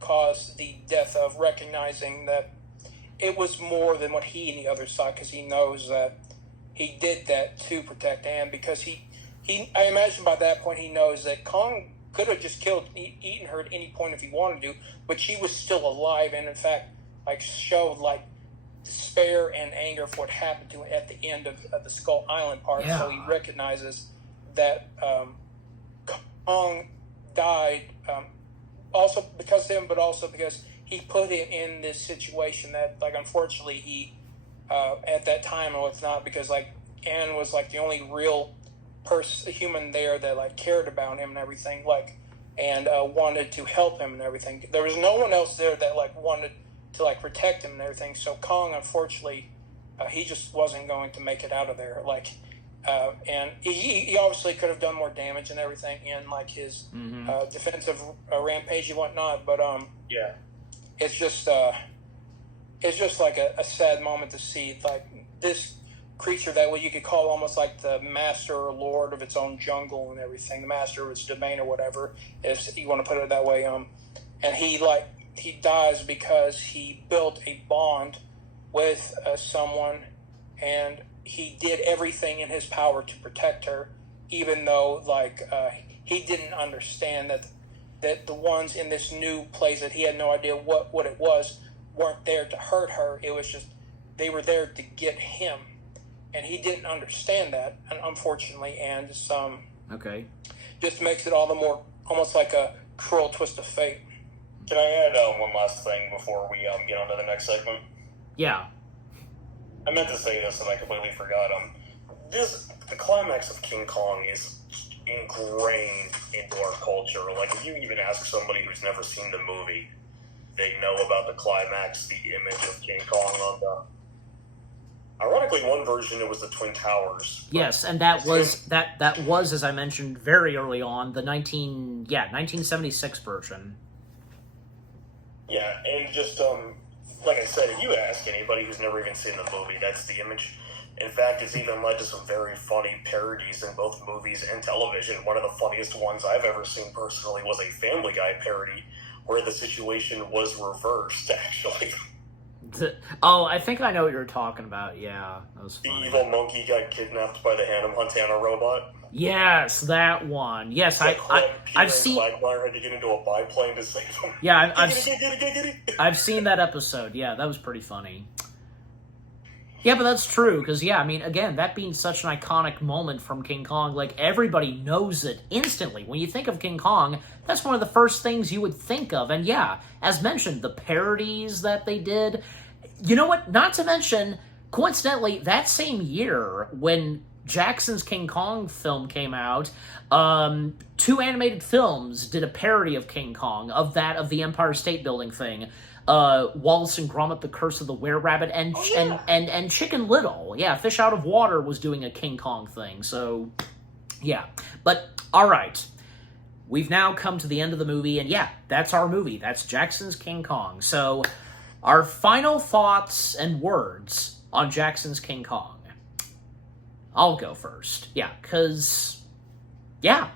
caused the death of, recognizing that it was more than what he and the others saw, because he knows that he did that to protect Anne, because I imagine by that point he knows that Kong could have just eaten her at any point if he wanted to, but she was still alive, and in fact, like, showed like despair and anger for what happened to him at the end of the Skull Island part. Yeah. So he recognizes that Kong died also because of him, but also because he put him in this situation that, like, unfortunately he at that time was not, because like Anne was like the only real human there that like cared about him and everything, like, and wanted to help him and everything. There was no one else there that like wanted to like protect him and everything. So Kong, unfortunately, he just wasn't going to make it out of there. Like, and he obviously could have done more damage and everything in like his defensive rampage and whatnot. But Yeah. it's just like a sad moment to see like this creature that what you could call almost like the master or lord of its own jungle and everything, the master of its domain or whatever, if you want to put it that way. And he dies because he built a bond with someone, and he did everything in his power to protect her, even though like he didn't understand that the ones in this new place that he had no idea what it was weren't there to hurt her. It was just they were there to get him. And he didn't understand that, unfortunately, and Okay. just makes it all the more almost like a cruel twist of fate. Can I add one last thing before we get on to the next segment? Yeah. I meant to say this and I completely forgot. The climax of King Kong is ingrained into our culture. Like, if you even ask somebody who's never seen the movie, they know about the climax, the image of King Kong on the... Ironically, one version, it was the Twin Towers. Yes, and that was, as I mentioned very early on, the 1976 version. Yeah, and just, like I said, if you ask anybody who's never even seen the movie, that's the image. In fact, it's even led to some very funny parodies in both movies and television. One of the funniest ones I've ever seen personally was a Family Guy parody, where the situation was reversed, actually. I think I know what you're talking about. Yeah, that was funny. The evil monkey got kidnapped by the Hannah Montana robot. Yes, that one. Yes, I've seen. Quagmire had to get into a biplane to save him. Yeah, I've seen that episode. Yeah, that was pretty funny. Yeah, but that's true, because, yeah, I mean, again, that being such an iconic moment from King Kong, like, everybody knows it instantly. When you think of King Kong, that's one of the first things you would think of. And, yeah, as mentioned, the parodies that they did. You know what? Not to mention, coincidentally, that same year, when Jackson's King Kong film came out, 2 animated films did a parody of King Kong, of the Empire State Building thing. Wallace and Gromit: The Curse of the Were-Rabbit, and Chicken Little. Yeah, Fish Out of Water was doing a King Kong thing, so yeah. But, alright. We've now come to the end of the movie, and yeah, that's our movie. That's Jackson's King Kong. So, our final thoughts and words on Jackson's King Kong. I'll go first. Yeah, because, yeah.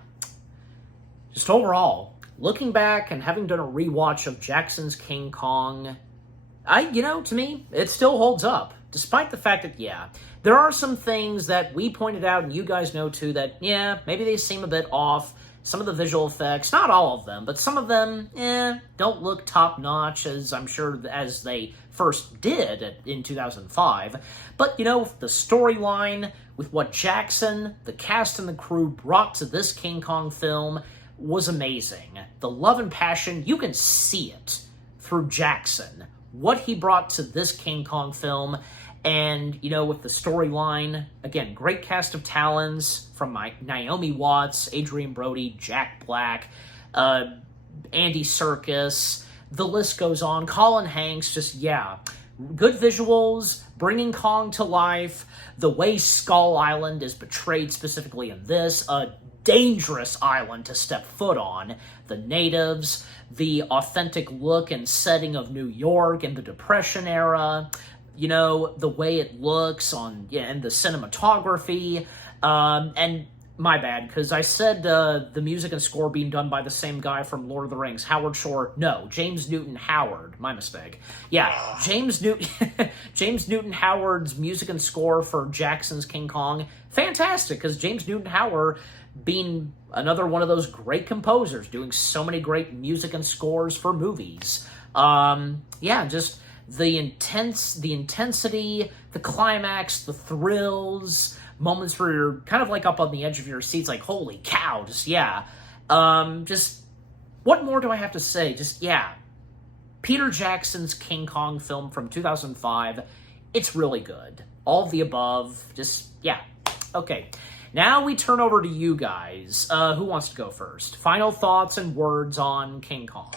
Just overall, looking back and having done a rewatch of Jackson's King Kong, to me, it still holds up. Despite the fact that, yeah, there are some things that we pointed out, and you guys know too, that, yeah, maybe they seem a bit off. Some of the visual effects, not all of them, but some of them, don't look top-notch, as I'm sure as they first did in 2005. But, the storyline, with what Jackson, the cast, and the crew brought to this King Kong film was amazing. The love and passion, you can see it through Jackson. What he brought to this King Kong film, and, with the storyline, again, great cast of talents from Naomi Watts, Adrian Brody, Jack Black, Andy Serkis, the list goes on, Colin Hanks, just, yeah. Good visuals, bringing Kong to life, the way Skull Island is portrayed specifically in this, a dangerous island to step foot on, the natives, the authentic look and setting of New York in the Depression era, the way it looks and the cinematography, and My bad, because I said the music and score being done by the same guy from Lord of the Rings, Howard Shore. No, James Newton Howard. My mistake. Yeah, James Newton Howard's music and score for Jackson's King Kong. Fantastic, because James Newton Howard, being another one of those great composers, doing so many great music and scores for movies. Yeah, just the intensity, the climax, the thrills, moments where you're kind of like up on the edge of your seats, like, holy cow, just, yeah. Just, what more do I have to say? Just, yeah. Peter Jackson's King Kong film from 2005, it's really good. All of the above, just, yeah. Okay, now we turn over to you guys. Who wants to go first? Final thoughts and words on King Kong.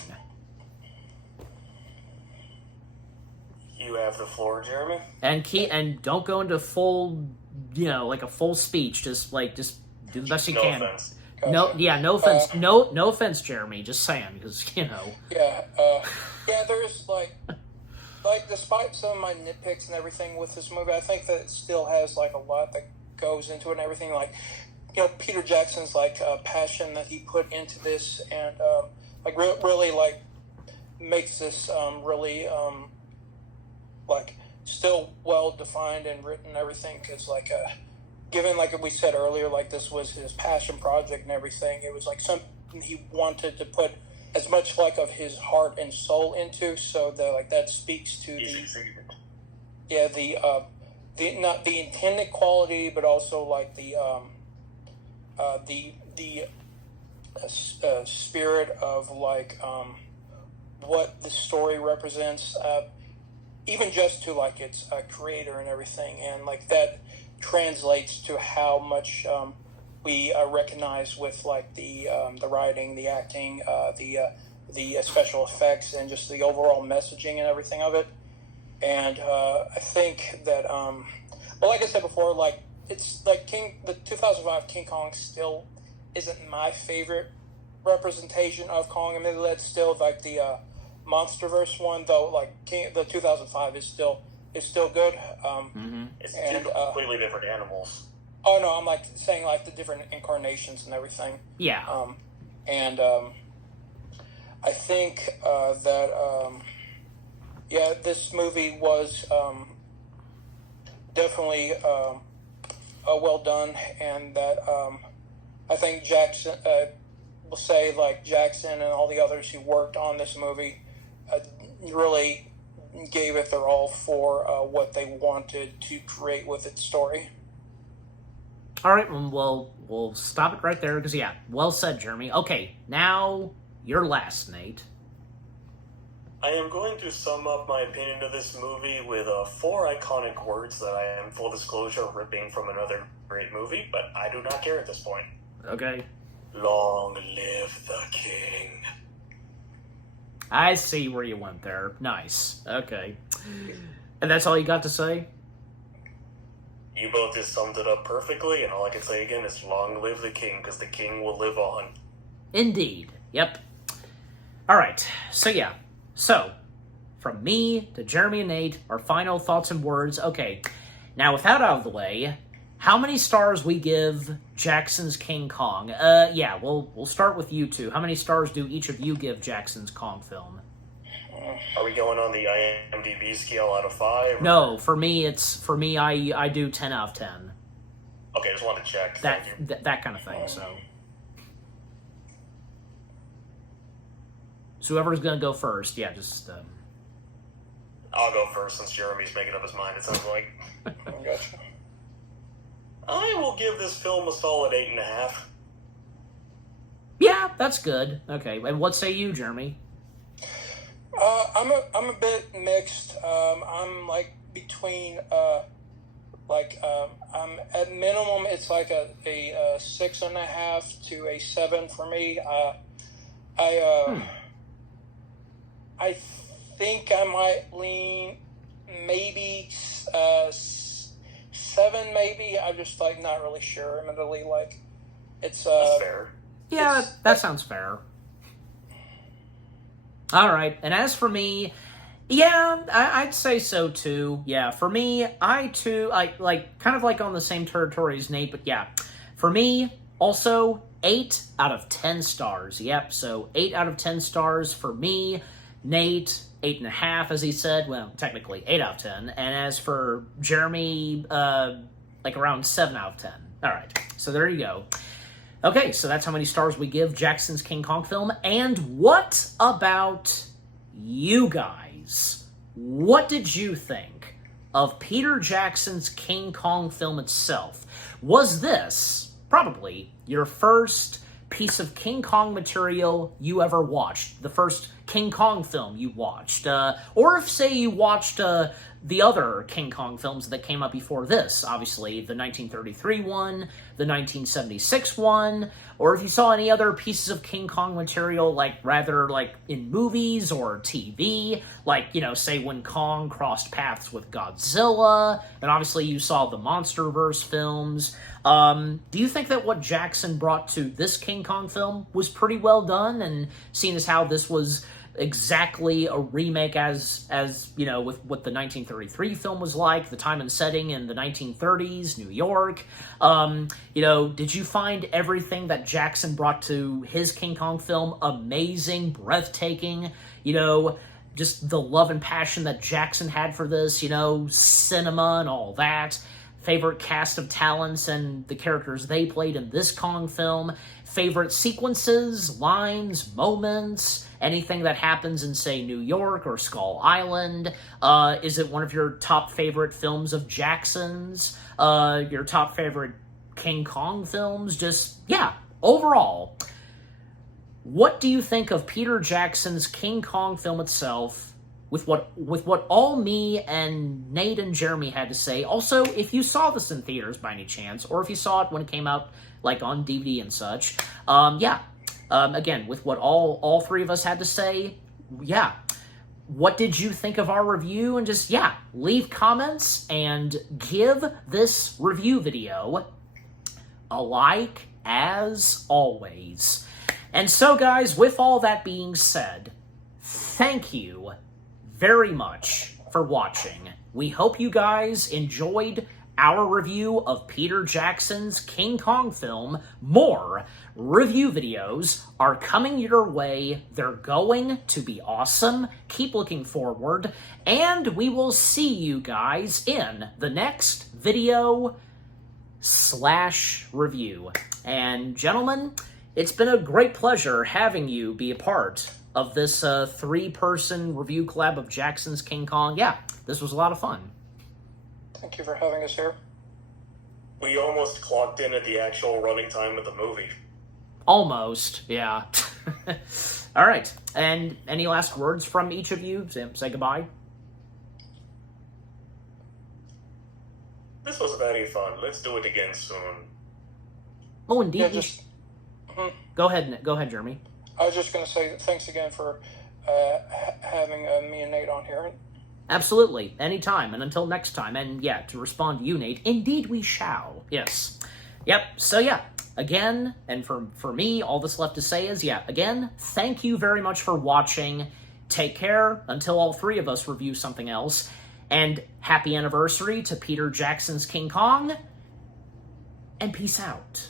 You have the floor, Jeremy. And don't go into full, like a full speech. Just do the best you can. Offense. Gotcha. No offense. No offense, Jeremy. Just saying, because Yeah, there's like despite some of my nitpicks and everything with this movie, I think that it still has like a lot that goes into it and everything. Like, Peter Jackson's like passion that he put into this, and really like makes this really like still well defined and written and everything. Because given like we said earlier, like this was his passion project and everything. It was like something he wanted to put as much like of his heart and soul into. So that speaks to the not the intended quality, but also like the spirit of like what the story represents, even just to like its creator and everything, and like that translates to how much we recognize with like the writing, the acting, the special effects, and just the overall messaging and everything of it. And I think that, like I said before, like it's like the 2005 King Kong still isn't my favorite representation of Kong. I mean, that's still like the MonsterVerse one, though. Like the 2005 is still good. It's two completely different animals. Oh no, I'm like saying like the different incarnations and everything. Yeah. I think that this movie was definitely well done, and that I think Jackson will say like Jackson and all the others who worked on this movie really gave it their all for what they wanted to create with its story. All right, well, we'll stop it right there, because, yeah, well said, Jeremy. Okay, now you're last, Nate. I am going to sum up my opinion of this movie with 4 iconic words that I am, full disclosure, ripping from another great movie, but I do not care at this point. Okay. Long live the king. I see where you went there. Nice. Okay. And that's all you got to say? You both just summed it up perfectly, and all I can say again is long live the king, because the king will live on. Indeed. Yep. All right. So, yeah. So, from me to Jeremy and Nate, our final thoughts and words. Okay. Now, with that out of the way, how many stars we give Jackson's King Kong? Yeah, we'll start with you two. How many stars do each of you give Jackson's Kong film? Are we going on the IMDb scale out of 5? No, for me, I do 10 out of 10. Okay, just wanted to check. That kind of thing, so. So whoever's going to go first, yeah, just... I'll go first since Jeremy's making up his mind, it sounds like. Gotcha. I will give this film a solid 8.5. Yeah, that's good. Okay, and what say you, Jeremy? I'm a bit mixed. I'm like between I'm at minimum it's like a 6.5 to a 7 for me. I think I might lean maybe 7, maybe. I'm just like not really sure. Admittedly, like it's That's fair. Yeah, that sounds fair. All right, and as for me, yeah, I'd say so too. Yeah, for me, I like kind of like on the same territory as Nate, but yeah, for me, Also, 8 out of 10 stars. Yep, so 8 out of 10 stars for me. Nate, 8.5, as he said. Well, technically 8 out of 10. And as for Jeremy, like around 7 out of 10. All right, so there you go. Okay, so that's how many stars we give Jackson's King Kong film. And what about you guys? What did you think of Peter Jackson's King Kong film itself? Was this probably your first piece of King Kong material you ever watched? The first King Kong film you watched? Or if, say, you watched the other King Kong films that came out before this, obviously, the 1933 one, the 1976 one, or if you saw any other pieces of King Kong material, rather in movies or TV, say when Kong crossed paths with Godzilla, and obviously you saw the MonsterVerse films. Do you think that what Jackson brought to this King Kong film was pretty well done, and seeing as how this was exactly a remake as with what the 1933 film was like, the time and setting in the 1930s, New York. Did you find everything that Jackson brought to his King Kong film amazing, breathtaking? Just the love and passion that Jackson had for this, cinema and all that. Favorite cast of talents and the characters they played in this Kong film. Favorite sequences, lines, moments, anything that happens in, say, New York or Skull Island. Is it one of your top favorite films of Jackson's? Your top favorite King Kong films? Just, yeah, overall. What do you think of Peter Jackson's King Kong film itself? With what all me and Nate and Jeremy had to say. Also, if you saw this in theaters by any chance, or if you saw it when it came out on DVD and such, again, with what all three of us had to say, yeah. What did you think of our review? And just, yeah, leave comments and give this review video a like as always. And so, guys, with all that being said, thank you very much for watching. We hope you guys enjoyed our review of Peter Jackson's King Kong film. More review videos are coming your way. They're going to be awesome. Keep looking forward, and we will see you guys in the next video / review. And gentlemen, it's been a great pleasure having you be a part of this 3-person review collab of Jackson's King Kong. Yeah, this was a lot of fun. Thank you for having us here. We almost clocked in at the actual running time of the movie. Almost, yeah. All right, and any last words from each of you? Say goodbye. This was very fun. Let's do it again soon. Oh, indeed. Yeah, Go ahead, Jeremy. I was just going to say thanks again for having me and Nate on here. Absolutely. Anytime. And until next time. And yeah, to respond to you, Nate, indeed we shall. Yes. Yep. So yeah, again, and for me, all that's left to say is, yeah, again, thank you very much for watching. Take care until all 3 of us review something else. And happy anniversary to Peter Jackson's King Kong. And peace out.